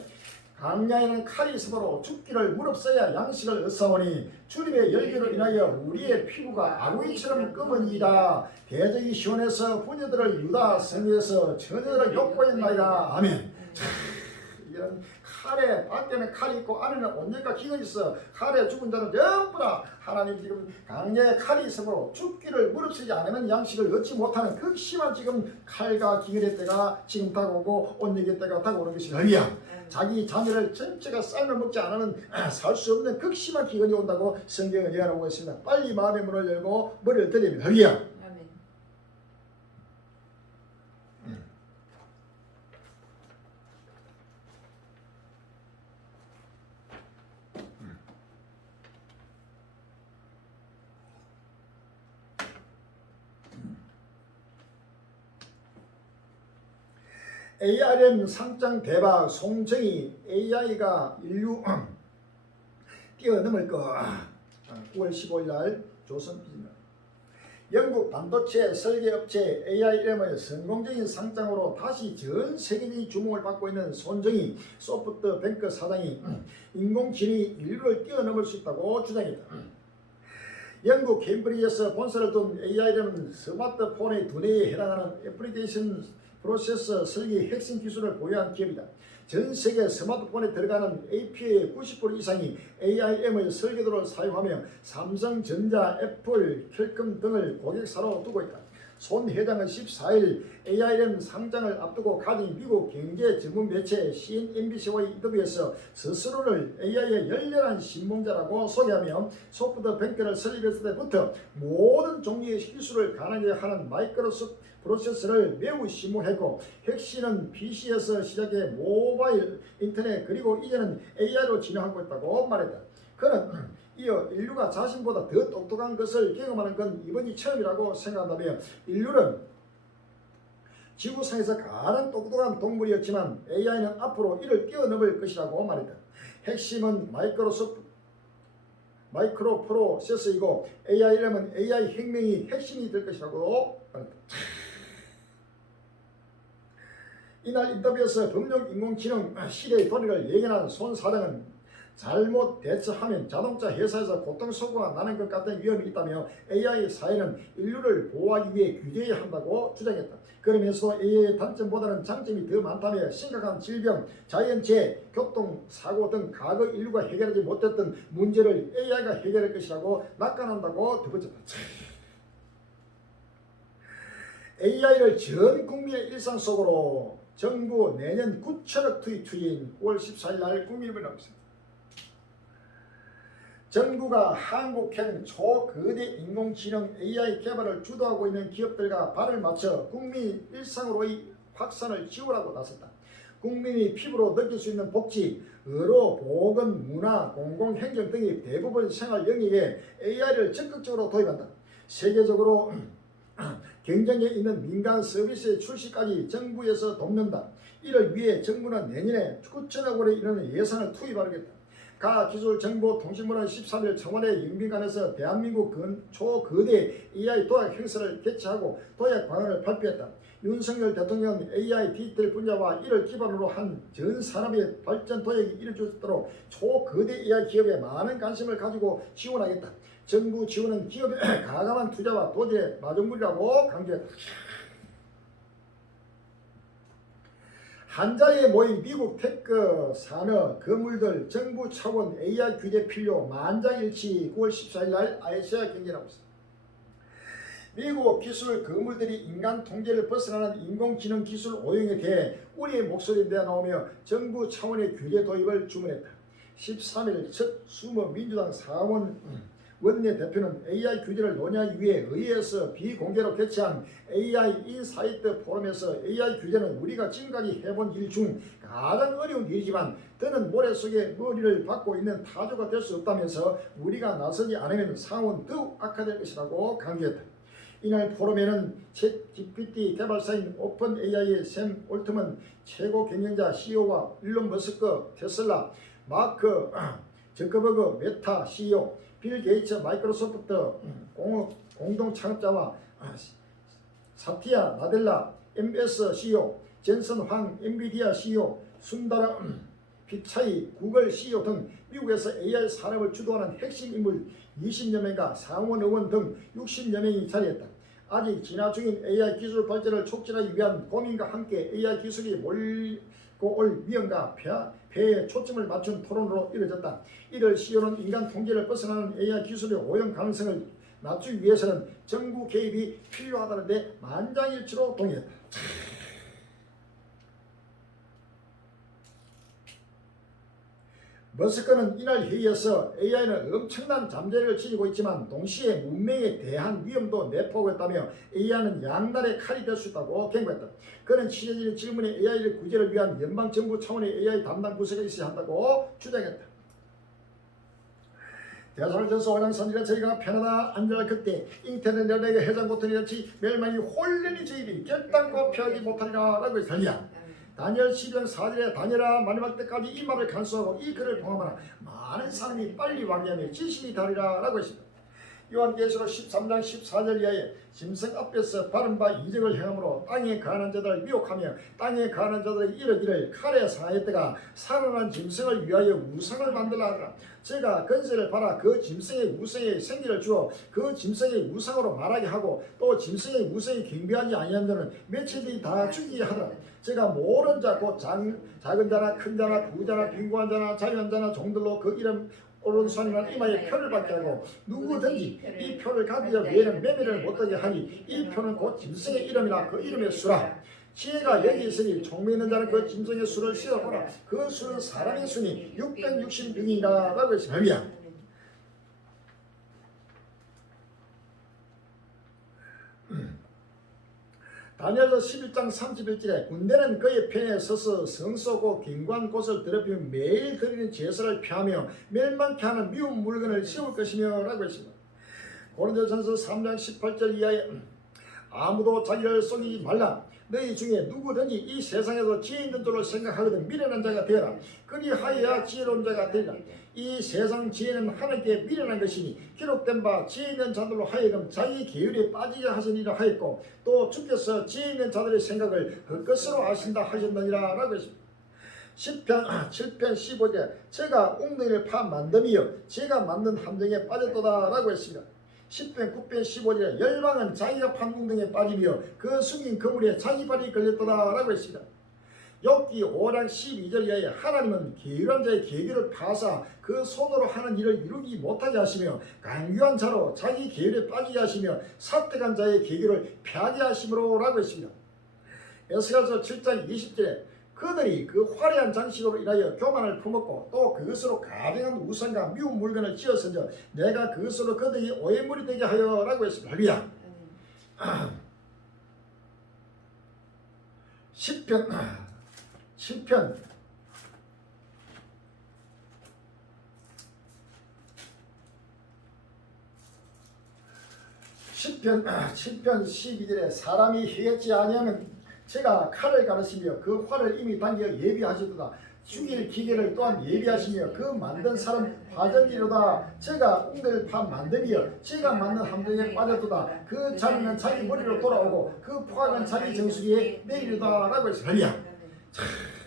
강야에는 칼이 있으므로 죽기를 무릅써야 양식을 얻사오니 주님의 열기로 인하여 우리의 피부가 아구이처럼 검은이다. 대적이 시온에서 부녀들을 유다 성에서 처녀들을 욕보했나이다. 아멘. 이런 칼에 밖에는 칼이 있고 안에는 온역과 기근이 있어. 칼에 죽은 자는 전부 다 하나님 지금 강야에 칼이 있으므로 죽기를 무릅쓰지 않으면 양식을 얻지 못하는 극심한 지금 칼과 기근의 때가 지금 다가오고 온역의 때가 다가오는 것이 아니야. 자기 자녀를 전체가 쌀을 먹지 않으면 살 수 없는 극심한 기근이 온다고 성경은 예언하고 있습니다. 빨리 마음의 문을 열고 머리를 들리면 허리야. ARM 상장 대박 송정이 AI가 인류 뛰어넘을 거. 9월 15일 날 조선비즈널. 영국 반도체 설계업체 ARM의 성공적인 상장으로 다시 전 세계적인 주목을 받고 있는 손정희 소프트뱅크 사장이 인공지능이 인류를 뛰어넘을 수 있다고 주장했다. 영국 캠브리지에서 본사를 둔 ARM은 스마트폰의 두뇌에 해당하는 애플리케이션 프로세서 설계 핵심 기술을 보유한 기업이다. 전 세계 스마트폰에 들어가는 API의 90% 이상이 ARM의 설계도를 사용하며 삼성전자, 애플, 퀄컴 등을 고객사로 두고 있다. 손 회장은 14일 ARM 상장을 앞두고 가진 미국 경제 전문 매체 CNBC와의 인터뷰에서 스스로를 AI의 열렬한 신봉자라고 소개하며 소프트뱅크를 설립했을 때부터 모든 종류의 기술을 가능하게 하는 마이크로소프트 프로세서를 매우 심오했고 핵심은 PC에서 시작해 모바일, 인터넷 그리고 이제는 AI로 진화하고 있다고 말했다. 그는 이어 인류가 자신보다 더 똑똑한 것을 경험하는 건 이번이 처음이라고 생각한다며 인류는 지구상에서 가장 똑똑한 동물이었지만 AI는 앞으로 이를 뛰어넘을 것이라고 말했다. 핵심은 마이크로 프로세서이고 ARM은 AI 혁명이 핵심이 될 것이라고 말했다. 이날 인터뷰에서 범용 인공지능 시대의 도래를 예견한 손 사장은 잘못 대처하면 자동차 회사에서 고통스러움과 나는 것 같은 위험이 있다며 AI 사회는 인류를 보호하기 위해 규제해야 한다고 주장했다. 그러면서 AI의 단점보다는 장점이 더 많다며 심각한 질병, 자연재해, 교통사고 등 과거 인류가 해결하지 못했던 문제를 AI가 해결할 것이라고 낙관한다고 덧붙였다. AI를 전 국민의 일상 속으로 정부 내년 9천억 투입 추진 9월 14일 날 국민일보에 나왔습니다. 정부가 한국형 초거대 인공지능 AI 개발을 주도하고 있는 기업들과 발을 맞춰 국민 일상으로의 확산을 지원하고 나섰다. 국민이 피부로 느낄 수 있는 복지, 의료, 보건, 문화, 공공행정 등의 대부분 생활 영역에 AI를 적극적으로 도입한다. 세계적으로 경쟁력 있는 민간 서비스의 출시까지 정부에서 돕는다. 이를 위해 정부는 내년에 9천억 원에 이르는 예산을 투입하겠다. 가기술정보통신부는 13일 청와대 영빈관에서 대한민국 초거대 AI 도약 행사를 개최하고 도약 방안을 발표했다. 윤석열 대통령은 AI 디지털 분야와 이를 기반으로 한 전 산업의 발전 도약이 이루어질 수 있도록 초거대 AI 기업에 많은 관심을 가지고 지원하겠다. 정부 지원은 기업의 가감한 투자와 도전의 마중물이라고 강조했다. 한자리에 모인 미국 테크 산업 건물들 정부 차원 AI 규제 필요 만장일치 9월 14일 날 아시아 경제라고 있습니다. 미국 기술 건물들이 인간 통제를 벗어나는 인공지능 기술 오용에 대해 우리의 목소리에 나오며 정부 차원의 규제 도입을 주문했다. 13일 첫 수모 민주당 상원 원내대표는 AI 규제를 논의하기 위해 의회에서 비공개로 개최한 AI 인사이트 포럼에서 AI 규제는 우리가 지금까지 해본 일 중 가장 어려운 일이지만 더는 모래 속에 머리를 박고 있는 타조가 될 수 없다면서 우리가 나서지 않으면 상황은 더욱 악화될 것이라고 강조했다. 이날 포럼에는 챗GPT 개발사인 오픈AI의 샘 올트먼 최고 경영자 CEO와 일론 머스크 테슬라, 마크 저커버그 메타 CEO, 빌 게이츠 마이크로소프트 공동 창업자와 사티아 나델라 MS CEO, 젠슨 황 엔비디아 CEO, 순다라 피차이 구글 CEO 등 미국에서 AI 산업을 주도하는 핵심 인물 20여 명과 상원 의원 등 60여 명이 자리했다. 아직 진화 중인 AI 기술 발전을 촉진하기 위한 고민과 함께 AI 기술이 몰고 올 위험과 폐해에 초점을 맞춘 토론으로 이루어졌다. 이를 CEO는 인간 통제를 벗어나는 AI 기술의 오용 가능성을 낮추기 위해서는 정부 개입이 필요하다는 데 만장일치로 동의했다. 머스크는 이날 회의에서 AI는 엄청난 잠재력을 지니고 있지만 동시에 문명에 대한 위험도 내포하고 AI는 양날의 칼이 될 수 있다고 경고했다. 그는 취재진의 질문에 AI 규제를 위한 연방정부 차원의 AI 담당 부서가 있어야 한다고 주장했다. 대사전서 원양선지가 저희가 편하다 안전할 그때 인터넷 연예계 해장 고통이같이 멸망이 홀연히 저희들이 결단코 피하지 못하리라 라고 했습니다. 다니엘 12장 4절에 다니엘아 마지막 때까지 이 말을 간수하고 이 글을 봉함하라. 많은 사람이 빨리 왕래하며 지식이 다리라 라고 했습니다. 요한계시록 13장 14절 이하에 짐승 앞에서 바른 바 이적을 행함으로 땅에 거하는 자들을 미혹하며 땅에 거하는 자들이 이르기를 칼에 상하였다가 살아난 짐승을 위하여 우상을 만들라 하더라. 제가 건세를 받아 그 짐승의 우상에 생기를 주어 그 짐승의 우상으로 말하게 하고 또 짐승의 우상이 경배하지 아니한 자는 며칠이 다 죽이게 하더라. 제가 모든 자 곧 작은 자나 큰 자나 부자나 빈곤한 자나 자유한 자나 종들로 그 이름 오른손이나 이마에 표를 받게 하고 누구든지 이 표를 가지어 외에는 매매를 못하게 하니 이 표는 곧 짐승의 이름이나 그 이름의 수라. 지혜가 여기 있으니 총명 있는 자는 그 짐승의 수를 세어보라. 그 수는 사람의 수니 666이라 라고 했습니다. 다니엘서 11장 31절에 군대는 그의 편에 서서 성소고 견고한 곳을 더럽히며 매일 드리는 제사를 피하며 멸망케 하는 미운 물건을 세울 것이며 라고 했습니다. 고린도전서 3장 18절 이하에 아무도 자기를 속이지 말라. 너희 중에 누구든지 이 세상에서 지혜 있는 줄로 생각하거든 미련한 자가 되어라. 그리하여야 지혜로운 자가 되리라. 이 세상 지혜는 하나님께 미련한 것이니 기록된 바 지혜 있는 자들로 하여금 자기 계율에 빠지게 하시니라 하였고 또 주께서 지혜 있는 자들의 생각을 헛것으로 아신다 하셨느니라 라고 했습니다. 10편 7편 15절 제가 웅덩이를 파 만듦이여 제가 만든 함정에 빠졌도다 라고 했습니다. 10편 9편 15절에 열방은 자기가 판 웅덩이에 빠지며 그 숙인 그물에 자기 발이 걸렸도다 라고 했습니다. 욥기 5장 12절 이하에 하나님은 게으른 자의 계기를 파사 그 손으로 하는 일을 이루지 못하게 하시며 강규한 자로 자기 계율에 빠지게 하시며 사택한 자의 계기를 펴게 하심으로 라고 했습니다. 에스겔서 7장 20절에 그들이 그 화려한 장식으로 인하여 교만을 품었고 또 그것으로 가증한 우상과 미운 물건을 지었으며 내가 그것으로 그들이 오해물이 되게 하여 라고 했습니다. 할렐루야. 10편 7편 12절에 사람이 희겠지 아니하면 제가 칼을 가르치며 그 활을 이미 당겨 예비하시도다. 죽일 기계를 또한 예비하시며 그 만든 사람 화전이로다. 제가 웅덩이를 판 만듦이여 제가 만든 함정에 빠졌도다. 그 자리는 자기 머리로 돌아오고 그 포악은 자기 정수리에 내리리다 라고 했습니다.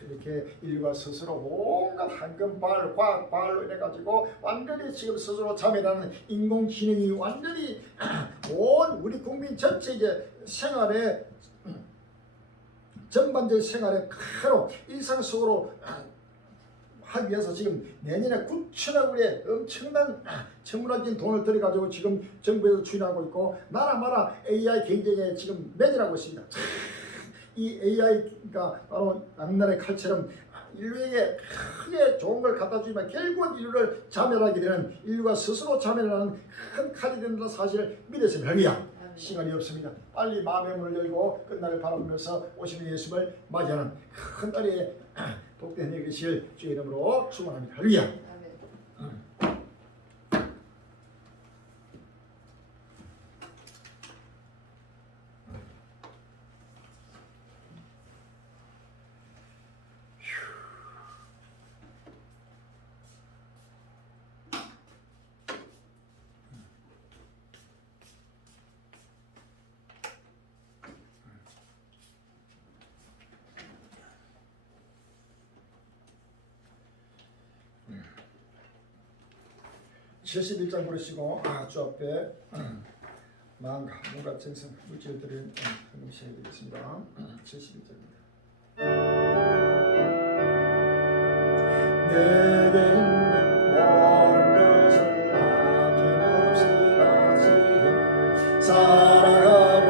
이렇게 인류가 스스로 온갖 황금발, 과학발로 인해가지고 완전히 지금 스스로 자멸하는 인공지능이 완전히 온 우리 국민 전체 이제 생활에 전반적인 생활에 바로 일상 속으로 하기 위해서 지금 내년에 9천억 원의 엄청난 천문학적인 돈을 들여가지고 지금 정부에서 추진하고 있고 나라마다 AI 경쟁에 지금 매진하고 있습니다. 이 AI가 바로 앞날의 칼처럼 인류에게 크게 좋은 걸 갖다 주지만 결국은 인류를 자멸하게 되는 인류가 스스로 자멸하는 큰 칼이 된다는 사실을 믿었습니다. 할렐루야. 시간이 없습니다. 빨리 마음의 문을 열고 끝날을 바라보면서 오시는 예수를 맞이하는 큰 날에 복된 일 되실 주의 이름으로 축원합니다. 할렐루야. 71장 부르시고 주 앞에 마음과 몸과 정성 물질들을 헌금시해 드리겠습니다. 71장입니다. 내게 있는 모든 것을 아낌없이 바치되 살아가고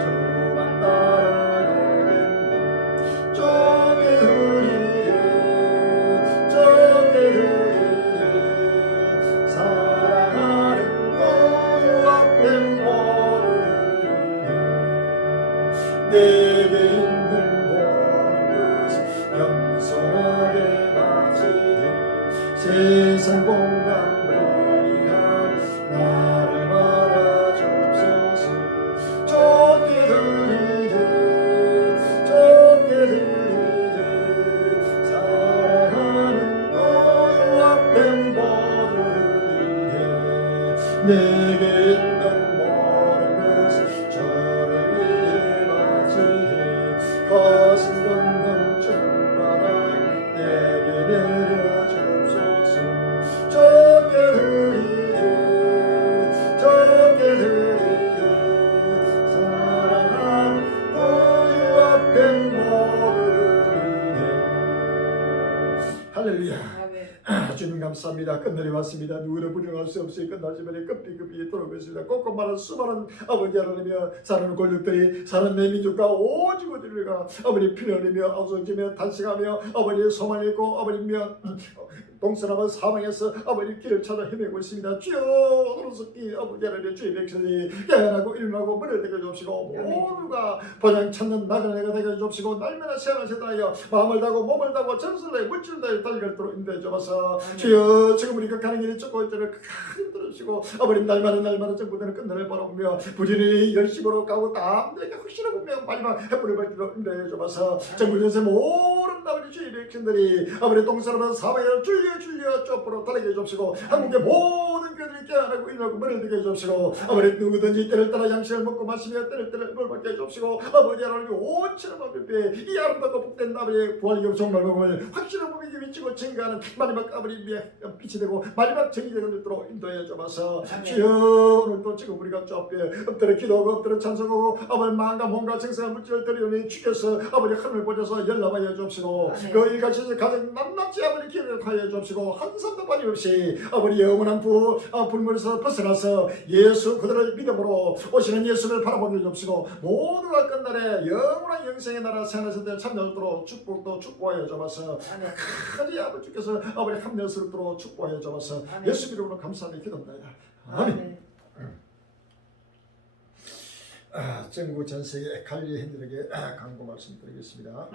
주만 따라가겠네. 좁게 흐리게 사랑하는 주 앞에 모르네. 내게 있는 모든 것을 겸손하게 바치되 세상 공간을 위한 나를 받아 주옵소서. 좁게 흐리게 할렐루야. 아멘. 주님 감사합니다. 끝날이 왔습니다. 누구를 부정할 수 없이 끝날지만이 급히 돌아오겠습니다. 꼭꼭 말한 수많은 아버지 하나님이여 사는 권력들이 사는 내 민족과 오직 우리가 아버지 피를 흘리며 아우성지며 탄식하며 아버지의 소망을 잃고 아버지며 동서남은 사망해서 아버지 길을 찾아 헤매고 있습니다. 주여 오로서기 아버지 하나님 주의 백성이 깨어나고 일어나고 문을 되게 줍시고 모두가 번영 찾는 나그네가 되게 줍시고 날마다 시간을 세다하여 마음을 다고 몸을 다고 전술을 다해 물질을 다해 달려도록 인도해 주옵소서. 주여 지금 우리가 가는 길이 좁고 있도록 큰 들으시고 아버지 날마다 정부대는 끝내를 바라보며 부지런히 열심으로 가고 땀내게 확실하고 분명 마지막 해불을 밝히도록 인도해 주옵소서. 정부 전세 모든 아버지 주의 백성들이 아버지 동서남은 사망해서 주여 쫓부로 달리게 해주옵시고 한국의 모든 교회들이 깨어나고 일어나고 문을 되게 해주옵시고 아버지 누구든지 때를 따라 양식을 먹고 마시며 때를 물 받게 해주옵시고 아버지 하나님 온천한 앞에 이 아름답고 복된 아버지의 부활기업 정말 복음을 확실한 몸에게 미치고 증가하는 마지막 아버지 빛이 되고 마지막 정의되는 일도로 인도해 주옵소서. 주여 오늘도 지금 우리가 좁게 엎드려 기도하고 엎드려 찬송하고 아버지 마음과 몸과 정성과 물질을 드리오니 주께서 아버지 하늘을 보셔서 연락하여 주옵시고 그 일같이 가장 낱낱이 아버지 기회를 하여 주옵시고 한 사람도 빠짐없이 아버지 영원한 불물에서 벗어나서 예수 그들을 믿음으로 오시는 예수를 바라보게 해주옵시고 모두가 끝날에 영원한 영생의 나라 생활에서 참여하도록 축복도 축복하여 주옵소서. 크리 아버지께서 아버지 합력스럽도록 축복하여 주옵소서. 예수 이름으로 감사하며 기도합니다. 아멘. 전국 전세계 관리 행들에게 강구 말씀드리겠습니다.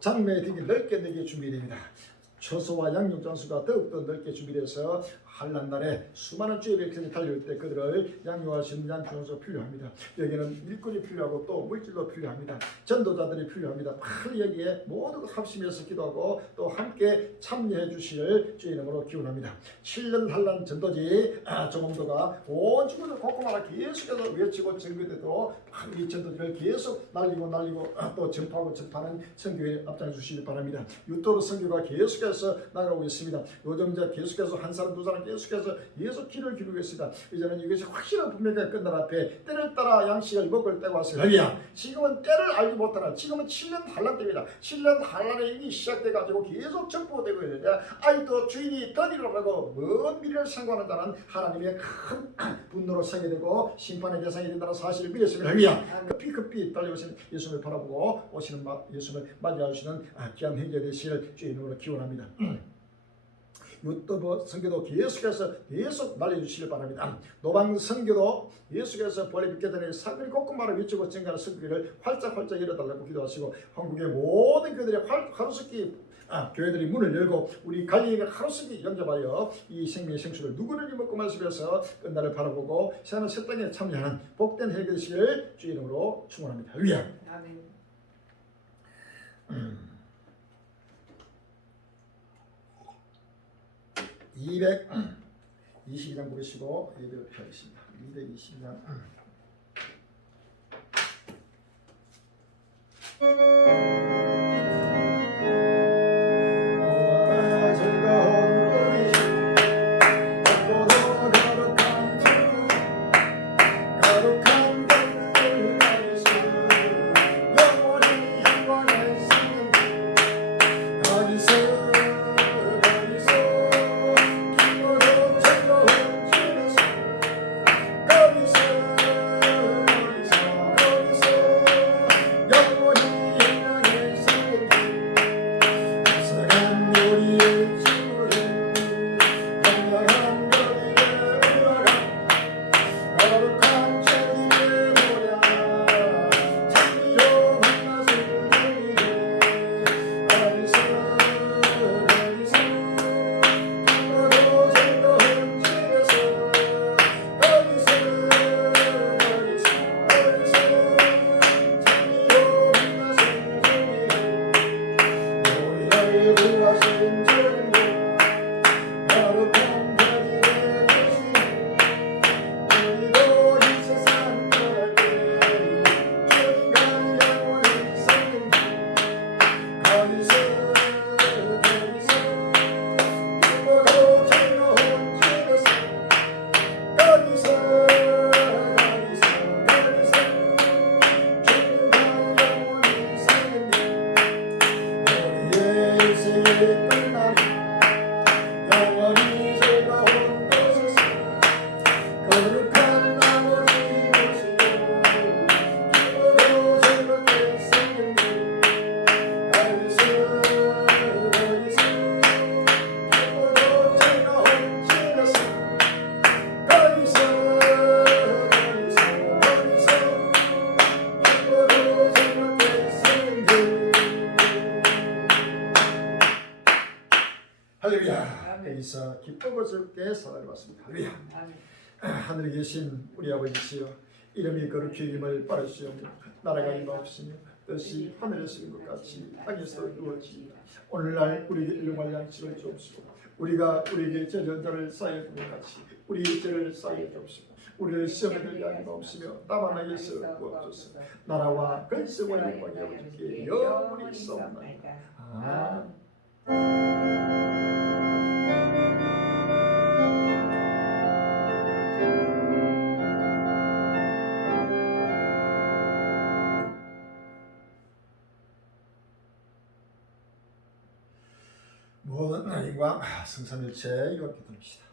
장매의 등이 넓게 내게 준비됩니다. 처소와 양육장수가 더욱더 넓게 준비돼서 한란날에 수많은 주의 백성이 달려올 때 그들을 양육할 수 있는 양육장수가 필요합니다. 여기는 일꾼이 필요하고 또 물질도 필요합니다. 전도자들이 필요합니다. 빨리 여기에 모두 합심해서 기도하고 또 함께 참여해 주실 주의 이름으로 기원합니다. 7년 한란 전도지 정원도가 온 주민을 꼼꼼하게 계속해서 외치고 전교되도록 이 전도지를 계속 날리고 또 전파하는 선교에 앞장서 주시기 바랍니다. 유튜브 선교가 계속해서 나가고 있습니다. 요즘 이제 계속해서 한 사람 두 사람 계속해서 계속 길을 기르고 있습니다. 이제는 이것이 확실한 분명하게 끝날 앞에 때를 따라 양식을 먹을 때가 왔습니다. 지금은 때를 알지 못하나 지금은 7년 한란 때입니다. 7년 한란에 이미 시작돼가지고 계속 전포되고 있는데 아이도 주인이 더디라고 먼 미래를 상고하는 자는 하나님의 큰 분노로 서게 되고 심판의 대상이 된다는 사실을 믿었습니다. 급히 달려오신 예수님을 바라보고 오시는 예수님을 맞이하시는 귀한 행제 되실 주의 이름으로 기원합니다. 유튜브 선교도 계속 날려주시길 바랍니다. 노방 선교도 예수께서 벌에 믿게 되는 사건이 꼭꼭 외치고 증가하는 선교를 활짝 열어달라고 기도하시고 한국의 모든 교회들이 하루속히 교회들이 문을 열고 우리 갈릴리가 하루속히 영접하여 이 생명의 생수를 누구를 먹고 마시면서 끝날을 바라보고 새하늘 새 땅에 참여하는 복된 해결식을 주의 이름으로 축원합니다. 할렐루야. 아멘. 222장 보시고 예배를 펴겠습니다. 222장 할렐루야. 아멘. 여기서 기쁘고 즐겁게 사랑을 받습니다. 할렐루야. 아멘. 하늘에 계신 우리 아버지시여, 이름이 거룩히 여김을 바라시오며 나라가 임하옵시며 뜻이 하늘에서 이룬 것 같이 땅에서 이루어지이다. 오늘날 우리에게 일용할 양식을 주옵시고 우리가 우리에게 죄진 자를 사하여 준 것 같이 우리 죄를 사하여 주옵시고 우리를 시험에 들게 하지 마옵시며 다만 에게서 구하옵소서. 나라와 근세와 영광이 아버지께 영원히 있사옵나이다. 아멘. 모든 하나님과 성삼일체 이렇게 드립시다.